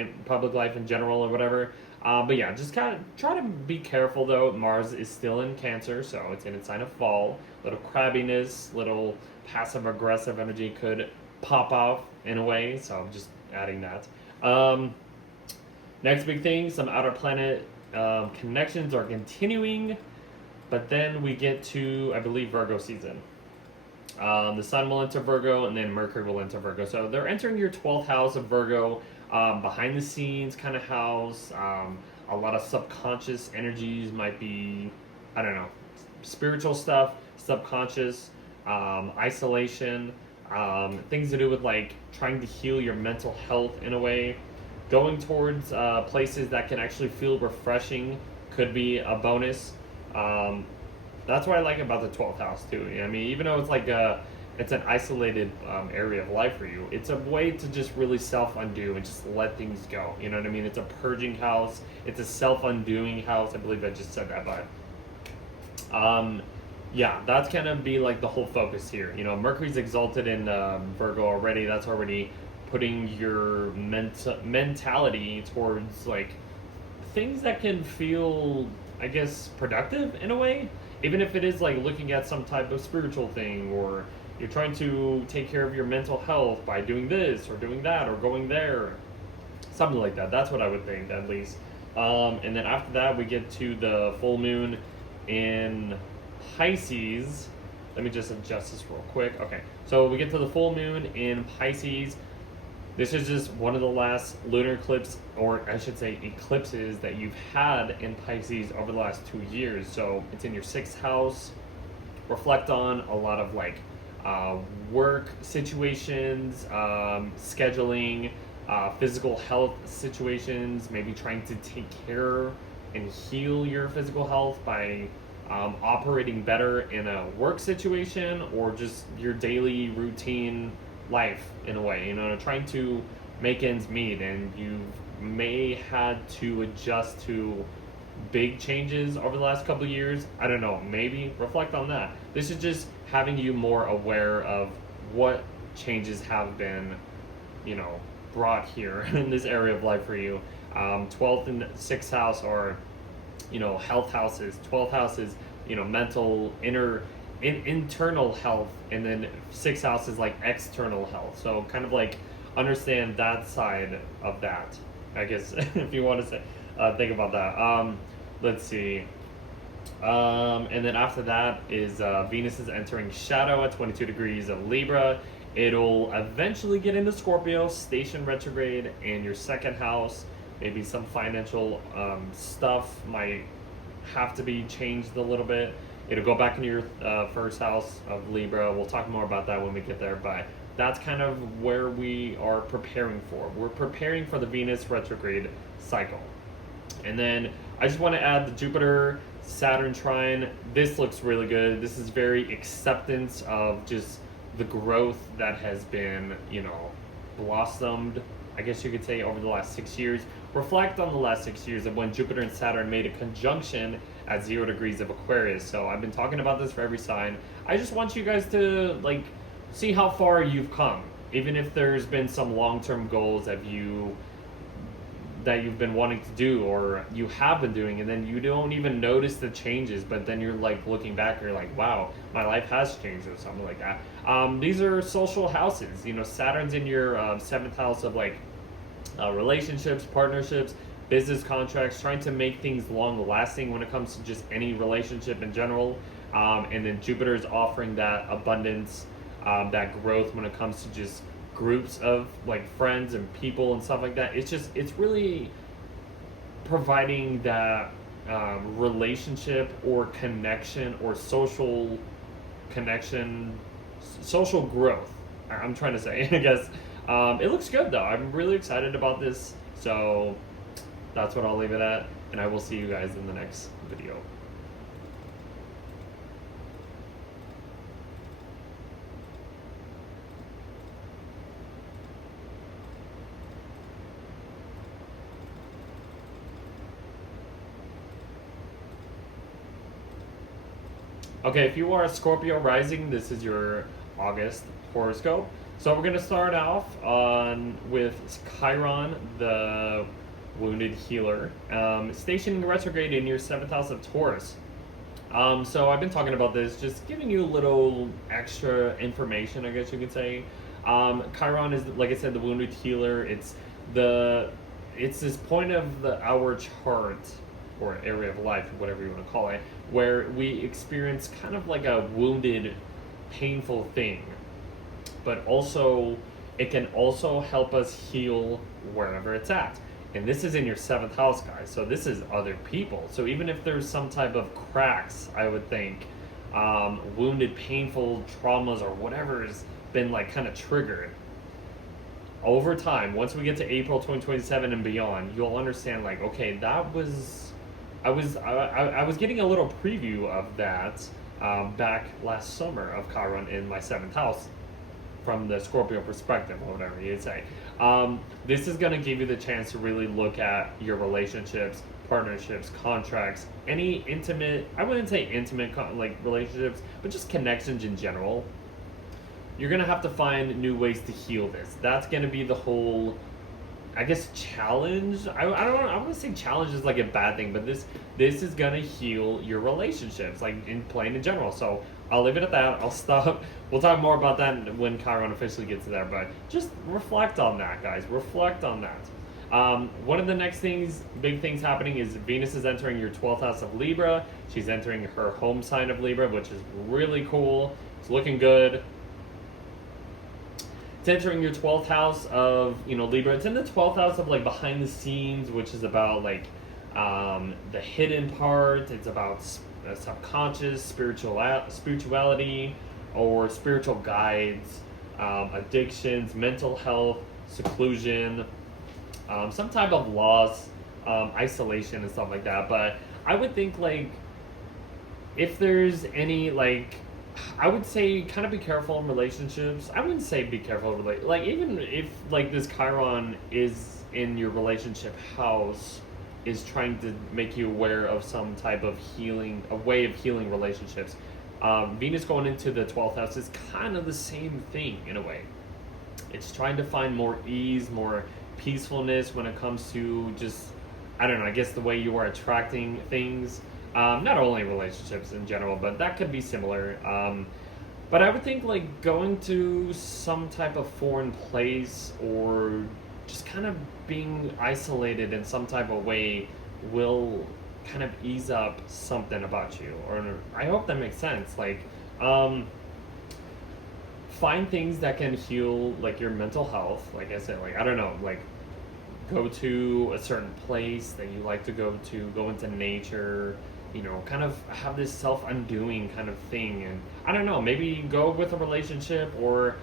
life in general or whatever. But yeah, just kind of try to be careful though. Mars is still in Cancer, so it's in its sign of fall. Little crabbiness, little passive aggressive energy could pop off in a way, so I'm just adding that. Next big thing, some outer planet connections are continuing, but then we get to, I believe, Virgo season. The Sun will enter Virgo, and then Mercury will enter Virgo. So they're entering your 12th house of Virgo, behind the scenes kind of house. A lot of subconscious energies might be, I don't know, spiritual stuff, subconscious, isolation, things to do with like trying to heal your mental health in a way, going towards places that can actually feel refreshing could be a bonus. That's what I like about the 12th house too. I mean, even though it's an isolated area of life for you, it's a way to just really self-undo and just let things go. You know what I mean? It's a purging house. It's a self-undoing house. I believe I just said that, but yeah, that's gonna be like the whole focus here. You know, Mercury's exalted in Virgo already. That's already putting your mentality towards like things that can feel, I guess, productive in a way. Even if it is like looking at some type of spiritual thing, or you're trying to take care of your mental health by doing this or doing that or going there, something like that. That's what I would think, at least. And then after that, we get to the full moon in Pisces. Let me just adjust this real quick. Okay, so we get to the full moon in Pisces. This is just one of the last lunar eclipse, or I should say eclipses, that you've had in Pisces over the last 2 years. So it's in your 6th house. Reflect on a lot of like work situations, scheduling, physical health situations, maybe trying to take care and heal your physical health by operating better in a work situation, or just your daily routine life in a way, you know, trying to make ends meet, and you may had to adjust to big changes over the last couple of years. I don't know, maybe reflect on that. This is just having you more aware of what changes have been, you know, brought here in this area of life for you. 12th and 6th house are, you know, health houses. 12th house is, you know, mental, internal health, and then 6th house is like external health. So kind of like understand that side of that, I guess, if you want to say, think about that. Let's see. And then after that is Venus is entering shadow at 22 degrees of Libra. It'll eventually get into Scorpio, station retrograde in your 2nd house. Maybe some financial stuff might have to be changed a little bit. It'll go back into your 1st house of Libra. We'll talk more about that when we get there, but that's kind of where we are preparing for. We're preparing for the Venus retrograde cycle. And then I just want to add the Jupiter Saturn trine. This looks really good. This is very acceptance of just the growth that has been, you know, blossomed, I guess you could say, over the last 6 years. Reflect on the last 6 years of when Jupiter and Saturn made a conjunction at 0 degrees of Aquarius. So I've been talking about this for every sign. I just want you guys to like see how far you've come, even if there's been some long-term goals that you've been wanting to do, or you have been doing, and then you don't even notice the changes, but then you're like looking back and you're like, wow, my life has changed, or something like that. These are social houses. You know, Saturn's in your 7th house of like relationships, partnerships, business contracts, trying to make things long lasting when it comes to just any relationship in general. And then Jupiter is offering that abundance, that growth when it comes to just groups of like friends and people and stuff like that. It's really providing that relationship or connection or social connection, social growth. I'm trying to say, I guess. It looks good though. I'm really excited about this. So that's what I'll leave it at, and I will see you guys in the next video. Okay, if you are a Scorpio Rising, this is your August horoscope. So we're going to start off with Chiron, the wounded healer, stationing retrograde in your 7th house of Taurus. So I've been talking about this, just giving you a little extra information, I guess you could say. Chiron is, like I said, the wounded healer. It's this point of our chart, or area of life, whatever you want to call it, where we experience kind of like a wounded, painful thing. But also, it can also help us heal wherever it's at. And this is in your 7th house, guys. So this is other people. So even if there's some type of cracks, I would think, wounded, painful traumas or whatever has been like kind of triggered, over time, once we get to April 2027 and beyond, you'll understand like, okay, that was, I was getting a little preview of that back last summer of Chiron in my 7th house from the Scorpio perspective, or whatever you'd say. This is going to give you the chance to really look at your relationships, partnerships, contracts, any intimate, I wouldn't say intimate like relationships, but just connections in general. You're going to have to find new ways to heal this. That's going to be the whole, I guess, challenge. I want to say challenge is like a bad thing, but this is going to heal your relationships, like in plain in general. So I'll leave it at that. I'll stop. We'll talk more about that when Chiron officially gets there, but just reflect on that, guys. Reflect on that. One of the next things, big things happening is Venus is entering your 12th house of Libra. She's entering her home sign of Libra, which is really cool. It's looking good. It's entering your 12th house of, Libra. It's in the 12th house of, like, behind the scenes, which is about, like, the hidden part. It's about subconscious, spirituality, or spiritual guides, addictions, mental health, seclusion, some type of loss, isolation, and stuff like that. But I would think, like, if there's any, like, I would say kind of be careful in relationships. I wouldn't say be careful, like, even if, like, this Chiron is in your relationship house, is trying to make you aware of some type of healing, a way of healing relationships. Venus going into the 12th house is kind of the same thing in a way. It's trying to find more ease, more peacefulness when it comes to just, I don't know, I guess the way you are attracting things. Not only relationships in general, but that could be similar. But I would think like going to some type of foreign place or just kind of being isolated in some type of way will kind of ease up something about you. Or I hope that makes sense. Like, find things that can heal like your mental health. Like I said, like, I don't know, like go to a certain place that you like to go into nature, kind of have this self-undoing kind of thing. And I don't know, maybe go with a relationship, or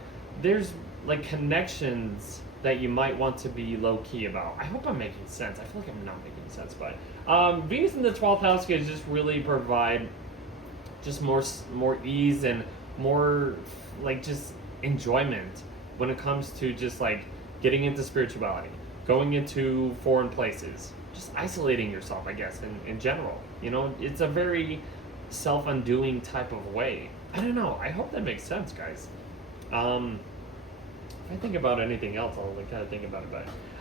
there's like connections that you might want to be low-key about. I hope I'm making sense. I feel like I'm not making sense, but Venus in the 12th house can just really provide just more ease and more like just enjoyment when it comes to just like getting into spirituality, going into foreign places, just isolating yourself, I guess, in general. It's a very self-undoing type of way. I don't know. I hope that makes sense, guys. If I think about anything else, I'll kind of think about it.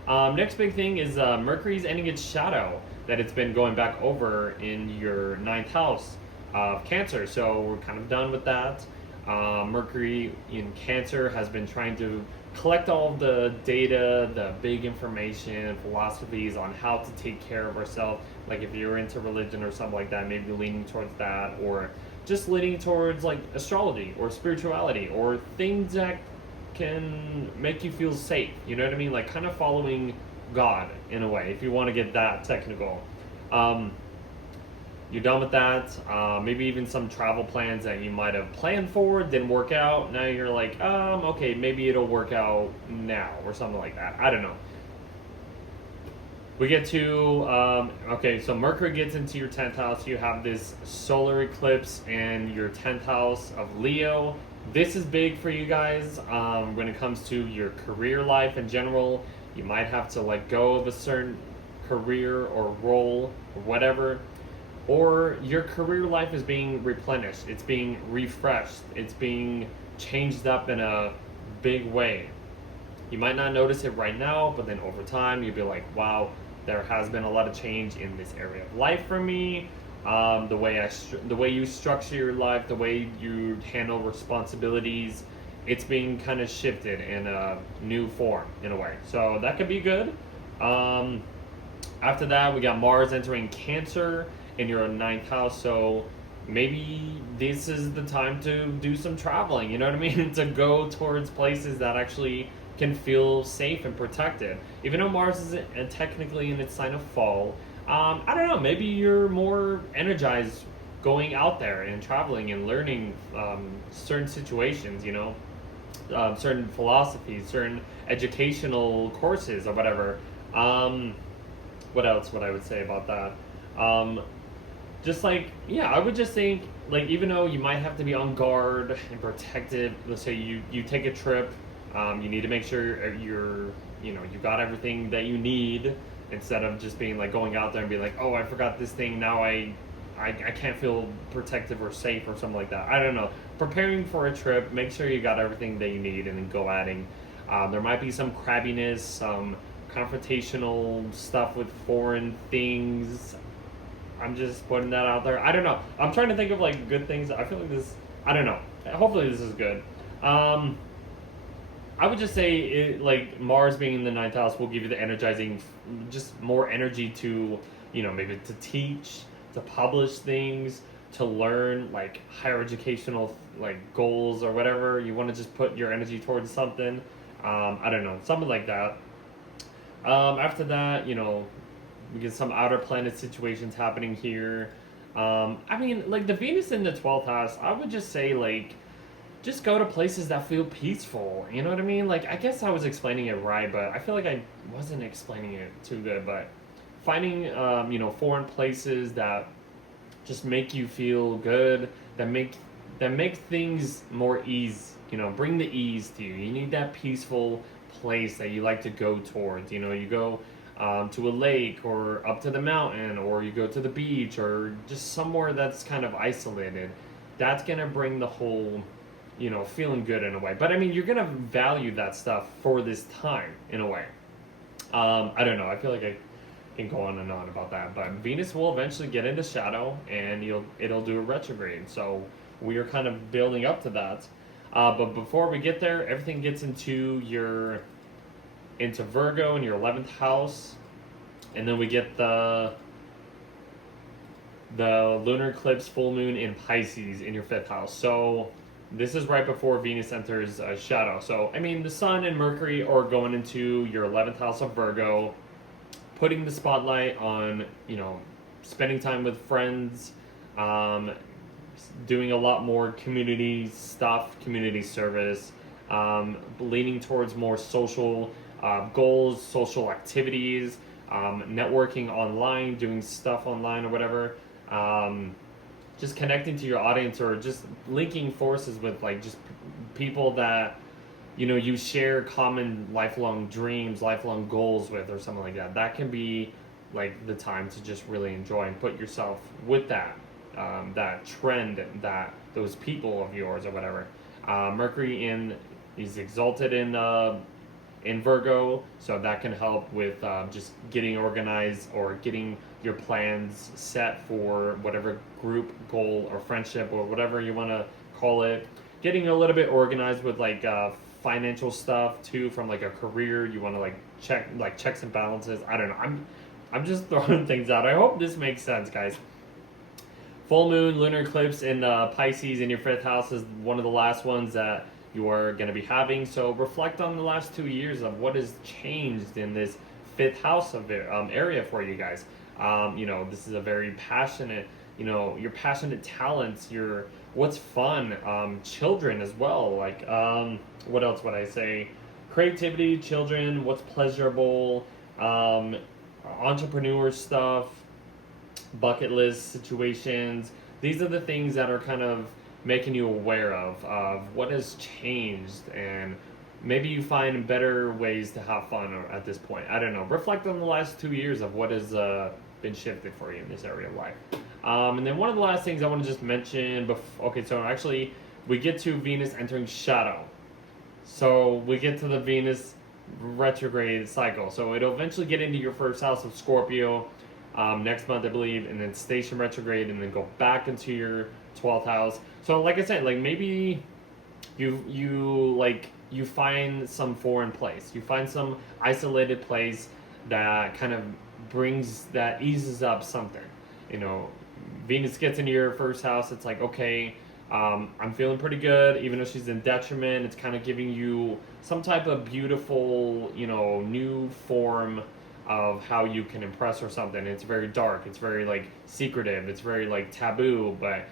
But next big thing is Mercury's ending its shadow that it's been going back over in your 9th house of Cancer. So we're kind of done with that. Mercury in Cancer has been trying to collect all of the data, the big information, philosophies on how to take care of ourselves. Like if you're into religion or something like that, maybe leaning towards that, or just leaning towards like astrology or spirituality or things that can make you feel safe. You know what I mean? Like kind of following God in a way, if you want to get that technical. You're done with that. Maybe even some travel plans that you might have planned for didn't work out. Now you're like, okay, maybe it'll work out now or something like that. I don't know. We get to, okay, so Mercury gets into your 10th house. You have this solar eclipse in your 10th house of Leo. This is big for you guys when it comes to your career life in general. You might have to let go of a certain career or role or whatever. Or your career life is being replenished. It's being refreshed. It's being changed up in a big way. You might not notice it right now, but then over time you'll be like, wow, there has been a lot of change in this area of life for me. The way you structure your life, the way you handle responsibilities, it's being kind of shifted in a new form in a way. So that could be good. After that, we got Mars entering Cancer in your 9th house, so maybe this is the time to do some traveling, you know what I mean? To go towards places that actually can feel safe and protected. Even though Mars is technically in its sign of fall, I don't know, maybe you're more energized going out there and traveling and learning certain situations, certain philosophies, certain educational courses or whatever. What else would I would say about that? Um, just like, yeah, I would just think, like, even though you might have to be on guard and protective, let's say you take a trip, you need to make sure you got everything that you need, instead of just being like going out there and being like, oh, I forgot this thing, now I can't feel protective or safe or something like that. I don't know. Preparing for a trip, make sure you got everything that you need and then go adding. There might be some crabbiness, some confrontational stuff with foreign things. I'm just putting that out there. I don't know. I'm trying to think of like good things. I feel like this. I don't know. Hopefully this is good. I would just say like Mars being in the ninth house will give you the energizing, just more energy to, maybe to teach, to publish things, to learn like higher educational like goals or whatever. You want to just put your energy towards something. I don't know, something like that. After that, we get some outer planet situations happening here. I mean, like the Venus in the 12th house, I would just say, like, just go to places that feel peaceful. You know what I mean? Like, I guess I was explaining it right, but I feel like I wasn't explaining it too good. But finding, foreign places that just make you feel good, that make things more ease. Bring the ease to you. You need that peaceful place that you like to go towards. You go to a lake or up to the mountain, or you go to the beach, or just somewhere that's kind of isolated. That's gonna bring the whole, feeling good in a way. But I mean, you're gonna value that stuff for this time in a way. I don't know. I feel like I can go on and on about that, but Venus will eventually get into shadow, and it'll do a retrograde. So we are kind of building up to that. But before we get there, everything gets into Virgo in your 11th house, and then we get the lunar eclipse full moon in Pisces in your 5th house. So this is right before Venus enters shadow. So I mean, the Sun and Mercury are going into your 11th house of Virgo, putting the spotlight on spending time with friends, doing a lot more community stuff, community service, leaning towards more social goals, social activities, networking online, doing stuff online or whatever, just connecting to your audience, or just linking forces with like just people that you share common lifelong dreams, lifelong goals with, or something like that. That can be like the time to just really enjoy and put yourself with that trend, that those people of yours or whatever. Mercury is exalted in Virgo, so that can help with just getting organized or getting your plans set for whatever group goal or friendship or whatever you want to call it. Getting a little bit organized with like financial stuff too, from like a career. You want to like check like checks and balances. I don't know. I'm just throwing things out. I hope this makes sense, guys. Full moon, lunar eclipse in Pisces in your 5th house is one of the last ones that you are going to be having. So reflect on the last 2 years of what has changed in this 5th house of area for you guys. This is a very passionate, your passionate talents, your what's fun, children as well. Like, what else would I say? Creativity, children, what's pleasurable, entrepreneur stuff, bucket list situations. These are the things that are kind of making you aware of what has changed, and maybe you find better ways to have fun at this point. I don't know. Reflect on the last 2 years of what has been shifted for you in this area of life. And then one of the last things I want to just mention okay, so actually we get to Venus entering shadow. So we get to the Venus retrograde cycle. So it'll eventually get into your 1st house of Scorpio next month, I believe, and then station retrograde, and then go back into your 12th house. So like I said, like maybe you find some foreign place, you find some isolated place that kind of eases up something. Venus gets into your 1st house. It's like, okay, I'm feeling pretty good, even though she's in detriment. It's kind of giving you some type of beautiful, new form of how you can impress or something. It's very dark. It's very like secretive. It's very like taboo, but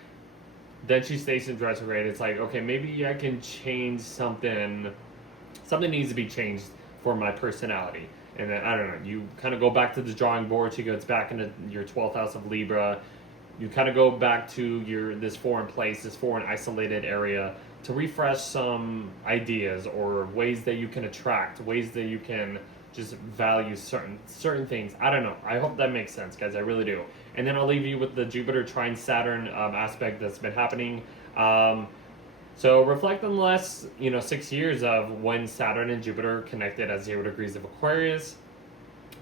then she stays in retrograde. It's like, okay, maybe I can change something. Something needs to be changed for my personality. And then, I don't know, you kind of go back to the drawing board. She goes back into your 12th house of Libra. You kind of go back to this foreign place, this foreign isolated area, to refresh some ideas or ways that you can attract, ways that you can just value certain things. I don't know. I hope that makes sense, guys. I really do. And then I'll leave you with the Jupiter trine Saturn aspect that's been happening. So reflect on the last 6 years of when Saturn and Jupiter connected at 0 degrees of Aquarius.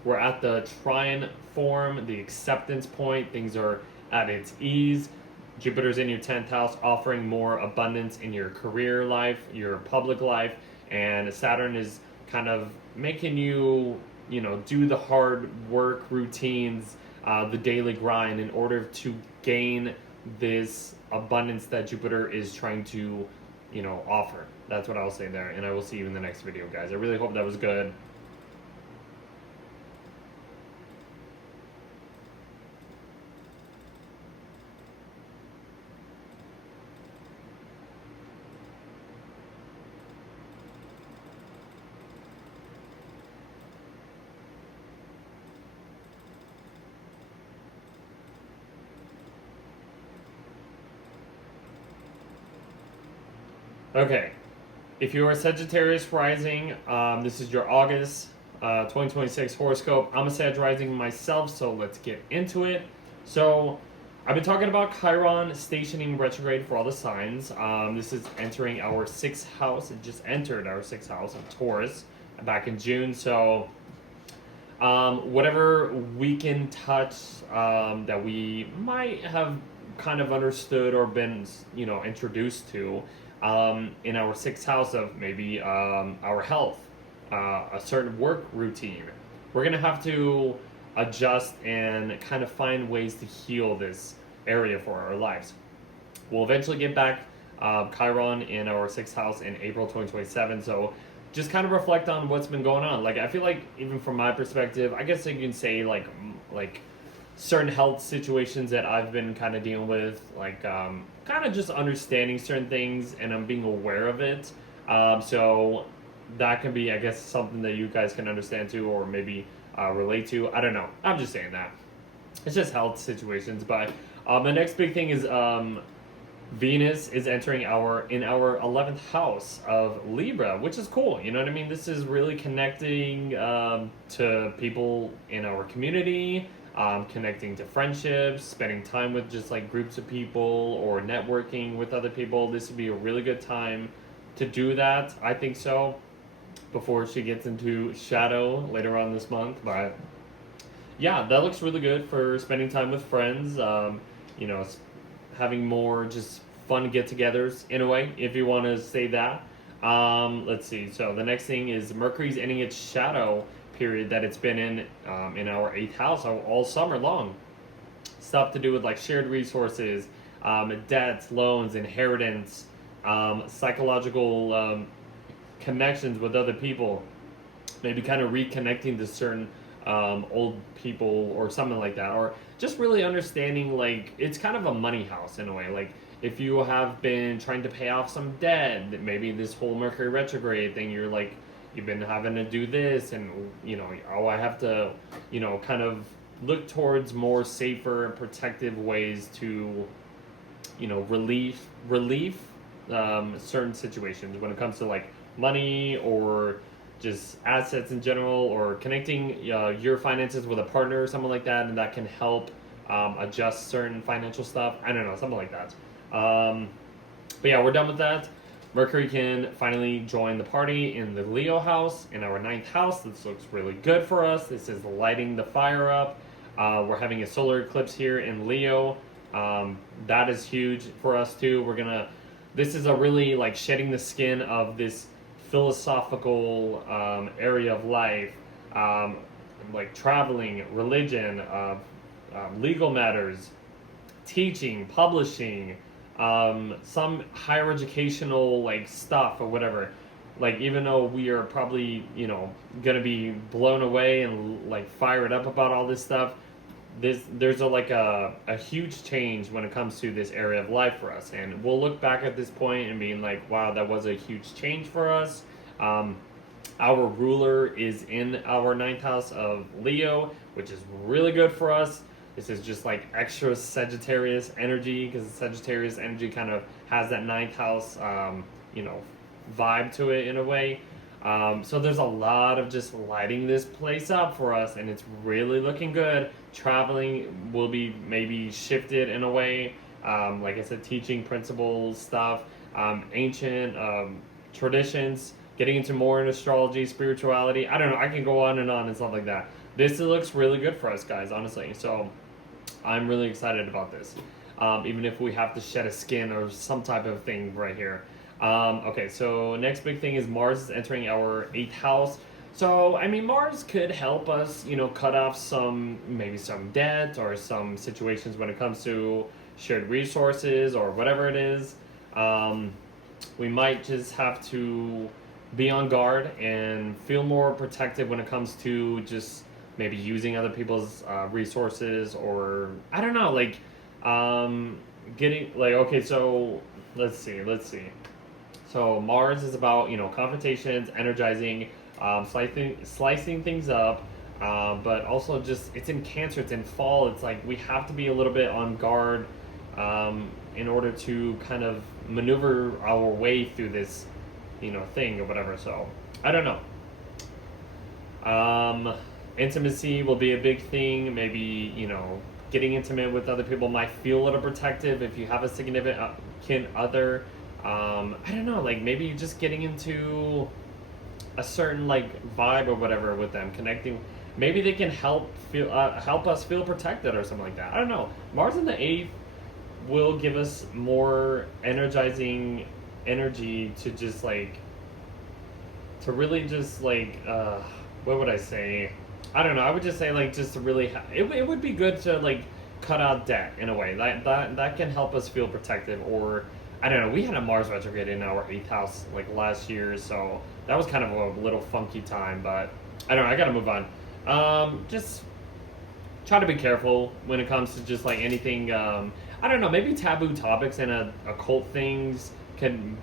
We're at the trine form, the acceptance point. Things are at its ease. Jupiter's in your 10th house, offering more abundance in your career life, your public life, and Saturn is kind of making you, do the hard work routines, the daily grind in order to gain this abundance that Jupiter is trying to, offer. That's what I'll say there, and I will see you in the next video, guys. I really hope that was good. Okay, if you are Sagittarius Rising, this is your August 2026 horoscope. I'm a Sag Rising myself, so let's get into it. So, I've been talking about Chiron stationing retrograde for all the signs. This is entering our 6th house. It just entered our 6th house of Taurus back in June. So, whatever we can touch that we might have kind of understood or been, introduced to, in our 6th house of maybe our health, a certain work routine. We're going to have to adjust and kind of find ways to heal this area for our lives. We'll eventually get back Chiron in our 6th house in April 2027. So just kind of reflect on what's been going on. Like, I feel like even from my perspective, I guess you can say like certain health situations that I've been kind of dealing with, like kind of just understanding certain things and I'm being aware of it. So that can be, I guess, something that you guys can understand too, or maybe relate to. I don't know. I'm just saying that. It's just health situations. But the next big thing is Venus is entering our 11th house of Libra, which is cool. You know what I mean? This is really connecting to people in our community. Connecting to friendships, spending time with just like groups of people or networking with other people. This would be a really good time to do that. I think so, before she gets into Shadow later on this month. But yeah, that looks really good for spending time with friends. Having more just fun get-togethers in a way, if you want to say that. Let's see. So the next thing is Mercury's ending its shadow period that it's been in our 8th house all summer long. Stuff to do with like shared resources, debts, loans, inheritance, psychological connections with other people, maybe kind of reconnecting to certain old people or something like that, or just really understanding, like, it's kind of a money house in a way. Like, if you have been trying to pay off some debt, maybe this whole Mercury retrograde thing, you're like, you've been having to do this, and I have to kind of look towards more safer and protective ways to relief certain situations when it comes to like money or just assets in general, or connecting your finances with a partner or something like that, and that can help adjust certain financial stuff. I don't know, something like that. But yeah, we're done with that. Mercury can finally join the party in the Leo house, in our 9th house. This looks really good for us. This is lighting the fire up. We're having a solar eclipse here in Leo. That is huge for us too. This is a really like shedding the skin of this philosophical area of life, like traveling, religion, legal matters, teaching, publishing, some higher educational like stuff or whatever. Like, even though we are probably gonna be blown away and like fired up about all this stuff, there's a huge change when it comes to this area of life for us, and we'll look back at this point and being like, wow, that was a huge change for us. Our ruler is in our ninth house of Leo, which is really good for us. This is just like extra Sagittarius energy, because Sagittarius energy kind of has that ninth house, vibe to it in a way. So there's a lot of just lighting this place up for us, and it's really looking good. Traveling will be maybe shifted in a way. Like I said, teaching principles stuff, ancient traditions, getting into more in astrology, spirituality. I don't know. I can go on and stuff like that. This looks really good for us, guys, honestly. So I'm really excited about this. Even if we have to shed a skin or some type of thing right here. Okay, so next big thing is Mars is entering our 8th house. So, I mean, Mars could help us, cut off maybe some debt or some situations when it comes to shared resources or whatever it is. We might just have to be on guard and feel more protective when it comes to just maybe using other people's resources, or I don't know, like getting like, okay, so let's see. So Mars is about confrontations, energizing, slicing things up, but also just it's in Cancer, it's in fall. It's like we have to be a little bit on guard in order to kind of maneuver our way through this thing or whatever. So I don't know. Intimacy will be a big thing. Maybe getting intimate with other people might feel a little protective if you have a significant other. I don't know, like maybe just getting into a certain like vibe or whatever with them, connecting. Maybe they can help us feel protected or something like that. I don't know. Mars in the 8th will give us more energizing energy to just like to really just like what would I say? I don't know. I would just say like just to really it would be good to like cut out debt in a way that can help us feel protective. Or I don't know, we had a Mars retrograde in our 8th house like last year, so that was kind of a little funky time, but I don't know, I gotta move on. Just try to be careful when it comes to just like anything, I don't know, maybe taboo topics and occult things could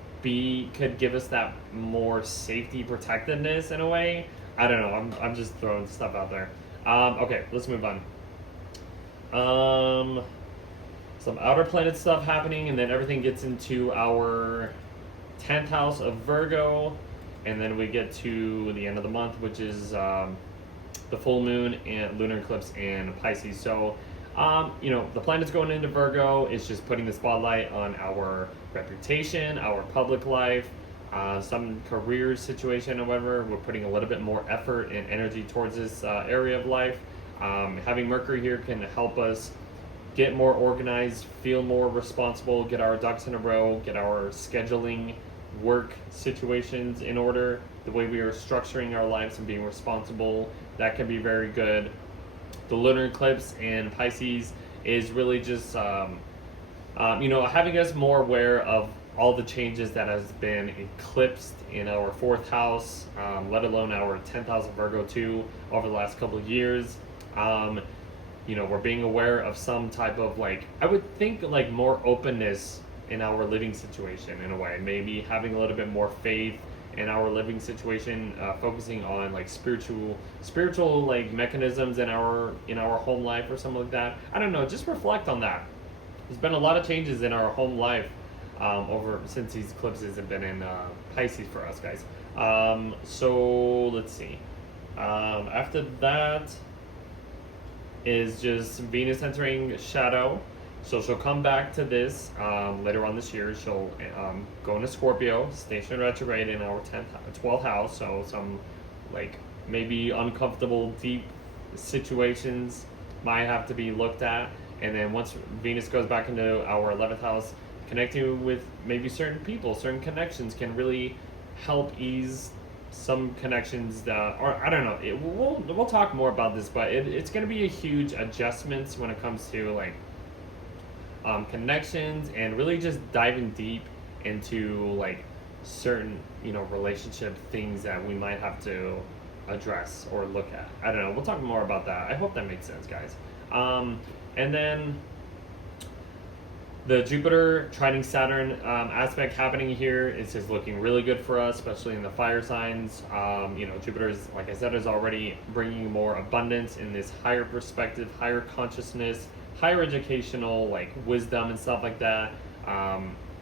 give us that more safety protectedness in a way. I don't know, I'm just throwing stuff out there. Okay, let's move on. Some outer planet stuff happening, and then everything gets into our 10th house of Virgo, and then we get to the end of the month, which is the full moon and lunar eclipse in Pisces. So, the planets going into Virgo is just putting the spotlight on our reputation, our public life, some career situation or whatever. We're putting a little bit more effort and energy towards this area of life. Having Mercury here can help us get more organized, feel more responsible, get our ducks in a row, get our scheduling work situations in order, the way we are structuring our lives and being responsible. That can be very good. The lunar eclipse in Pisces is really just having us more aware of all the changes that has been eclipsed in our 4th house, let alone our 10th house of Virgo too, over the last couple of years. We're being aware of some type of like, I would think like more openness in our living situation in a way. Maybe having a little bit more faith in our living situation, focusing on like spiritual like mechanisms in our home life or something like that. I don't know. Just reflect on that. There's been a lot of changes in our home life since these eclipses have been in Pisces for us, guys. So let's see. After that is just Venus entering Shadow. So she'll come back to this later on this year. She'll go into Scorpio, station retrograde in our 12th house. So some like maybe uncomfortable, deep situations might have to be looked at. And then once Venus goes back into our 11th house, connecting with maybe certain people, certain connections can really help ease some connections that, or I don't know, we'll talk more about this, but it's going to be a huge adjustments when it comes to like connections, and really just diving deep into like certain relationship things that we might have to address or look at. I don't know. We'll talk more about that. I hope that makes sense, guys. And then the Jupiter trining Saturn aspect happening here is just looking really good for us, especially in the fire signs. Jupiter is, like I said, is already bringing more abundance in this higher perspective, higher consciousness, higher educational, like wisdom and stuff like that.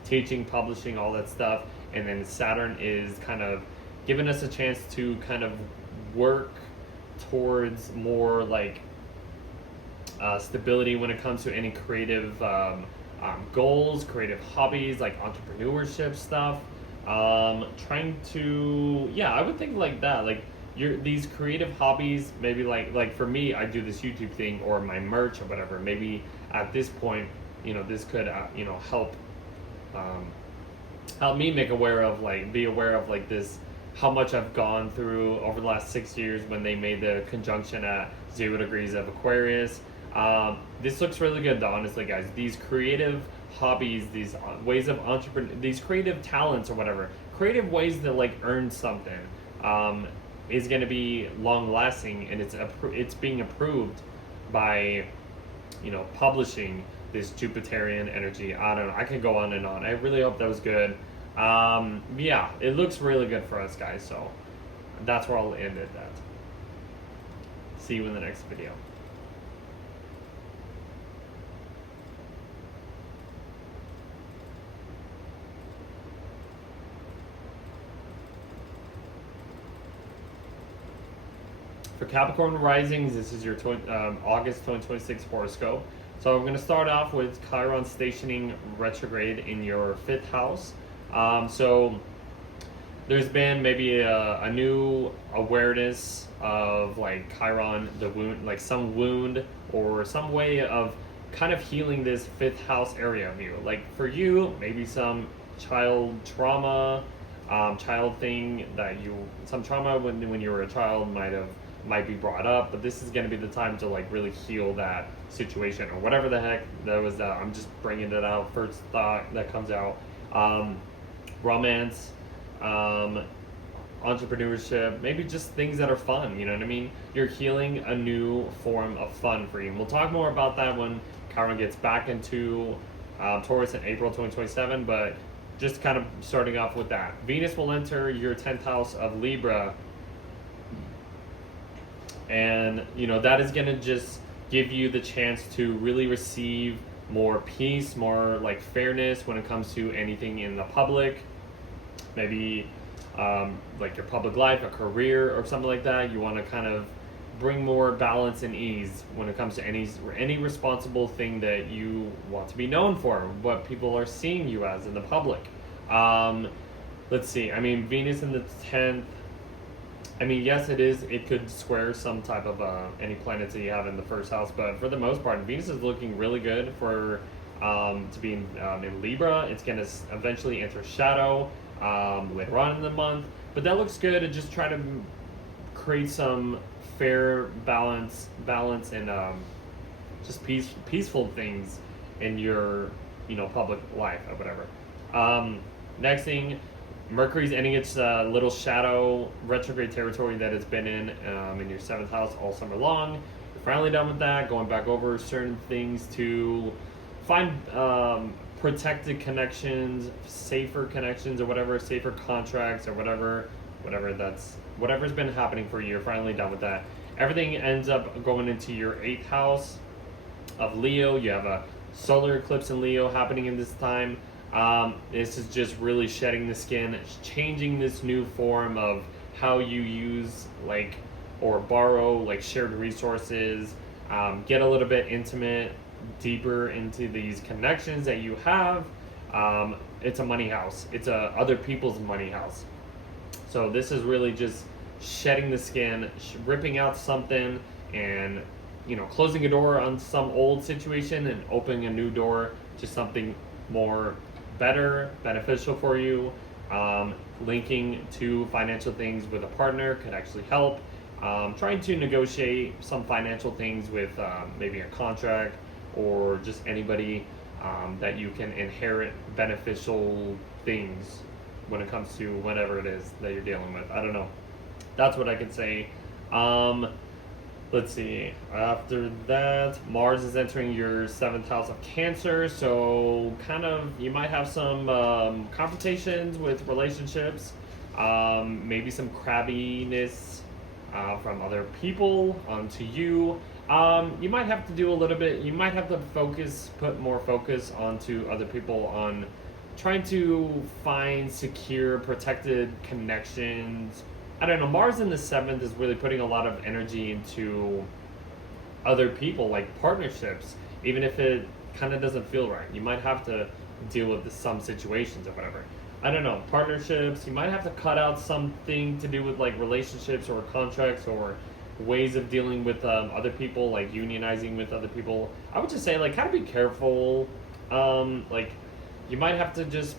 Teaching, publishing, all that stuff. And then Saturn is kind of giving us a chance to kind of work towards more like stability when it comes to any creative goals, creative hobbies, like entrepreneurship stuff. Trying to, I would think like that. Like these creative hobbies, maybe like for me, I do this YouTube thing or my merch or whatever. Maybe at this point, this could help me be aware of like this, how much I've gone through over the last 6 years when they made the conjunction at 0 degrees of Aquarius. This looks really good though, honestly, guys. These creative hobbies, these ways of these creative talents or whatever, creative ways to like earn something, is going to be long lasting, and it's being approved by, publishing this Jupiterian energy. I don't know. I could go on and on. I really hope that was good. It looks really good for us, guys. So that's where I'll end it at. See you in the next video. For Capricorn Risings, this is your August 2026 horoscope. So I'm going to start off with Chiron stationing retrograde in your 5th house. So there's been maybe a new awareness of like Chiron, the wound, like some wound or some way of kind of healing this 5th house area of you. Like for you, maybe some child trauma, some trauma when you were a child might be brought up, but this is going to be the time to like really heal that situation or whatever the heck that was. I'm just bringing it out, first thought that comes out. Romance, entrepreneurship, maybe just things that are fun, you know what I mean? You're healing a new form of fun for you. And we'll talk more about that when Chiron gets back into Taurus in April 2027, but just kind of starting off with that. Venus will enter your 10th house of Libra, and that is going to just give you the chance to really receive more peace, more like fairness when it comes to anything in the public, maybe like your public life, a career or something like that. You want to kind of bring more balance and ease when it comes to any responsible thing that you want to be known for, what people are seeing you as in the public. Let's see, Venus in the 10th, yes, it could square some type of any planets that you have in the 1st house, but for the most part, Venus is looking really good for to be in Libra. It's going to eventually enter Shadow later on in the month, but that looks good to just try to create some fair balance and just peaceful things in your public life or whatever. Next thing, Mercury's ending its little shadow retrograde territory that it's been in your 7th house all summer long. You're finally done with that, going back over certain things to find protected connections, safer connections or whatever, safer contracts or whatever's been happening for you. You're finally done with that. Everything ends up going into your 8th house of Leo. You have a solar eclipse in Leo happening in this time. This is just really shedding the skin. It's changing this new form of how you use or borrow shared resources, get a little bit intimate, deeper into these connections that you have. It's a money house. It's other people's money house. So this is really just shedding the skin, ripping out something, and closing a door on some old situation and opening a new door to something more better, beneficial for you. Linking to financial things with a partner could actually help. Trying to negotiate some financial things with maybe a contract or just anybody that you can inherit beneficial things when it comes to whatever it is that you're dealing with. I don't know. That's what I could say. Um, let's see. After that, Mars is entering your seventh house of Cancer, so kind of you might have some confrontations with relationships, maybe some crabbiness from other people onto you. You might have to do a little bit. You might have to put more focus onto other people on trying to find secure, protected connections. I don't know. Mars in the seventh is really putting a lot of energy into other people, like partnerships, even if it kind of doesn't feel right. You might have to deal with some situations or whatever. I don't know. Partnerships, you might have to cut out something to do with like relationships or contracts or ways of dealing with other people, like unionizing with other people. I would just say, like, kind of be careful. Like, you might have to just,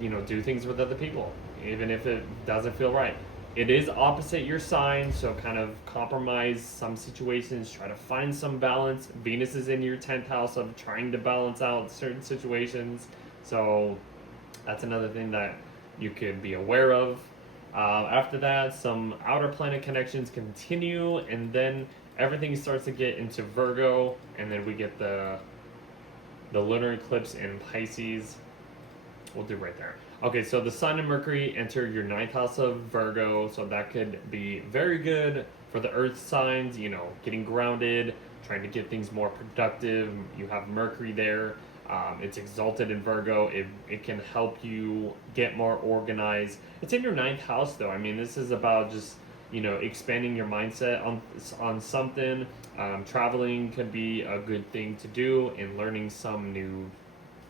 do things with other people, even if it doesn't feel right. It is opposite your sign, so kind of compromise some situations, try to find some balance. Venus is in your 10th house of trying to balance out certain situations, so that's another thing that you could be aware of. After that, some outer planet connections continue, and then everything starts to get into Virgo, and then we get the lunar eclipse in Pisces. We'll do right there. Okay, so the Sun and Mercury enter your ninth house of Virgo, so that could be very good for the Earth signs, getting grounded, trying to get things more productive. You have Mercury there. It's exalted in Virgo. It can help you get more organized. It's in your ninth house, though. I mean, this is about just, expanding your mindset on something. Traveling could be a good thing to do, and learning some new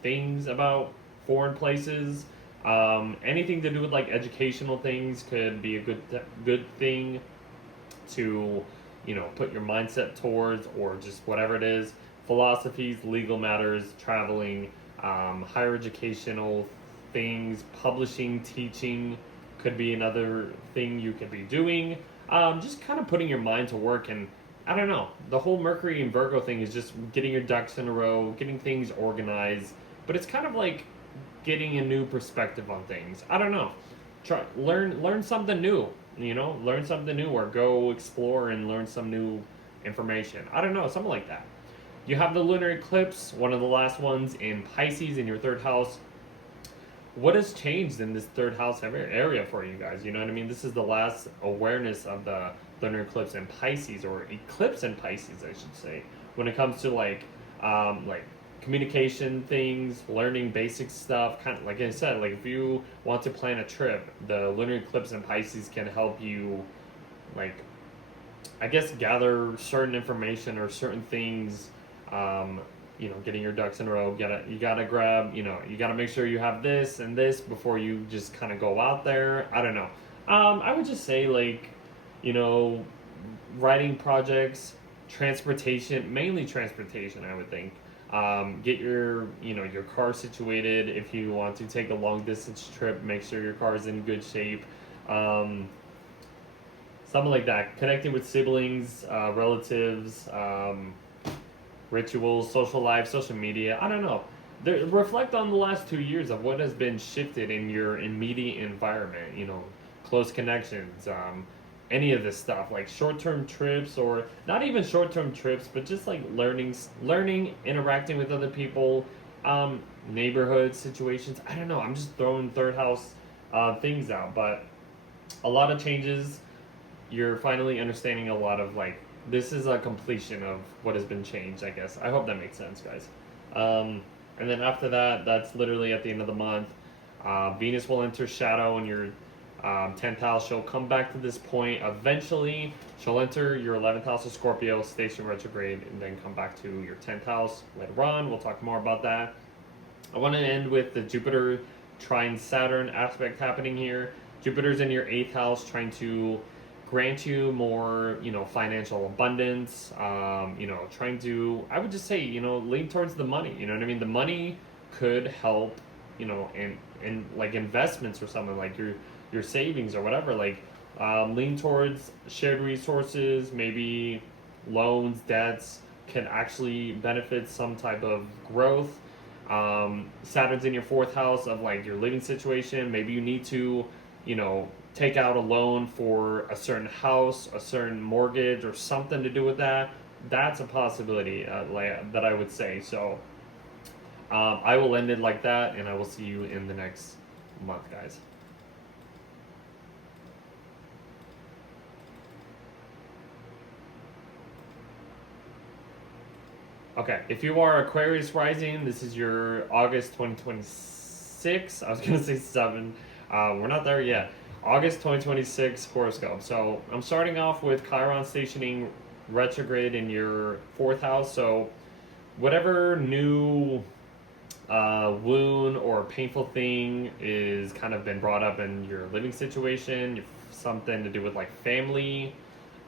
things about foreign places. Anything to do with like educational things could be a good thing to put your mindset towards, or just whatever it is. Philosophies, legal matters, traveling, higher educational things, publishing, teaching could be another thing you could be doing. Just kind of putting your mind to work. And I don't know, the whole Mercury and Virgo thing is just getting your ducks in a row, getting things organized, but it's kind of like getting a new perspective on things. I don't know. Learn something new, learn something new, or go explore and learn some new information. I don't know, something like that. You have the lunar eclipse, one of the last ones in Pisces in your third house. What has changed in this third house area for you guys? You know what I mean? This is the last awareness of the lunar eclipse in Pisces, or eclipse in Pisces, I should say. When it comes to like communication things, learning basic stuff, kind of like I said, like if you want to plan a trip, the lunar eclipse in Pisces can help you, like, I guess, gather certain information or certain things. Getting your ducks in a row. You gotta grab. You gotta make sure you have this and this before you just kind of go out there. I don't know. I would just say, like, writing projects, transportation, mainly transportation. I would think. Get your car situated. If you want to take a long distance trip, make sure your car is in good shape. Something like that. Connecting with siblings, relatives, rituals, social life, social media. I don't know. Reflect on the last 2 years of what has been shifted in your immediate environment. Close connections. Any of this stuff, like short-term trips, or not even short-term trips, but just like learning, interacting with other people, neighborhood situations. I don't know. I'm just throwing third house things out, but a lot of changes. You're finally understanding a lot of, like, this is a completion of what has been changed, I guess. I hope that makes sense, guys. And then after that, that's literally at the end of the month. Venus will enter shadow in your 10th house. She'll come back to this point eventually. She'll enter your 11th house of Scorpio, station retrograde, and then come back to your 10th house later on. We'll talk more about that. I want to end with the Jupiter trine Saturn aspect happening here. Jupiter's in your 8th house, trying to grant you more, financial abundance, trying to, I would just say, lean towards the money, you know what I mean? The money could help, in like investments or something, like your savings or whatever, like lean towards shared resources, maybe loans, debts can actually benefit some type of growth. Saturn's in your 4th house of like your living situation. Maybe you need to, take out a loan for a certain house, a certain mortgage, or something to do with that. That's a possibility that I would say. So I will end it like that, and I will see you in the next month, guys. Okay, if you are Aquarius Rising, this is your August 2026. I was going to say 7. We're not there yet. August 2026 horoscope. So I'm starting off with Chiron stationing retrograde in your 4th house. So whatever new wound or painful thing is kind of been brought up in your living situation, something to do with like family,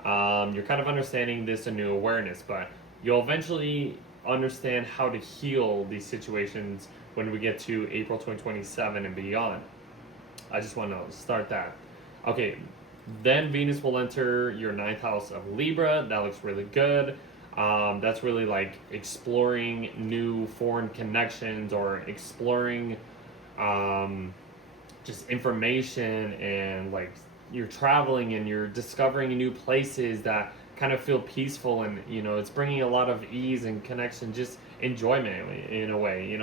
you're kind of understanding this a new awareness, but you'll eventually understand how to heal these situations when we get to April 2027 and beyond. I just want to start that. Okay, then Venus will enter your 9th house of Libra. That looks really good. That's really like exploring new foreign connections or exploring just information, and like you're traveling and you're discovering new places that kind of feel peaceful, and it's bringing a lot of ease and connection, just enjoyment in a way.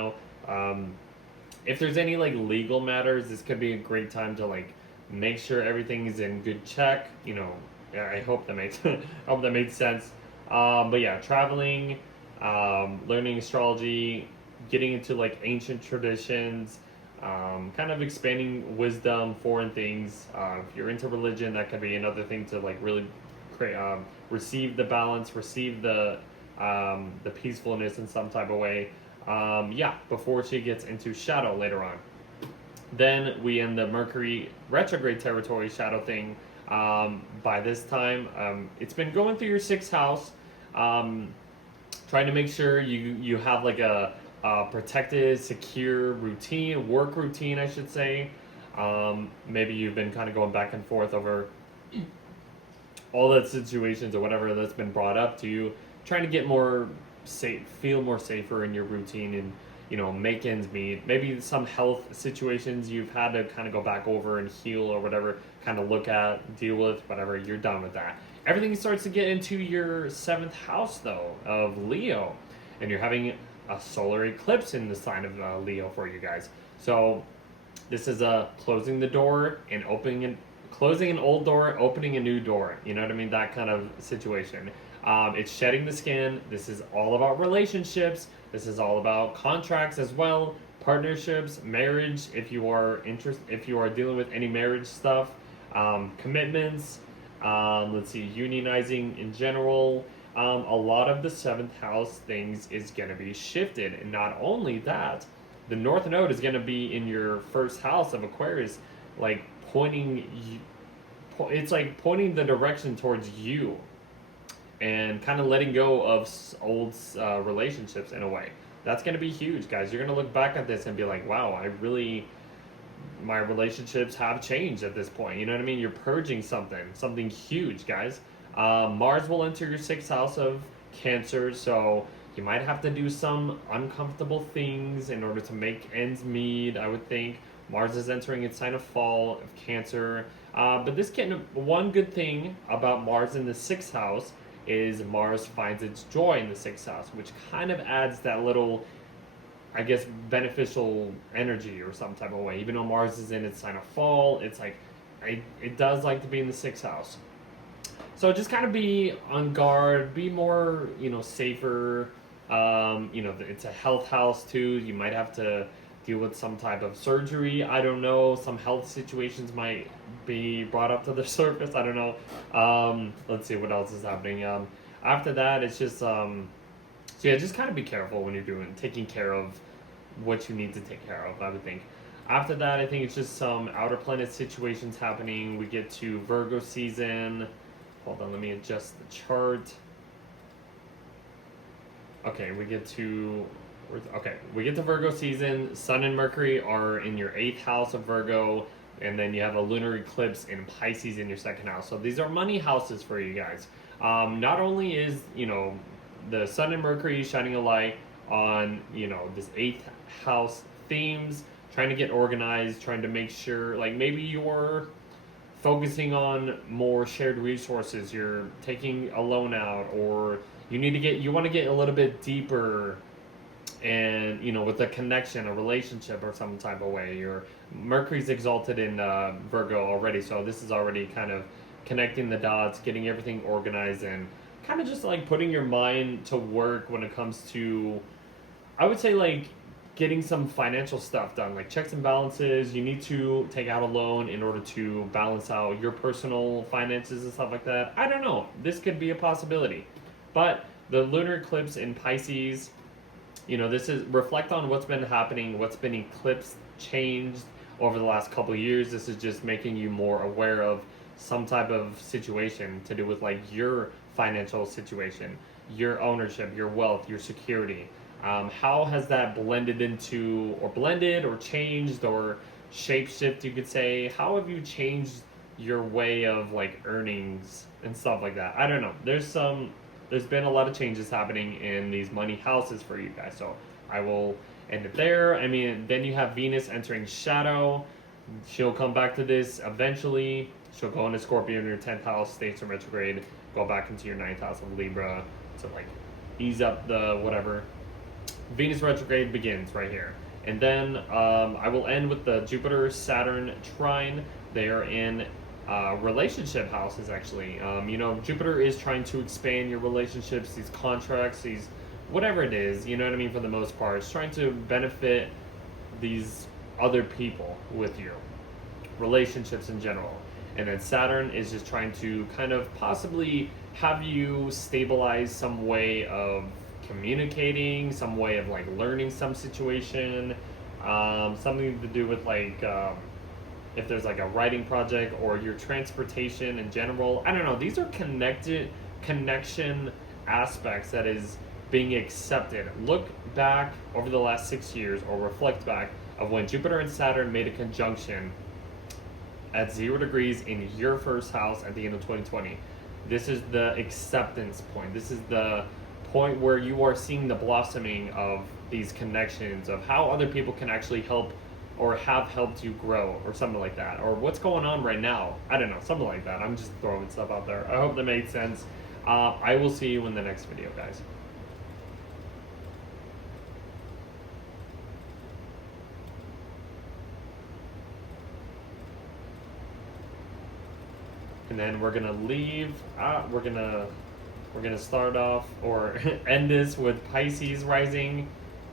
If there's any like legal matters, this could be a great time to like make sure everything is in good check. I hope that makes hope that made sense. But yeah, traveling, learning astrology, getting into like ancient traditions, kind of expanding wisdom, foreign things. If you're into religion, that could be another thing to like really create, receive the balance, receive the peacefulness in some type of way. Yeah, before she gets into shadow later on. Then we end the Mercury retrograde territory shadow thing. By this time, it's been going through your 6th house, trying to make sure you have like a protected, secure routine, work routine, I should say. Maybe you've been kind of going back and forth over all the situations or whatever that's been brought up to you, trying to get more safe, feel more safer in your routine, and make ends meet. Maybe some health situations you've had to kind of go back over and heal or whatever, kind of look at, deal with, whatever. You're done with that. Everything starts to get into your 7th house though of Leo, and you're having a solar eclipse in the sign of Leo for you guys. So this is closing the door and closing an old door, opening a new door. You know what I mean? That kind of situation. It's shedding the skin. This is all about relationships. This is all about contracts as well, partnerships, marriage. If you are dealing with any marriage stuff, commitments. Let's see, unionizing in general. A lot of the 7th house things is going to be shifted, and not only that, the North Node is going to be in your 1st house of Aquarius, like pointing. It's like pointing the direction towards you, and kind of letting go of old relationships in a way. That's going to be huge, guys. You're going to look back at this and be like, wow, my relationships have changed at this point. You know what I mean? You're purging something huge, guys. Mars will enter your 6th house of Cancer, so you might have to do some uncomfortable things in order to make ends meet, I would think. Mars is entering its sign of fall of Cancer. But one good thing about Mars in the 6th house is Mars finds its joy in the 6th house, which kind of adds that little, I guess, beneficial energy or some type of way. Even though Mars is in its sign of fall, it's like it does like to be in the 6th house. So just kind of be on guard, be more, safer. It's a health house too. You might have to deal with some type of surgery. I don't know. Some health situations might be brought up to the surface. I don't know. Let's see what else is happening. After that, it's just so yeah, just kind of be careful when you're taking care of what you need to take care of, I would think. After that, I think it's just some outer planet situations happening. We get to Virgo season. Hold on, let me adjust the chart. Okay, we get to Virgo season. Sun and Mercury are in your 8th house of Virgo, and then you have a lunar eclipse in Pisces in your 2nd house. So these are money houses for you guys. Not only is the Sun and Mercury shining a light on this 8th house themes, trying to get organized, trying to make sure, like maybe your focusing on more shared resources, you're taking a loan out, or you want to get a little bit deeper, and with a connection, a relationship, or some type of way. Your Mercury's exalted in Virgo already, so this is already kind of connecting the dots, getting everything organized, and kind of just like putting your mind to work when it comes to, I would say, like getting some financial stuff done, like checks and balances. You need to take out a loan in order to balance out your personal finances and stuff like that. I don't know. This could be a possibility. But the lunar eclipse in Pisces, this is reflect on what's been happening, what's been eclipsed, changed over the last couple of years. This is just making you more aware of some type of situation to do with like your financial situation, your ownership, your wealth, your security. How has that blended or changed or shapeshift, you could say? How have you changed your way of like earnings and stuff like that? I don't know. There's been a lot of changes happening in these money houses for you guys. So I will end it there. I mean, then you have Venus entering Shadow. She'll come back to this eventually. She'll go into Scorpio in your 10th house, stays in retrograde, go back into your 9th house of Libra to like ease up the whatever. Venus retrograde begins right here. And then I will end with the Jupiter-Saturn trine. They are in relationship houses, actually. Jupiter is trying to expand your relationships, these contracts, these whatever it is, you know what I mean, for the most part. It's trying to benefit these other people with you, relationships in general. And then Saturn is just trying to kind of possibly have you stabilize some way of communicating, some way of like learning some situation, something to do with like if there's like a writing project or your transportation in general. I don't know. These are connection aspects that is being accepted. Look back over the last 6 years, or reflect back of when Jupiter and Saturn made a conjunction at 0 degrees in your first house at the end of 2020. This is the acceptance point. This is the point where you are seeing the blossoming of these connections, of how other people can actually help or have helped you grow, or something like that, or what's going on right now. I don't know, something like that. I'm just throwing stuff out there. I hope that made sense. I will see you in the next video, guys. And then we're gonna leave. We're gonna start off or end this with Pisces Rising.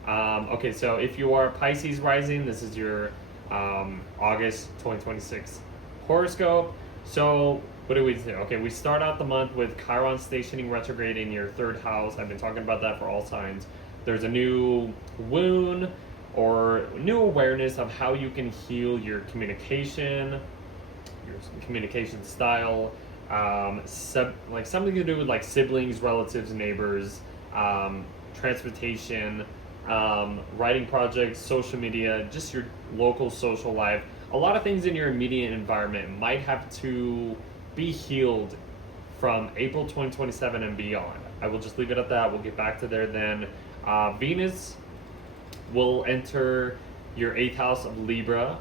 Okay, so if you are Pisces Rising, this is your August 2026 horoscope. So what do we do? Okay, we start out the month with Chiron stationing retrograde in your 3rd house. I've been talking about that for all signs. There's a new wound or new awareness of how you can heal your communication style, like something to do with like siblings, relatives, neighbors, transportation, writing projects, social media, just your local social life. A lot of things in your immediate environment might have to be healed from April 2027 and beyond. I will just leave it at that. We'll get back to there then. Venus will enter your 8th house of Libra.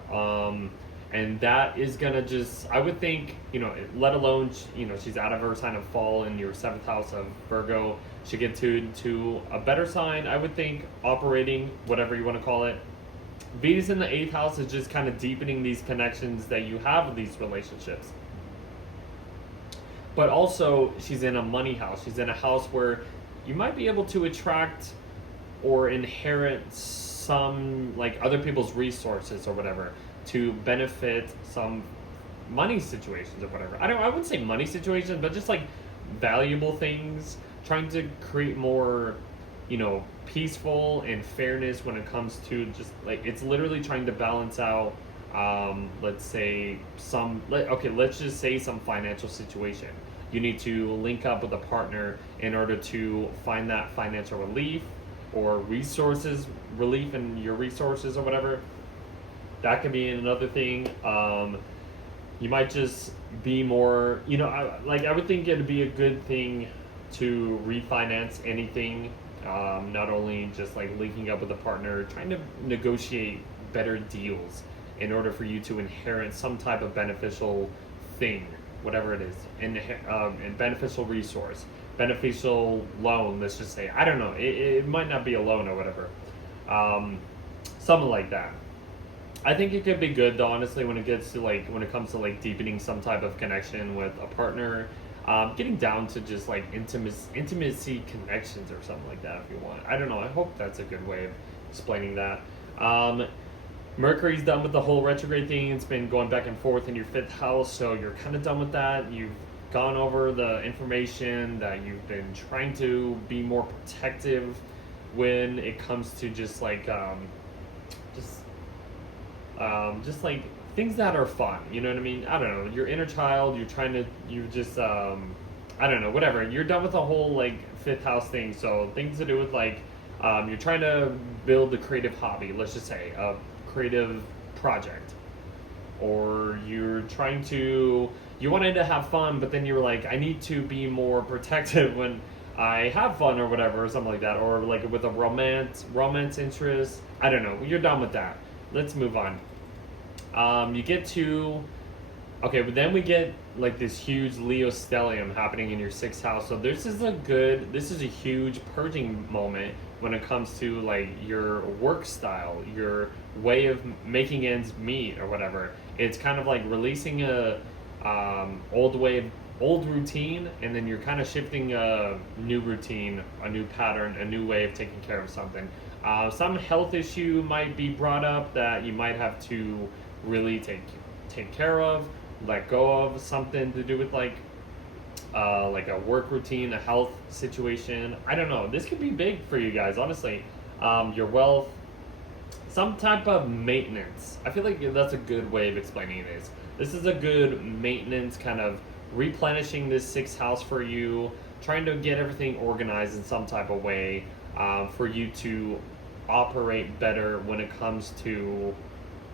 And that is gonna just, I would think, let alone, she's out of her sign of fall in your 7th house of Virgo. She get to a better sign, I would think, operating, whatever you want to call it. Venus in the 8th house is just kind of deepening these connections that you have with these relationships. But also, she's in a money house. She's in a house where you might be able to attract or inherit some, like, other people's resources or whatever, to benefit some money situations or whatever. I wouldn't say money situations, but just like valuable things, trying to create more, peaceful and fairness when it comes to just like, it's literally trying to balance out, let's say let's just say some financial situation. You need to link up with a partner in order to find that financial relief or relief in your resources or whatever. That could be another thing. You might just be more, I would think it'd be a good thing to refinance anything. Not only just like linking up with a partner, trying to negotiate better deals in order for you to inherit some type of beneficial thing, whatever it is, and beneficial resource, beneficial loan, let's just say. I don't know. It might not be a loan or whatever. Something like that. I think it could be good though, honestly, when it comes to like deepening some type of connection with a partner, getting down to just like intimacy connections or something like that if you want. I don't know. I hope that's a good way of explaining that. Mercury's done with the whole retrograde thing. It's been going back and forth in your 5th house, so you're kind of done with that. You've gone over the information that you've been trying to be more protective when it comes to just like just like things that are fun. You know what I mean? I don't know. Your inner child. I don't know. Whatever. You're done with the whole like 5th house thing. So things to do with like you're trying to build a creative hobby. Let's just say a creative project, or you wanted to have fun, but then you were like, I need to be more protective when I have fun or whatever, or something like that, or like with a romance interest. I don't know. You're done with that. Let's move on. You get to okay, but then we get like this huge Leo Stellium happening in your 6th house. So this is a huge purging moment when it comes to like your work style, your way of making ends meet or whatever. It's kind of like releasing a old routine, and then you're kind of shifting a new routine, a new pattern, a new way of taking care of something. Some health issue might be brought up that you might have to really take care of, let go of, something to do with like a work routine, a health situation. I don't know. This could be big for you guys, honestly. Your wealth, some type of maintenance. I feel like that's a good way of explaining this. This is a good maintenance, kind of replenishing this 6th house for you, trying to get everything organized in some type of way for you to operate better when it comes to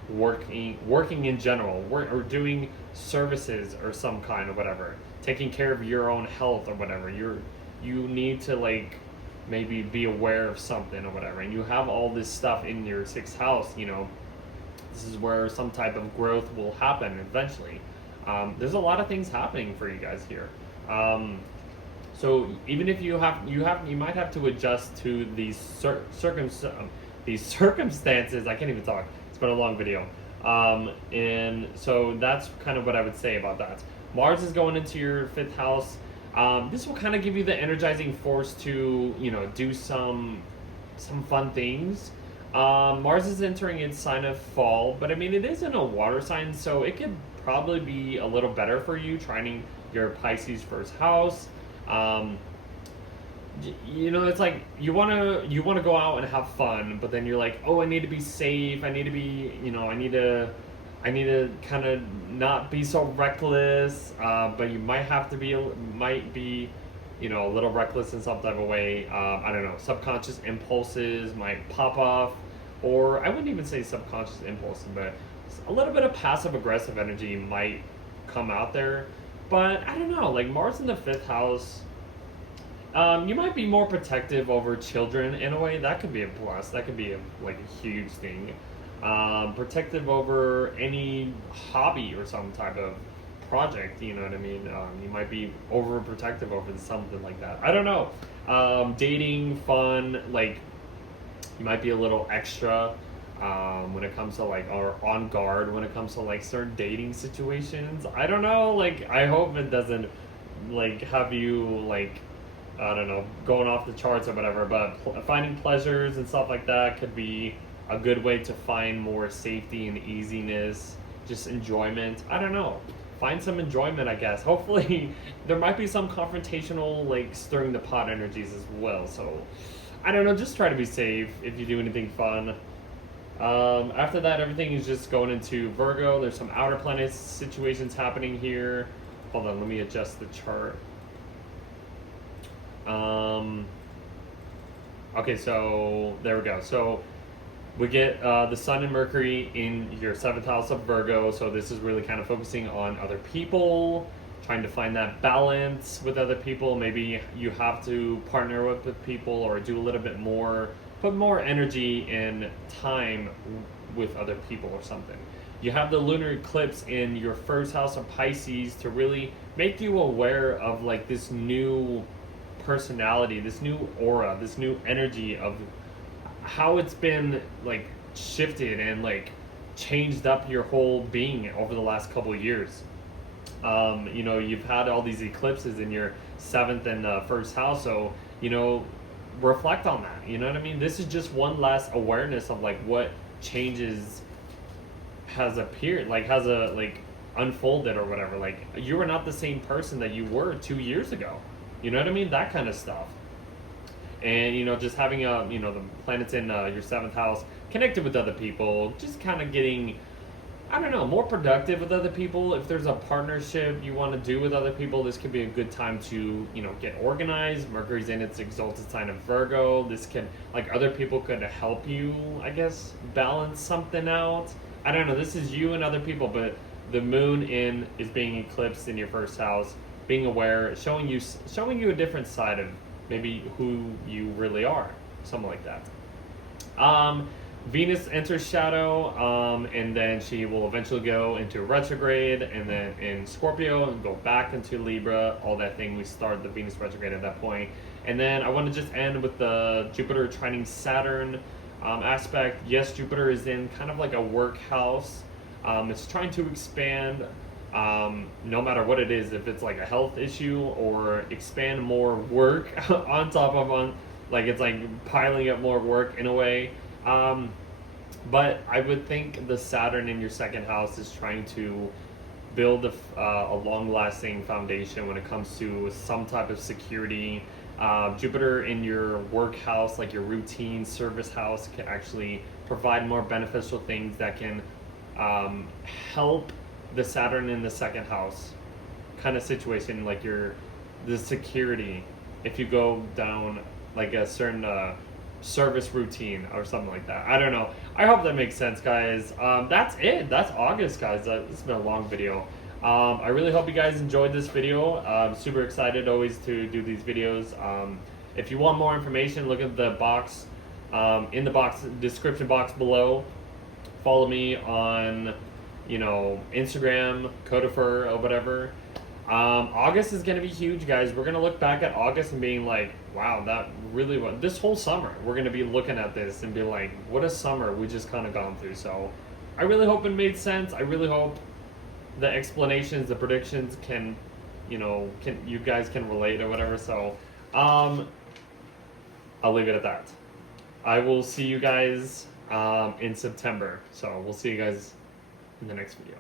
working in general, or doing services or some kind of whatever, taking care of your own health or whatever. You need to like maybe be aware of something or whatever, and you have all this stuff in your 6th house. This is where some type of growth will happen eventually. There's a lot of things happening for you guys here. So even if you might have to adjust to these circumstances. I can't even talk. It's been a long video. And so that's kind of what I would say about that. Mars is going into your 5th house. This will kind of give you the energizing force to, do some fun things. Mars is entering its sign of fall, but I mean, it is in a water sign, so it could probably be a little better for you, trining your Pisces 1st house. It's like you want to go out and have fun, but then you're like, oh, I need to be safe. I need to be, I need to kind of not be so reckless. But you might have to be, a little reckless in some type of way. I don't know. Subconscious impulses might pop off, or I wouldn't even say subconscious impulses, but a little bit of passive aggressive energy might come out there. But I don't know. Like Mars in the 5th house. You might be more protective over children in a way. That could be a plus. That could be a huge thing. Protective over any hobby or some type of project. You know what I mean? You might be overprotective over something like that. I don't know. Dating, fun, like you might be a little extra when it comes to or on guard when it comes to certain dating situations. I don't know. I hope it doesn't have you I don't know, going off the charts or whatever, but finding pleasures and stuff like that could be a good way to find more safety and easiness, just enjoyment. I don't know. Find some enjoyment, I guess. Hopefully, there might be some confrontational, stirring the pot energies as well. So, I don't know, just try to be safe if you do anything fun. After that, everything is just going into Virgo. There's some outer planets situations happening here. Hold on, let me adjust the chart. Okay, so there we go. So we get the Sun and Mercury in your 7th house of Virgo. So this is really kind of focusing on other people, trying to find that balance with other people. Maybe you have to partner with people or do a little bit more, put more energy and time with other people or something. You have the lunar eclipse in your first house of Pisces to really make you aware of like this new personality, this new aura, this new energy of how it's been like shifted and like changed up your whole being over the last couple of years. You know, you've had all these eclipses in your seventh and first house, so you know, reflect on that. You know what I mean? This is just one last awareness of like what changes has appeared, like has a like unfolded or whatever. Like you are not the same person that you were 2 years ago. You know what I mean? That kind of stuff. And you know, just having you know, the planets in your seventh house, connected with other people, just kind of getting, I don't know, more productive with other people. If there's a partnership you want to do with other people, this could be a good time to, you know, get organized. Mercury's in its exalted sign of Virgo. This can, like, other people could help you, I guess, balance something out. I don't know. This is you and other people, but the moon is being eclipsed in your first house. Being aware, showing you a different side of maybe who you really are, something like that. Venus enters shadow, and then she will eventually go into retrograde, and then in Scorpio, and go back into Libra, all that thing. We start the Venus retrograde at that point. And then I want to just end with the Jupiter trining Saturn aspect. Yes, Jupiter is in kind of like a work house. It's trying to expand, no matter what it is, if it's like a health issue or expand more work on top of like it's like piling up more work in a way. But I would think the Saturn in your second house is trying to build a long-lasting foundation when it comes to some type of security. Jupiter in your work house, like your routine service house, can actually provide more beneficial things that can help the Saturn in the second house kind of situation, like the security, if you go down like a certain service routine or something like that. I don't know. I hope that makes sense, guys. That's it. That's August, guys. It's been a long video. I really hope you guys enjoyed this video. I'm super excited always to do these videos. If you want more information, look at the box in the description box below. Follow me on, you know, Instagram, Codifer or whatever. August is going to be huge, guys. We're going to look back at August and being like, wow, that really was, this whole summer, we're going to be looking at this and be like, what a summer we just kind of gone through. So I really hope it made sense. I really hope the explanations, the predictions can, you know, you guys can relate or whatever. So I'll leave it at that. I will see you guys in September. So we'll see you guys in the next video.